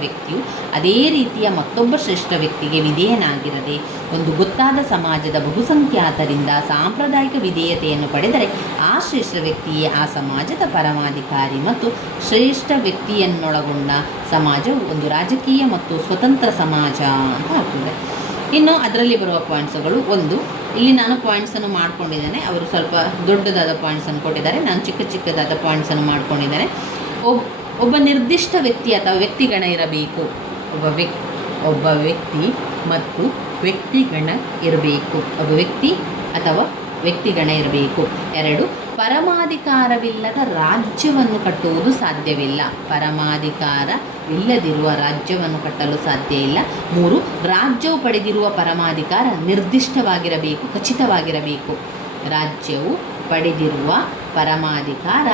ವ್ಯಕ್ತಿಯು ಅದೇ ರೀತಿಯ ಮತ್ತೊಬ್ಬ ಶ್ರೇಷ್ಠ ವ್ಯಕ್ತಿಗೆ ವಿಧೇಯನಾಗಿರದೆ ಒಂದು ಗೊತ್ತಾದ ಸಮಾಜದ ಬಹುಸಂಖ್ಯಾತರಿಂದ ಸಾಂಪ್ರದಾಯಿಕ ವಿಧೇಯತೆಯನ್ನು ಪಡೆದರೆ ಆ ಶ್ರೇಷ್ಠ ವ್ಯಕ್ತಿಯೇ ಆ ಸಮಾಜದ ಪರಮಾಧಿಕಾರಿ ಮತ್ತು ಶ್ರೇಷ್ಠ ವ್ಯಕ್ತಿಯನ್ನೊಳಗೊಂಡ ಸಮಾಜವು ಒಂದು ರಾಜಕೀಯ ಮತ್ತು ಸ್ವತಂತ್ರ ಸಮಾಜ ಅಂತ ಆಗ್ತದೆ. ಇನ್ನು ಅದರಲ್ಲಿ ಬರುವ ಪಾಯಿಂಟ್ಸ್ಗಳು, ಒಂದು, ಇಲ್ಲಿ ನಾನು ಪಾಯಿಂಟ್ಸನ್ನು ಮಾಡ್ಕೊಂಡಿದ್ದೇನೆ. ಅವರು ಸ್ವಲ್ಪ ದೊಡ್ಡದಾದ ಪಾಯಿಂಟ್ಸನ್ನು ಕೊಟ್ಟಿದ್ದಾರೆ, ನಾನು ಚಿಕ್ಕದಾದ ಪಾಯಿಂಟ್ಸನ್ನು ಮಾಡ್ಕೊಂಡಿದ್ದೇನೆ. ಒಬ್ಬ ನಿರ್ದಿಷ್ಟ ವ್ಯಕ್ತಿ ಅಥವಾ ವ್ಯಕ್ತಿಗಣ ಇರಬೇಕು. ಒಬ್ಬ ವ್ಯಕ್ತಿ ಮತ್ತು ವ್ಯಕ್ತಿಗಣ ಇರಬೇಕು. ಒಬ್ಬ ವ್ಯಕ್ತಿ ಅಥವಾ ವ್ಯಕ್ತಿಗಣ ಇರಬೇಕು. 2, ಪರಮಾಧಿಕಾರವಿಲ್ಲದ ರಾಜ್ಯವನ್ನು ಕಟ್ಟುವುದು ಸಾಧ್ಯವಿಲ್ಲ. ಪರಮಾಧಿಕಾರವಿಲ್ಲದಿರುವ ರಾಜ್ಯವನ್ನು ಕಟ್ಟಲು ಸಾಧ್ಯ ಇಲ್ಲ. 3, ರಾಜ್ಯವು ಪಡೆದಿರುವ ಪರಮಾಧಿಕಾರ ನಿರ್ದಿಷ್ಟವಾಗಿರಬೇಕು, ಖಚಿತವಾಗಿರಬೇಕು. ರಾಜ್ಯವು ಪಡೆದಿರುವ ಪರಮಾಧಿಕಾರ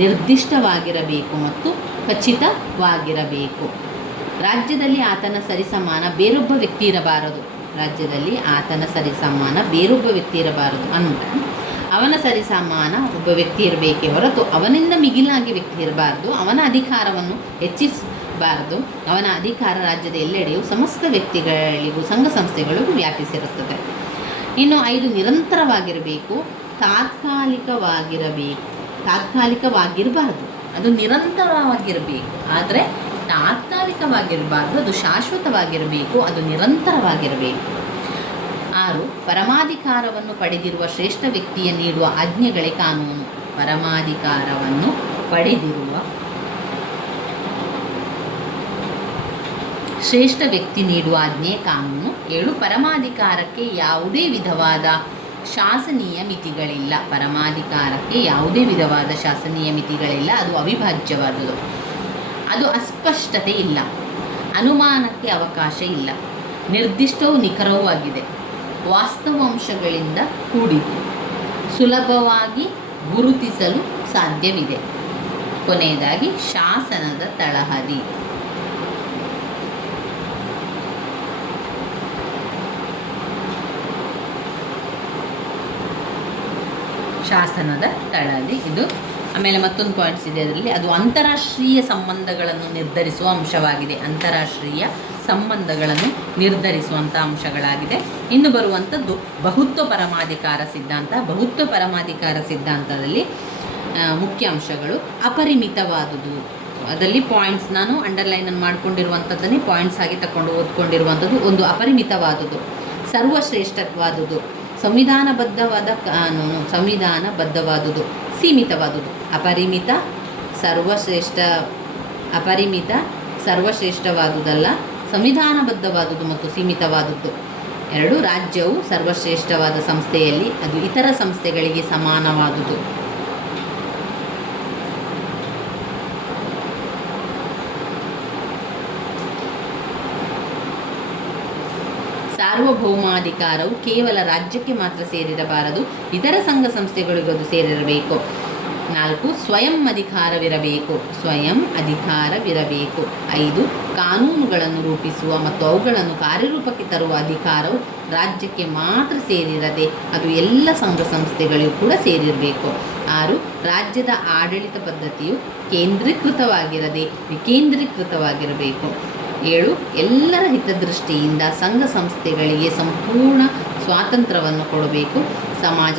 ನಿರ್ದಿಷ್ಟವಾಗಿರಬೇಕು ಮತ್ತು ಖಚಿತವಾಗಿರಬೇಕು. ರಾಜ್ಯದಲ್ಲಿ ಆತನ ಸರಿಸಮಾನ ಬೇರೊಬ್ಬ ವ್ಯಕ್ತಿ ಇರಬಾರದು. ಅಂದರೆ ಅವನ ಸರಿಸಮಾನ ಒಬ್ಬ ವ್ಯಕ್ತಿ ಇರಬೇಕೇ ಹೊರತು ಅವನಿಂದ ಮಿಗಿಲಾಗಿ ವ್ಯಕ್ತಿ ಇರಬಾರ್ದು. ಅವನ ಅಧಿಕಾರವನ್ನು ಹೆಚ್ಚಿಸಬಾರದು. ಅವನ ಅಧಿಕಾರ ರಾಜ್ಯದ ಎಲ್ಲೆಡೆಯೂ ಸಮಸ್ತ ವ್ಯಕ್ತಿಗಳಿಗೂ ಸಂಘ ಸಂಸ್ಥೆಗಳಿಗೂ ವ್ಯಾಪಿಸಿರುತ್ತದೆ. ಇನ್ನು 5, ನಿರಂತರವಾಗಿರಬೇಕು, ತಾತ್ಕಾಲಿಕವಾಗಿರಬಾರದು. ಅದು ನಿರಂತರವಾಗಿರಬೇಕು. ಆದರೆ ತಾತ್ಕಾಲಿಕವಾಗಿರಬಾರ್ದು, ಅದು ಶಾಶ್ವತವಾಗಿರಬೇಕು, ಅದು ನಿರಂತರವಾಗಿರಬೇಕು. 6. ಪರಮಾಧಿಕಾರವನ್ನು ಪಡೆದಿರುವ ಶ್ರೇಷ್ಠ ವ್ಯಕ್ತಿಯ ನೀಡುವ ಆಜ್ಞೆಗಳೇ ಕಾನೂನು. ಪರಮಾಧಿಕಾರವನ್ನು ಪಡೆದಿರುವ ಶ್ರೇಷ್ಠ ವ್ಯಕ್ತಿ ನೀಡುವ ಆಜ್ಞೆ ಕಾನೂನು. 7. ಪರಮಾಧಿಕಾರಕ್ಕೆ ಯಾವುದೇ ವಿಧವಾದ ಶಾಸನೀಯ ಮಿತಿಗಳಿಲ್ಲ. ಪರಮಾಧಿಕಾರಕ್ಕೆ ಯಾವುದೇ ವಿಧವಾದ ಶಾಸನೀಯ ಮಿತಿಗಳಿಲ್ಲ, ಅದು ಅವಿಭಾಜ್ಯವಾದುದು. ಅದು ಅಸ್ಪಷ್ಟತೆ ಇಲ್ಲ, ಅನುಮಾನಕ್ಕೆ ಅವಕಾಶ ಇಲ್ಲ, ನಿರ್ದಿಷ್ಟವೂ ನಿಖರವೂ ಆಗಿದೆ, ವಾಸ್ತವಾಂಶಗಳಿಂದ ಕೂಡಿತು, ಸುಲಭವಾಗಿ ಗುರುತಿಸಲು ಸಾಧ್ಯವಿದೆ. ಕೊನೆಯದಾಗಿ ಶಾಸನದ ತಳಹದಿ. ಶಾಸನದ ತಳಹದಿ ಇದು. ಆಮೇಲೆ ಮತ್ತೊಂದು ಪಾಯಿಂಟ್ಸ್ ಇದೆ ಅದರಲ್ಲಿ, ಅದು ಅಂತಾರಾಷ್ಟ್ರೀಯ ಸಂಬಂಧಗಳನ್ನು ನಿರ್ಧರಿಸುವ ಅಂಶವಾಗಿದೆ. ಅಂತಾರಾಷ್ಟ್ರೀಯ ಸಂಬಂಧಗಳನ್ನು ನಿರ್ಧರಿಸುವಂಥ ಅಂಶಗಳಾಗಿದೆ. ಇನ್ನು ಬರುವಂಥದ್ದು ಬಹುತ್ವ ಪರಮಾಧಿಕಾರ ಸಿದ್ಧಾಂತ. ಬಹುತ್ವ ಪರಮಾಧಿಕಾರ ಸಿದ್ಧಾಂತದಲ್ಲಿ ಮುಖ್ಯ ಅಂಶಗಳು ಅಪರಿಮಿತವಾದುದು. ಅದರಲ್ಲಿ ಪಾಯಿಂಟ್ಸ್ ನಾನು ಅಂಡರ್ಲೈನನ್ನು ಮಾಡ್ಕೊಂಡಿರುವಂಥದ್ದನ್ನೇ ಪಾಯಿಂಟ್ಸ್ ಆಗಿ ತಗೊಂಡು ಓದ್ಕೊಂಡಿರುವಂಥದ್ದು. ಒಂದು ಅಪರಿಮಿತವಾದುದು, ಸರ್ವಶ್ರೇಷ್ಠವಾದುದು, ಸಂವಿಧಾನಬದ್ಧವಾದ ಕಾನೂನು, ಸಂವಿಧಾನಬದ್ಧವಾದುದು, ಸೀಮಿತವಾದುದು. ಅಪರಿಮಿತ ಸರ್ವಶ್ರೇಷ್ಠವಾದುದಲ್ಲ, ಸಂವಿಧಾನಬದ್ಧವಾದುದು ಮತ್ತು ಸೀಮಿತವಾದದ್ದು. 2. ರಾಜ್ಯವು ಸರ್ವಶ್ರೇಷ್ಠವಾದ ಸಂಸ್ಥೆಯಲ್ಲಿ ಅದು ಇತರ ಸಂಸ್ಥೆಗಳಿಗೆ ಸಮಾನವಾದುದು. ಸಾರ್ವಭೌಮಾಧಿಕಾರವು ಕೇವಲ ರಾಜ್ಯಕ್ಕೆ ಮಾತ್ರ ಸೇರಿರಬಾರದು, ಇತರ ಸಂಘ ಸಂಸ್ಥೆಗಳಿಗೂ ಅದು ಸೇರಿರಬೇಕು. 4. ಸ್ವಯಂ ಅಧಿಕಾರವಿರಬೇಕು. 5. ಕಾನೂನುಗಳನ್ನು ರೂಪಿಸುವ ಮತ್ತು ಅವುಗಳನ್ನು ಕಾರ್ಯರೂಪಕ್ಕೆ ತರುವ ಅಧಿಕಾರವು ರಾಜ್ಯಕ್ಕೆ ಮಾತ್ರ ಸೇರಿರದೆ ಅದು ಎಲ್ಲ ಸಂಘ ಸಂಸ್ಥೆಗಳಿಗೂ ಕೂಡ ಸೇರಿರಬೇಕು. 6. ರಾಜ್ಯದ ಆಡಳಿತ ಪದ್ಧತಿಯು ಕೇಂದ್ರೀಕೃತವಾಗಿರದೆ ವಿಕೇಂದ್ರೀಕೃತವಾಗಿರಬೇಕು. 7. ಎಲ್ಲರ ಹಿತದೃಷ್ಟಿಯಿಂದ ಸಂಘ ಸಂಸ್ಥೆಗಳಿಗೆ ಸಂಪೂರ್ಣ ಸ್ವಾತಂತ್ರ್ಯವನ್ನು ಕೊಡಬೇಕು. ಸಮಾಜ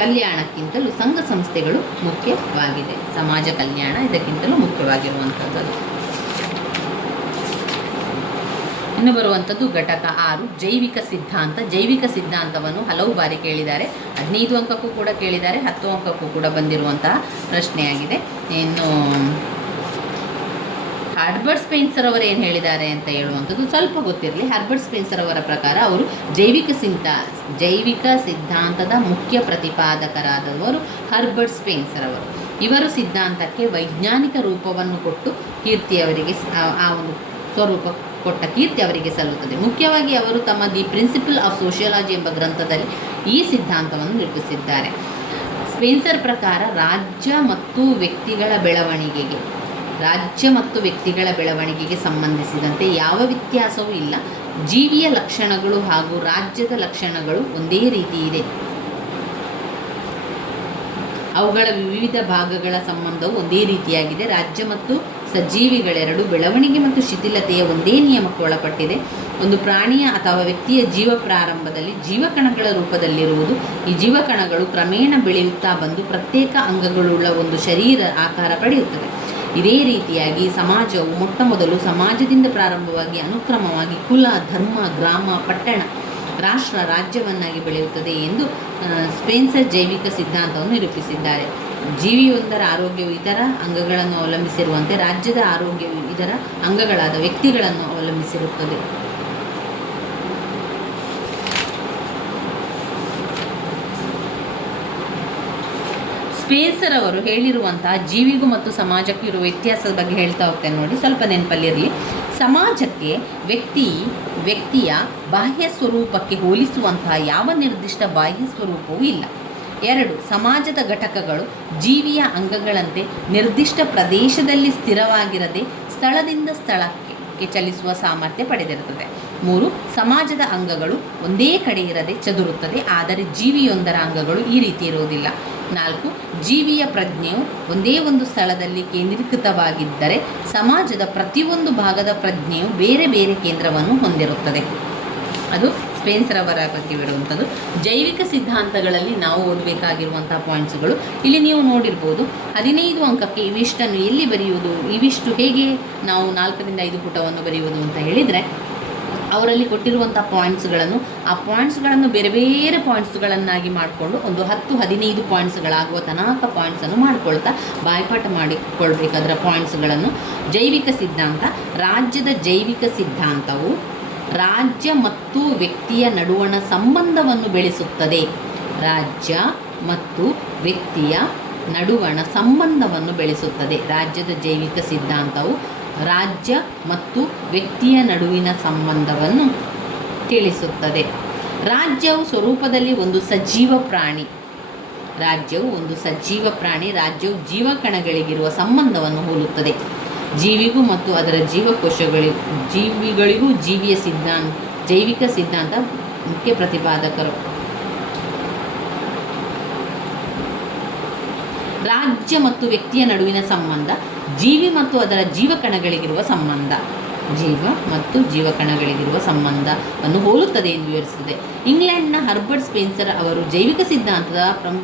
ಕಲ್ಯಾಣಕ್ಕಿಂತಲೂ ಸಂಘ ಸಂಸ್ಥೆಗಳು ಮುಖ್ಯವಾಗಿದೆ. ಸಮಾಜ ಕಲ್ಯಾಣ ಇದಕ್ಕಿಂತಲೂ ಮುಖ್ಯವಾಗಿರುವಂಥದ್ದು. ಇನ್ನು ಬರುವಂಥದ್ದು ಘಟಕ 6 ಜೈವಿಕ ಸಿದ್ಧಾಂತ. ಜೈವಿಕ ಸಿದ್ಧಾಂತವನ್ನು ಹಲವು ಬಾರಿ ಕೇಳಿದ್ದಾರೆ. 15 ಅಂಕಕ್ಕೂ ಕೂಡ ಕೇಳಿದ್ದಾರೆ, 10 ಅಂಕಕ್ಕೂ ಕೂಡ ಬಂದಿರುವಂತಹ ಪ್ರಶ್ನೆಯಾಗಿದೆ. ಇನ್ನು ಹರ್ಬರ್ಟ್ ಸ್ಪೆನ್ಸರ್ ಅವರು ಏನು ಹೇಳಿದ್ದಾರೆ ಅಂತ ಹೇಳುವಂಥದ್ದು ಸ್ವಲ್ಪ ಗೊತ್ತಿರಲಿ. ಹರ್ಬರ್ಟ್ ಸ್ಪೆನ್ಸರ್ ಅವರ ಪ್ರಕಾರ ಅವರು ಜೈವಿಕ ಸಿದ್ಧಾಂತದ ಮುಖ್ಯ ಪ್ರತಿಪಾದಕರಾದವರು ಹರ್ಬರ್ಟ್ ಸ್ಪೆನ್ಸರ್ ಅವರು. ಇವರು ಸಿದ್ಧಾಂತಕ್ಕೆ ವೈಜ್ಞಾನಿಕ ರೂಪವನ್ನು ಕೊಟ್ಟು ಆ ಒಂದು ಸ್ವರೂಪ ಕೊಟ್ಟ ಕೀರ್ತಿ ಅವರಿಗೆ ಸಲ್ಲುತ್ತದೆ. ಮುಖ್ಯವಾಗಿ ಅವರು ತಮ್ಮ ದಿ ಪ್ರಿನ್ಸಿಪಲ್ ಆಫ್ ಸೋಷಿಯಾಲಜಿ ಎಂಬ ಗ್ರಂಥದಲ್ಲಿ ಈ ಸಿದ್ಧಾಂತವನ್ನು ನಿರೂಪಿಸಿದ್ದಾರೆ. ಸ್ಪೆನ್ಸರ್ ಪ್ರಕಾರ ರಾಜ್ಯ ಮತ್ತು ವ್ಯಕ್ತಿಗಳ ಬೆಳವಣಿಗೆಗೆ ಸಂಬಂಧಿಸಿದಂತೆ ಯಾವ ವ್ಯತ್ಯಾಸವೂ ಇಲ್ಲ. ಜೀವಿಯ ಲಕ್ಷಣಗಳು ಹಾಗೂ ರಾಜ್ಯದ ಲಕ್ಷಣಗಳು ಒಂದೇ ರೀತಿ ಇದೆ. ಅವುಗಳ ವಿವಿಧ ಭಾಗಗಳ ಸಂಬಂಧವು ಒಂದೇ ರೀತಿಯಾಗಿದೆ. ರಾಜ್ಯ ಮತ್ತು ಸಜೀವಿಗಳೆರಡು ಬೆಳವಣಿಗೆ ಮತ್ತು ಶಿಥಿಲತೆಯ ಒಂದೇ ನಿಯಮಕ್ಕೆ ಒಳಪಟ್ಟಿದೆ. ಒಂದು ಪ್ರಾಣಿಯ ಅಥವಾ ವ್ಯಕ್ತಿಯ ಜೀವ ಪ್ರಾರಂಭದಲ್ಲಿ ಜೀವಕಣಗಳ ರೂಪದಲ್ಲಿರುವುದು. ಈ ಜೀವಕಣಗಳು ಕ್ರಮೇಣ ಬೆಳೆಯುತ್ತಾ ಬಂದು ಪ್ರತ್ಯೇಕ ಅಂಗಗಳುಳ್ಳ ಒಂದು ಶರೀರ ಆಕಾರ ಪಡೆಯುತ್ತದೆ. ಇದೇ ರೀತಿಯಾಗಿ ಸಮಾಜವು ಮೊಟ್ಟಮೊದಲು ಸಮಾಜದಿಂದ ಪ್ರಾರಂಭವಾಗಿ ಅನುಕ್ರಮವಾಗಿ ಕುಲ, ಧರ್ಮ, ಗ್ರಾಮ, ಪಟ್ಟಣ, ರಾಷ್ಟ್ರ, ರಾಜ್ಯವನ್ನಾಗಿ ಬೆಳೆಯುತ್ತದೆ ಎಂದು ಸ್ಪೆನ್ಸರ್ ಜೈವಿಕ ಸಿದ್ಧಾಂತವನ್ನು ನಿರೂಪಿಸಿದ್ದಾರೆ. ಜೀವಿಯೊಂದರ ಆರೋಗ್ಯವು ಇತರ ಅಂಗಗಳನ್ನು ಅವಲಂಬಿಸಿರುವಂತೆ ರಾಜ್ಯದ ಆರೋಗ್ಯವು ಇದರ ಅಂಗಗಳಾದ ವ್ಯಕ್ತಿಗಳನ್ನು ಅವಲಂಬಿಸಿರುತ್ತದೆ. ಸ್ಪೆನ್ಸರ್ ಅವರು ಹೇಳಿರುವಂತಹ ಜೀವಿಗೂ ಮತ್ತು ಸಮಾಜಕ್ಕೂ ಇರುವ ವ್ಯತ್ಯಾಸದ ಬಗ್ಗೆ ಹೇಳ್ತಾ ಹೋಗ್ತೇನೆ ನೋಡಿ, ಸ್ವಲ್ಪ ನೆನಪಲ್ಲಿರಲಿ. ಸಮಾಜಕ್ಕೆ ವ್ಯಕ್ತಿಯ ಬಾಹ್ಯ ಸ್ವರೂಪಕ್ಕೆ ಹೋಲಿಸುವಂತಹ ಯಾವ ನಿರ್ದಿಷ್ಟ ಬಾಹ್ಯ ಸ್ವರೂಪವೂ ಇಲ್ಲ. 2. ಸಮಾಜದ ಘಟಕಗಳು ಜೀವಿಯ ಅಂಗಗಳಂತೆ ನಿರ್ದಿಷ್ಟ ಪ್ರದೇಶದಲ್ಲಿ ಸ್ಥಿರವಾಗಿರದೆ ಸ್ಥಳದಿಂದ ಸ್ಥಳಕ್ಕೆ ಚಲಿಸುವ ಸಾಮರ್ಥ್ಯ ಪಡೆದಿರುತ್ತದೆ. 3. ಸಮಾಜದ ಅಂಗಗಳು ಒಂದೇ ಕಡೆ ಇರದೆ ಚದುರುತ್ತದೆ, ಆದರೆ ಜೀವಿಯೊಂದರ ಅಂಗಗಳು ಈ ರೀತಿ ಇರುವುದಿಲ್ಲ. 4. ಜೀವಿಯ ಪ್ರಜ್ಞೆಯು ಒಂದೇ ಒಂದು ಸ್ಥಳದಲ್ಲಿ ಕೇಂದ್ರೀಕೃತವಾಗಿದ್ದರೆ ಸಮಾಜದ ಪ್ರತಿಯೊಂದು ಭಾಗದ ಪ್ರಜ್ಞೆಯು ಬೇರೆ ಬೇರೆ ಕೇಂದ್ರವನ್ನು ಹೊಂದಿರುತ್ತದೆ. ಅದು ಸ್ಪೆನ್ಸರ್ ಅವರ ಬಗ್ಗೆ ಬರುವಂಥದ್ದು. ಜೈವಿಕ ಸಿದ್ಧಾಂತಗಳಲ್ಲಿ ನಾವು ಓದಬೇಕಾಗಿರುವಂಥ ಪಾಯಿಂಟ್ಸ್ಗಳು ಇಲ್ಲಿ ನೀವು ನೋಡಿರ್ಬೋದು. 15 ಅಂಕಕ್ಕೆ ಇವಿಷ್ಟನ್ನು ಎಲ್ಲಿ ಬರೆಯುವುದು, ಇವಿಷ್ಟು ಹೇಗೆ ನಾವು 4ರಿಂದ 5 ಪುಟವನ್ನು ಬರೆಯುವುದು ಅಂತ ಹೇಳಿದರೆ, ಅವರಲ್ಲಿ ಕೊಟ್ಟಿರುವಂಥ ಪಾಯಿಂಟ್ಸ್ಗಳನ್ನು, ಆ ಪಾಯಿಂಟ್ಸ್ಗಳನ್ನು ಬೇರೆ ಬೇರೆ ಪಾಯಿಂಟ್ಸ್ಗಳನ್ನಾಗಿ ಮಾಡಿಕೊಂಡು ಒಂದು 10-15 ಪಾಯಿಂಟ್ಸ್ಗಳಾಗುವ ತನಕ ಪಾಯಿಂಟ್ಸನ್ನು ಮಾಡಿಕೊಳ್ತಾ ಬಾಯ್ಪಾಠ ಮಾಡಿಕೊಳ್ಬೇಕು ಅದರ ಪಾಯಿಂಟ್ಸ್ಗಳನ್ನು. ಜೈವಿಕ ಸಿದ್ಧಾಂತ. ರಾಜ್ಯದ ಜೈವಿಕ ಸಿದ್ಧಾಂತವು ರಾಜ್ಯ ಮತ್ತು ವ್ಯಕ್ತಿಯ ನಡುವಣ ಸಂಬಂಧವನ್ನು ಬೆಳೆಸುತ್ತದೆ. ರಾಜ್ಯ ಮತ್ತು ವ್ಯಕ್ತಿಯ ನಡುವಣ ಸಂಬಂಧವನ್ನು ಬೆಳೆಸುತ್ತದೆ. ರಾಜ್ಯದ ಜೈವಿಕ ಸಿದ್ಧಾಂತವು ರಾಜ್ಯ ಮತ್ತು ವ್ಯಕ್ತಿಯ ನಡುವಿನ ಸಂಬಂಧವನ್ನು ತಿಳಿಸುತ್ತದೆ. ರಾಜ್ಯವು ಸ್ವರೂಪದಲ್ಲಿ ಒಂದು ಸಜೀವ ಪ್ರಾಣಿ. ರಾಜ್ಯವು ಒಂದು ಸಜೀವ ಪ್ರಾಣಿ. ರಾಜ್ಯವು ಜೀವಕಣಗಳಿಗಿರುವ ಸಂಬಂಧವನ್ನು ಹೋಲುತ್ತದೆ. ಜೀವಿಗೂ ಮತ್ತು ಅದರ ಜೀವಿಗಳಿಗೂ ಜೈವಿಕ ಸಿದ್ಧಾಂತ ಮುಖ್ಯ ಪ್ರತಿಪಾದಕರು. ರಾಜ್ಯ ಮತ್ತು ವ್ಯಕ್ತಿಯ ನಡುವಿನ ಸಂಬಂಧ, ಜೀವಿ ಮತ್ತು ಅದರ ಜೀವಕಣಗಳಿಗಿರುವ ಸಂಬಂಧ, ಜೀವ ಮತ್ತು ಜೀವಕಣಗಳಿಗಿರುವ ಸಂಬಂಧವನ್ನು ಹೋಲುತ್ತದೆ ಎಂದು ವಿವರಿಸುತ್ತದೆ. ಇಂಗ್ಲೆಂಡ್ನ ಹರ್ಬರ್ಟ್ ಸ್ಪೆನ್ಸರ್ ಅವರು ಜೈವಿಕ ಸಿದ್ಧಾಂತದ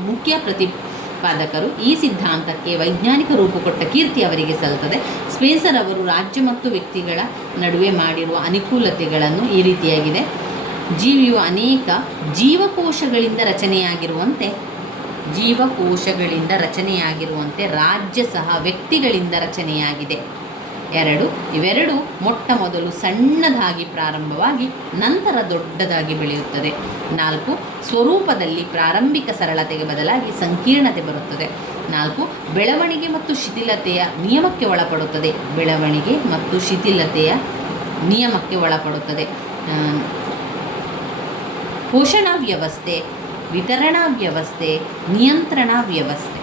ಮುಖ್ಯ ಪ್ರತಿಪಾದಕರು. ಈ ಸಿದ್ಧಾಂತಕ್ಕೆ ವೈಜ್ಞಾನಿಕ ರೂಪ ಕೊಟ್ಟ ಕೀರ್ತಿ ಅವರಿಗೆ ಸಲ್ಲುತ್ತದೆ. ಸ್ಪೆನ್ಸರ್ ಅವರು ರಾಜ್ಯ ಮತ್ತು ವ್ಯಕ್ತಿಗಳ ನಡುವೆ ಮಾಡಿರುವ ಅನುಕೂಲತೆಗಳನ್ನು ಈ ರೀತಿಯಾಗಿದೆ. ಜೀವಿಯು ಅನೇಕ ಜೀವಕೋಶಗಳಿಂದ ರಚನೆಯಾಗಿರುವಂತೆ ರಾಜ್ಯ ಸಹ ವ್ಯಕ್ತಿಗಳಿಂದ ರಚನೆಯಾಗಿದೆ. ಇವೆರಡು ಮೊಟ್ಟ ಮೊದಲು ಸಣ್ಣದಾಗಿ ಪ್ರಾರಂಭವಾಗಿ ನಂತರ ದೊಡ್ಡದಾಗಿ ಬೆಳೆಯುತ್ತದೆ. 4 ಸ್ವರೂಪದಲ್ಲಿ ಪ್ರಾರಂಭಿಕ ಸರಳತೆಗೆ ಬದಲಾಗಿ ಸಂಕೀರ್ಣತೆ ಬರುತ್ತದೆ. 4 ಬೆಳವಣಿಗೆ ಮತ್ತು ಶಿಥಿಲತೆಯ ನಿಯಮಕ್ಕೆ ಒಳಪಡುತ್ತದೆ. ಪೋಷಣಾ ವ್ಯವಸ್ಥೆ, ವಿತರಣಾ ವ್ಯವಸ್ಥೆ, ನಿಯಂತ್ರಣಾ ವ್ಯವಸ್ಥೆ.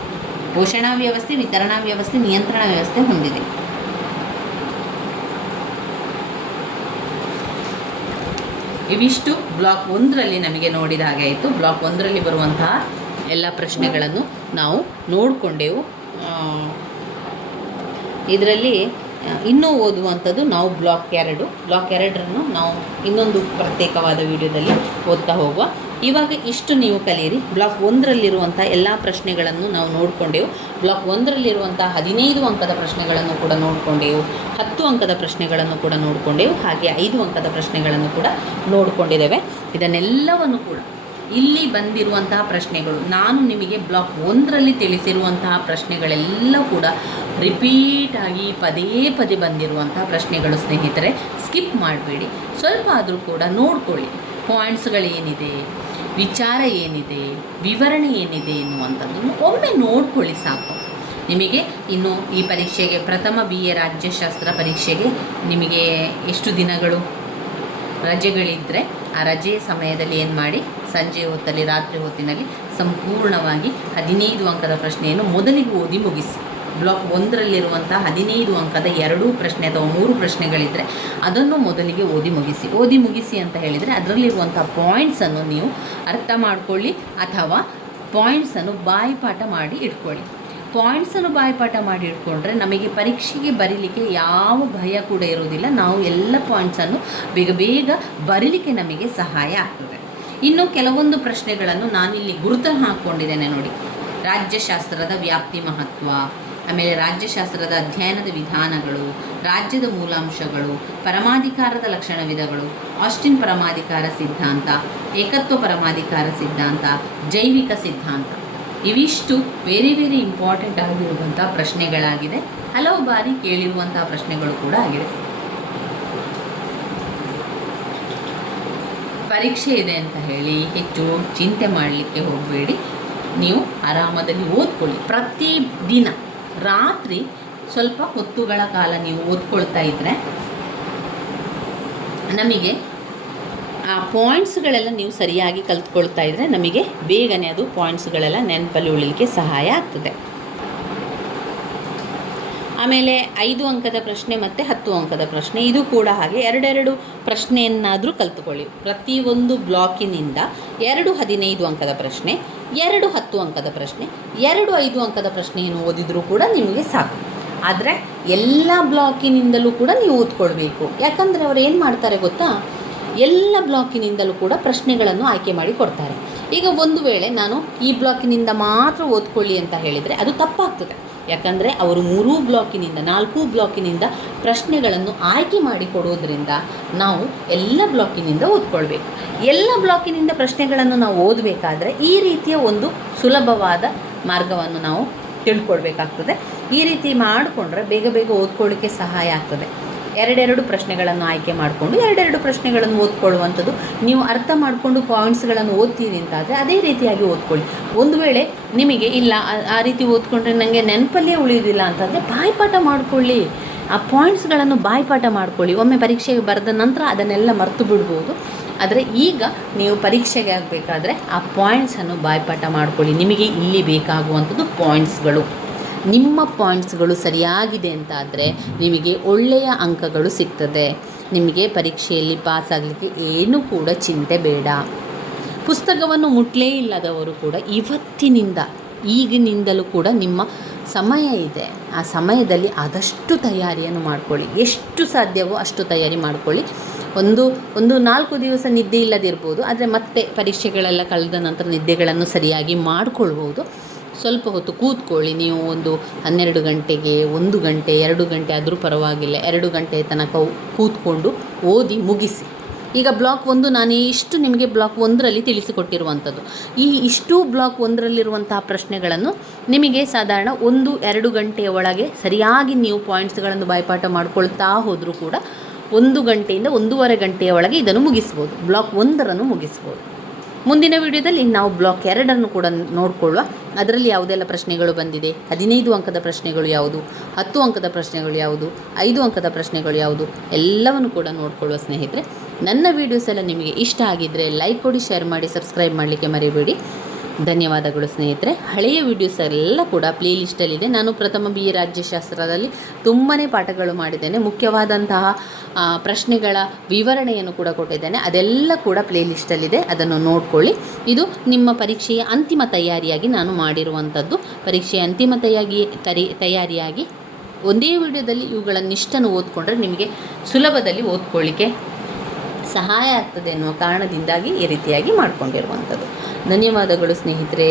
ಪೋಷಣಾ ವ್ಯವಸ್ಥೆ, ವಿತರಣಾ ವ್ಯವಸ್ಥೆ, ನಿಯಂತ್ರಣ ವ್ಯವಸ್ಥೆ ಹೊಂದಿದೆ. ಇವಿಷ್ಟು ಬ್ಲಾಕ್ 1ರಲ್ಲಿ ನಮಗೆ ನೋಡಿದ ಹಾಗೆ ಆಯಿತು. ಬ್ಲಾಕ್ 1ರಲ್ಲಿ ಬರುವಂತಹ ಎಲ್ಲ ಪ್ರಶ್ನೆಗಳನ್ನು ನಾವು ನೋಡಿಕೊಂಡೆವು. ಇದರಲ್ಲಿ ಇನ್ನೂ ಓದುವಂಥದ್ದು ನಾವು ಬ್ಲಾಕ್ 2ರನ್ನು ನಾವು ಇನ್ನೊಂದು ಪ್ರತ್ಯೇಕವಾದ ವಿಡಿಯೋದಲ್ಲಿ ಓದ್ತಾ ಹೋಗುವ. ಇವಾಗ ಇಷ್ಟು ನೀವು ಕಲಿಯಿರಿ. ಬ್ಲಾಕ್ 1ರಲ್ಲಿರುವಂಥ ಎಲ್ಲ ಪ್ರಶ್ನೆಗಳನ್ನು ನಾವು ನೋಡಿಕೊಂಡೆವು. ಬ್ಲಾಕ್ 1ರಲ್ಲಿರುವಂಥ 15 ಅಂಕದ ಪ್ರಶ್ನೆಗಳನ್ನು ಕೂಡ ನೋಡಿಕೊಂಡೆವು, 10 ಅಂಕದ ಪ್ರಶ್ನೆಗಳನ್ನು ಕೂಡ ನೋಡಿಕೊಂಡೆವು, ಹಾಗೆ 5 ಅಂಕದ ಪ್ರಶ್ನೆಗಳನ್ನು ಕೂಡ ನೋಡಿಕೊಂಡಿದ್ದೇವೆ. ಇದನ್ನೆಲ್ಲವನ್ನು ಕೂಡ ಇಲ್ಲಿ ಬಂದಿರುವಂತಹ ಪ್ರಶ್ನೆಗಳು, ನಾನು ನಿಮಗೆ ಬ್ಲಾಕ್ 1ರಲ್ಲಿ ತಿಳಿಸಿರುವಂತಹ ಪ್ರಶ್ನೆಗಳೆಲ್ಲ ಕೂಡ ರಿಪೀಟಾಗಿ ಪದೇ ಪದೇ ಬಂದಿರುವಂತಹ ಪ್ರಶ್ನೆಗಳು ಸ್ನೇಹಿತರೆ. ಸ್ಕಿಪ್ ಮಾಡಬೇಡಿ, ಸ್ವಲ್ಪ ಆದರೂ ಕೂಡ ನೋಡ್ಕೊಳ್ಳಿ. ಪಾಯಿಂಟ್ಸ್ಗಳೇನಿದೆ, ವಿಚಾರ ಏನಿದೆ, ವಿವರಣೆ ಏನಿದೆ ಎನ್ನುವಂಥದ್ದನ್ನು ಒಮ್ಮೆ ನೋಡ್ಕೊಳ್ಳಿ ಸಾಕು. ನಿಮಗೆ ಇನ್ನು ಈ ಪರೀಕ್ಷೆಗೆ ಪ್ರಥಮ BA ರಾಜ್ಯಶಾಸ್ತ್ರ ಪರೀಕ್ಷೆಗೆ ನಿಮಗೆ ಎಷ್ಟು ದಿನಗಳು ರಜೆಗಳಿದ್ದರೆ ಆ ರಜೆ ಸಮಯದಲ್ಲಿ ಏನು ಮಾಡಿ, ಸಂಜೆ ಹೊತ್ತಲ್ಲಿ, ರಾತ್ರಿ ಹೊತ್ತಿನಲ್ಲಿ ಸಂಪೂರ್ಣವಾಗಿ 15 ಅಂಕದ ಪ್ರಶ್ನೆಯನ್ನು ಮೊದಲಿಗೆ ಓದಿ ಮುಗಿಸಿ. ಬ್ಲಾಕ್ 1ರಲ್ಲಿರುವಂಥ 15 ಅಂಕದ 2 ಪ್ರಶ್ನೆ ಅಥವಾ 3 ಪ್ರಶ್ನೆಗಳಿದ್ದರೆ ಅದನ್ನು ಮೊದಲಿಗೆ ಓದಿ ಮುಗಿಸಿ ಅಂತ ಹೇಳಿದರೆ ಅದರಲ್ಲಿರುವಂಥ ಪಾಯಿಂಟ್ಸನ್ನು ನೀವು ಅರ್ಥ ಮಾಡಿಕೊಳ್ಳಿ ಅಥವಾ ಪಾಯಿಂಟ್ಸನ್ನು ಬಾಯಿಪಾಠ ಮಾಡಿ ಇಟ್ಕೊಳ್ಳಿ. ಪಾಯಿಂಟ್ಸನ್ನು ಬಾಯಿಪಾಠ ಮಾಡಿ ಇಟ್ಕೊಂಡ್ರೆ ನಮಗೆ ಪರೀಕ್ಷೆಗೆ ಬರೀಲಿಕ್ಕೆ ಯಾವ ಭಯ ಕೂಡ ಇರೋದಿಲ್ಲ. ನಾವು ಎಲ್ಲ ಪಾಯಿಂಟ್ಸನ್ನು ಬೇಗ ಬರೀಲಿಕ್ಕೆ ನಮಗೆ ಸಹಾಯ ಆಗ್ತದೆ. ಇನ್ನು ಕೆಲವೊಂದು ಪ್ರಶ್ನೆಗಳನ್ನು ನಾನಿಲ್ಲಿ ಗುರುತು ಹಾಕ್ಕೊಂಡಿದ್ದೇನೆ ನೋಡಿ. ರಾಜ್ಯಶಾಸ್ತ್ರದ ವ್ಯಾಪ್ತಿ ಮಹತ್ವ, ಆಮೇಲೆ ರಾಜ್ಯಶಾಸ್ತ್ರದ ಅಧ್ಯಯನದ ವಿಧಾನಗಳು, ರಾಜ್ಯದ ಮೂಲಾಂಶಗಳು, ಪರಮಾಧಿಕಾರದ ಲಕ್ಷಣ ವಿಧಗಳು, ಆಸ್ಟಿನ್ ಪರಮಾಧಿಕಾರ ಸಿದ್ಧಾಂತ, ಏಕತ್ವ ಪರಮಾಧಿಕಾರ ಸಿದ್ಧಾಂತ, ಜೈವಿಕ ಸಿದ್ಧಾಂತ. ಇವಿಷ್ಟು ವೆರಿ ಇಂಪಾರ್ಟೆಂಟ್ ಆಗಿರುವಂಥ ಪ್ರಶ್ನೆಗಳಾಗಿದೆ. ಹಲವು ಬಾರಿ ಕೇಳಿರುವಂಥ ಪ್ರಶ್ನೆಗಳು ಕೂಡ ಆಗಿದೆ. ಪರೀಕ್ಷೆ ಇದೆ ಅಂತ ಹೇಳಿ ಹೆಚ್ಚು ಚಿಂತೆ ಮಾಡಲಿಕ್ಕೆ ಹೋಗಬೇಡಿ. ನೀವು ಆರಾಮದಲ್ಲಿ ಓದ್ಕೊಳ್ಳಿ. ಪ್ರತಿದಿನ ರಾತ್ರಿ ಸ್ವಲ್ಪ ಹೊತ್ತುಗಳ ಕಾಲ ನೀವು ಓದ್ಕೊಳ್ತಾ ಇದ್ದರೆ ನಮಗೆ ಆ ಪಾಯಿಂಟ್ಸ್ಗಳೆಲ್ಲ ನೀವು ಸರಿಯಾಗಿ ಕಲ್ತ್ಕೊಳ್ತಾ ಇದ್ದರೆ ನಮಗೆ ಬೇಗನೆ ಅದು ಪಾಯಿಂಟ್ಸ್ಗಳೆಲ್ಲ ನೆನಪಲ್ಲಿ ಉಳಿಲಿಕ್ಕೆ ಸಹಾಯ ಆಗ್ತದೆ. ಆಮೇಲೆ 5 ಅಂಕದ ಪ್ರಶ್ನೆ ಮತ್ತು 10 ಅಂಕದ ಪ್ರಶ್ನೆ, ಇದು ಕೂಡ ಹಾಗೆ 2 ಪ್ರಶ್ನೆಯನ್ನಾದರೂ ಕಲ್ತ್ಕೊಳ್ಳಿ. ಪ್ರತಿಯೊಂದು ಬ್ಲಾಕಿನಿಂದ 2 15 ಅಂಕದ ಪ್ರಶ್ನೆ, 2 10 ಅಂಕದ ಪ್ರಶ್ನೆ, 2 5 ಅಂಕದ ಪ್ರಶ್ನೆಯನ್ನು ಓದಿದರೂ ಕೂಡ ನಿಮಗೆ ಸಾಕು. ಆದರೆ ಎಲ್ಲ ಬ್ಲಾಕಿನಿಂದಲೂ ಕೂಡ ನೀವು ಓದ್ಕೊಳ್ಬೇಕು. ಯಾಕಂದರೆ ಅವ್ರು ಏನು ಮಾಡ್ತಾರೆ ಗೊತ್ತಾ, ಎಲ್ಲ ಬ್ಲಾಕಿನಿಂದಲೂ ಕೂಡ ಪ್ರಶ್ನೆಗಳನ್ನು ಆಯ್ಕೆ ಮಾಡಿ ಕೊಡ್ತಾರೆ. ಈಗ ಒಂದು ವೇಳೆ ನಾನು ಈ ಬ್ಲಾಕಿನಿಂದ ಮಾತ್ರ ಓದ್ಕೊಳ್ಳಿ ಅಂತ ಹೇಳಿದರೆ ಅದು ತಪ್ಪಾಗ್ತದೆ. ಯಾಕಂದರೆ ಅವರು 4 ಬ್ಲಾಕಿನಿಂದ ಪ್ರಶ್ನೆಗಳನ್ನು ಆಯ್ಕೆ ಮಾಡಿ ಕೊಡೋದ್ರಿಂದ ನಾವು ಎಲ್ಲ ಬ್ಲಾಕಿನಿಂದ ಓದ್ಕೊಳ್ಬೇಕು. ಎಲ್ಲ ಬ್ಲಾಕಿನಿಂದ ಪ್ರಶ್ನೆಗಳನ್ನು ನಾವು ಓದಬೇಕಾದ್ರೆ ಈ ರೀತಿಯ ಒಂದು ಸುಲಭವಾದ ಮಾರ್ಗವನ್ನು ನಾವು ತಿಳ್ಕೊಳ್ಬೇಕಾಗ್ತದೆ. ಈ ರೀತಿ ಮಾಡಿಕೊಂಡ್ರೆ ಬೇಗ ಬೇಗ ಓದ್ಕೊಳ್ಳಿಕ್ಕೆ ಸಹಾಯ ಆಗ್ತದೆ. 2 ಪ್ರಶ್ನೆಗಳನ್ನು ಆಯ್ಕೆ ಮಾಡಿಕೊಂಡು 2 ಪ್ರಶ್ನೆಗಳನ್ನು ಓದ್ಕೊಳ್ಳುವಂಥದ್ದು. ನೀವು ಅರ್ಥ ಮಾಡಿಕೊಂಡು ಪಾಯಿಂಟ್ಸ್ಗಳನ್ನು ಓದ್ತೀರಿ ಅಂತಾದರೆ ಅದೇ ರೀತಿಯಾಗಿ ಓದ್ಕೊಳ್ಳಿ. ಒಂದು ವೇಳೆ ನಿಮಗೆ ಇಲ್ಲ ಆ ರೀತಿ ಓದ್ಕೊಂಡ್ರೆ ನನಗೆ ನೆನಪಲ್ಲೇ ಉಳಿಯೋದಿಲ್ಲ ಅಂತಂದರೆ ಬಾಯ್ಪಾಠ ಮಾಡಿಕೊಳ್ಳಿ. ಆ ಪಾಯಿಂಟ್ಸ್ಗಳನ್ನು ಬಾಯ್ಪಾಠ ಮಾಡಿಕೊಳ್ಳಿ. ಒಮ್ಮೆ ಪರೀಕ್ಷೆಗೆ ಬರೆದ ನಂತರ ಅದನ್ನೆಲ್ಲ ಮರೆತು ಬಿಡ್ಬೋದು. ಆದರೆ ಈಗ ನೀವು ಪರೀಕ್ಷೆಗೆ ಆಗಬೇಕಾದ್ರೆ ಆ ಪಾಯಿಂಟ್ಸನ್ನು ಬಾಯ್ಪಾಠ ಮಾಡಿಕೊಳ್ಳಿ. ನಿಮಗೆ ಇಲ್ಲಿ ಬೇಕಾಗುವಂಥದ್ದು ಪಾಯಿಂಟ್ಸ್ಗಳು. ನಿಮ್ಮ ಪಾಯಿಂಟ್ಸ್ಗಳು ಸರಿಯಾಗಿದೆ ಅಂತಾದರೆ ನಿಮಗೆ ಒಳ್ಳೆಯ ಅಂಕಗಳು ಸಿಗ್ತದೆ. ನಿಮಗೆ ಪರೀಕ್ಷೆಯಲ್ಲಿ ಪಾಸ್ ಆಗಲಿಕ್ಕೆ ಏನೂ ಕೂಡ ಚಿಂತೆ ಬೇಡ. ಪುಸ್ತಕವನ್ನು ಮುಟ್ಲೇ ಇಲ್ಲದವರು ಕೂಡ ಈಗಿನಿಂದಲೂ ಕೂಡ ನಿಮ್ಮ ಸಮಯ ಇದೆ. ಆ ಸಮಯದಲ್ಲಿ ಆದಷ್ಟು ತಯಾರಿಯನ್ನು ಮಾಡಿಕೊಳ್ಳಿ. ಎಷ್ಟು ಸಾಧ್ಯವೋ ಅಷ್ಟು ತಯಾರಿ ಮಾಡಿಕೊಳ್ಳಿ. ಒಂದು 4 ದಿವಸ ನಿದ್ದೆ ಇಲ್ಲದಿರ್ಬೋದು, ಆದರೆ ಮತ್ತೆ ಪರೀಕ್ಷೆಗಳೆಲ್ಲ ಕಳೆದ ನಂತರ ನಿದ್ದೆಗಳನ್ನು ಸರಿಯಾಗಿ ಮಾಡಿಕೊಳ್ಬೋದು. ಸ್ವಲ್ಪ ಹೊತ್ತು ಕೂತ್ಕೊಳ್ಳಿ. ನೀವು ಒಂದು 12 ಗಂಟೆಗೆ 1 ಗಂಟೆ 2 ಗಂಟೆ ಆದರೂ ಪರವಾಗಿಲ್ಲ, 2 ಗಂಟೆ ತನಕ ಕೂತ್ಕೊಂಡು ಓದಿ ಮುಗಿಸಿ. ಈಗ ಬ್ಲಾಕ್ 1 ನಾನು ಇಷ್ಟು ನಿಮಗೆ ಬ್ಲಾಕ್ 1ರಲ್ಲಿ ತಿಳಿಸಿಕೊಟ್ಟಿರುವಂಥದ್ದು. ಇಷ್ಟು ಬ್ಲಾಕ್ 1ರಲ್ಲಿರುವಂತಹ ಪ್ರಶ್ನೆಗಳನ್ನು ನಿಮಗೆ ಸಾಧಾರಣ 1-2 ಗಂಟೆಯ ಒಳಗೆ ಸರಿಯಾಗಿ ನೀವು ಪಾಯಿಂಟ್ಸ್ಗಳನ್ನು ಬಾಯ್ಪಾಠ ಮಾಡ್ಕೊಳ್ತಾ ಹೋದರೂ ಕೂಡ 1 ಗಂಟೆಯಿಂದ 1.5 ಗಂಟೆಯ ಒಳಗೆ ಇದನ್ನು ಮುಗಿಸ್ಬೋದು. ಬ್ಲಾಕ್ 1ರನ್ನು ಮುಗಿಸ್ಬೋದು. ಮುಂದಿನ ವಿಡಿಯೋದಲ್ಲಿ ನಾವು ಬ್ಲಾಕ್ 2ಅನ್ನು ಕೂಡ ನೋಡಿಕೊಳ್ಳುವ. ಅದರಲ್ಲಿ ಯಾವುದೆಲ್ಲ ಪ್ರಶ್ನೆಗಳು ಬಂದಿದೆ, 15 ಅಂಕದ ಪ್ರಶ್ನೆಗಳು ಯಾವುದು, 10 ಅಂಕದ ಪ್ರಶ್ನೆಗಳು ಯಾವುದು, 5 ಅಂಕದ ಪ್ರಶ್ನೆಗಳು ಯಾವುದು, ಎಲ್ಲವನ್ನು ಕೂಡ ನೋಡಿಕೊಳ್ಳುವ ಸ್ನೇಹಿತರೆ. ನನ್ನ ವೀಡಿಯೋಸ್ ಎಲ್ಲ ನಿಮಗೆ ಇಷ್ಟ ಆಗಿದ್ದರೆ ಲೈಕ್ ಕೊಡಿ, ಶೇರ್ ಮಾಡಿ, ಸಬ್ಸ್ಕ್ರೈಬ್ ಮಾಡಲಿಕ್ಕೆ ಮರಿಬೇಡಿ. ಧನ್ಯವಾದಗಳು ಸ್ನೇಹಿತರೆ. ಹಳೆಯ ವೀಡಿಯೋಸ್ ಎಲ್ಲ ಕೂಡ ಪ್ಲೇ ಲಿಸ್ಟಲ್ಲಿದೆ. ನಾನು ಪ್ರಥಮ BA ರಾಜ್ಯಶಾಸ್ತ್ರದಲ್ಲಿ ತುಂಬಾ ಪಾಠಗಳು ಮಾಡಿದ್ದೇನೆ. ಮುಖ್ಯವಾದಂತಹ ಪ್ರಶ್ನೆಗಳ ವಿವರಣೆಯನ್ನು ಕೂಡ ಕೊಟ್ಟಿದ್ದೇನೆ. ಅದೆಲ್ಲ ಕೂಡ ಪ್ಲೇ ಲಿಸ್ಟಲ್ಲಿದೆ, ಅದನ್ನು ನೋಡಿಕೊಳ್ಳಿ. ಇದು ನಿಮ್ಮ ಪರೀಕ್ಷೆಯ ಅಂತಿಮ ತಯಾರಿಯಾಗಿ ನಾನು ಮಾಡಿರುವಂಥದ್ದು. ಪರೀಕ್ಷೆಯ ಅಂತಿಮ ತಯಾರಿಯಾಗಿ ಒಂದೇ ವಿಡಿಯೋದಲ್ಲಿ ಇವುಗಳನ್ನಿಷ್ಟನ್ನು ಓದ್ಕೊಂಡ್ರೆ ನಿಮಗೆ ಸುಲಭದಲ್ಲಿ ಓದ್ಕೊಳ್ಳಿಕ್ಕೆ ಸಹಾಯ ಆಗ್ತದೆ ಎನ್ನುವ ಕಾರಣದಿಂದಾಗಿ ಈ ರೀತಿಯಾಗಿ ಮಾಡಿಕೊಂಡಿರುವಂಥದ್ದು. ಧನ್ಯವಾದಗಳು ಸ್ನೇಹಿತರೆ.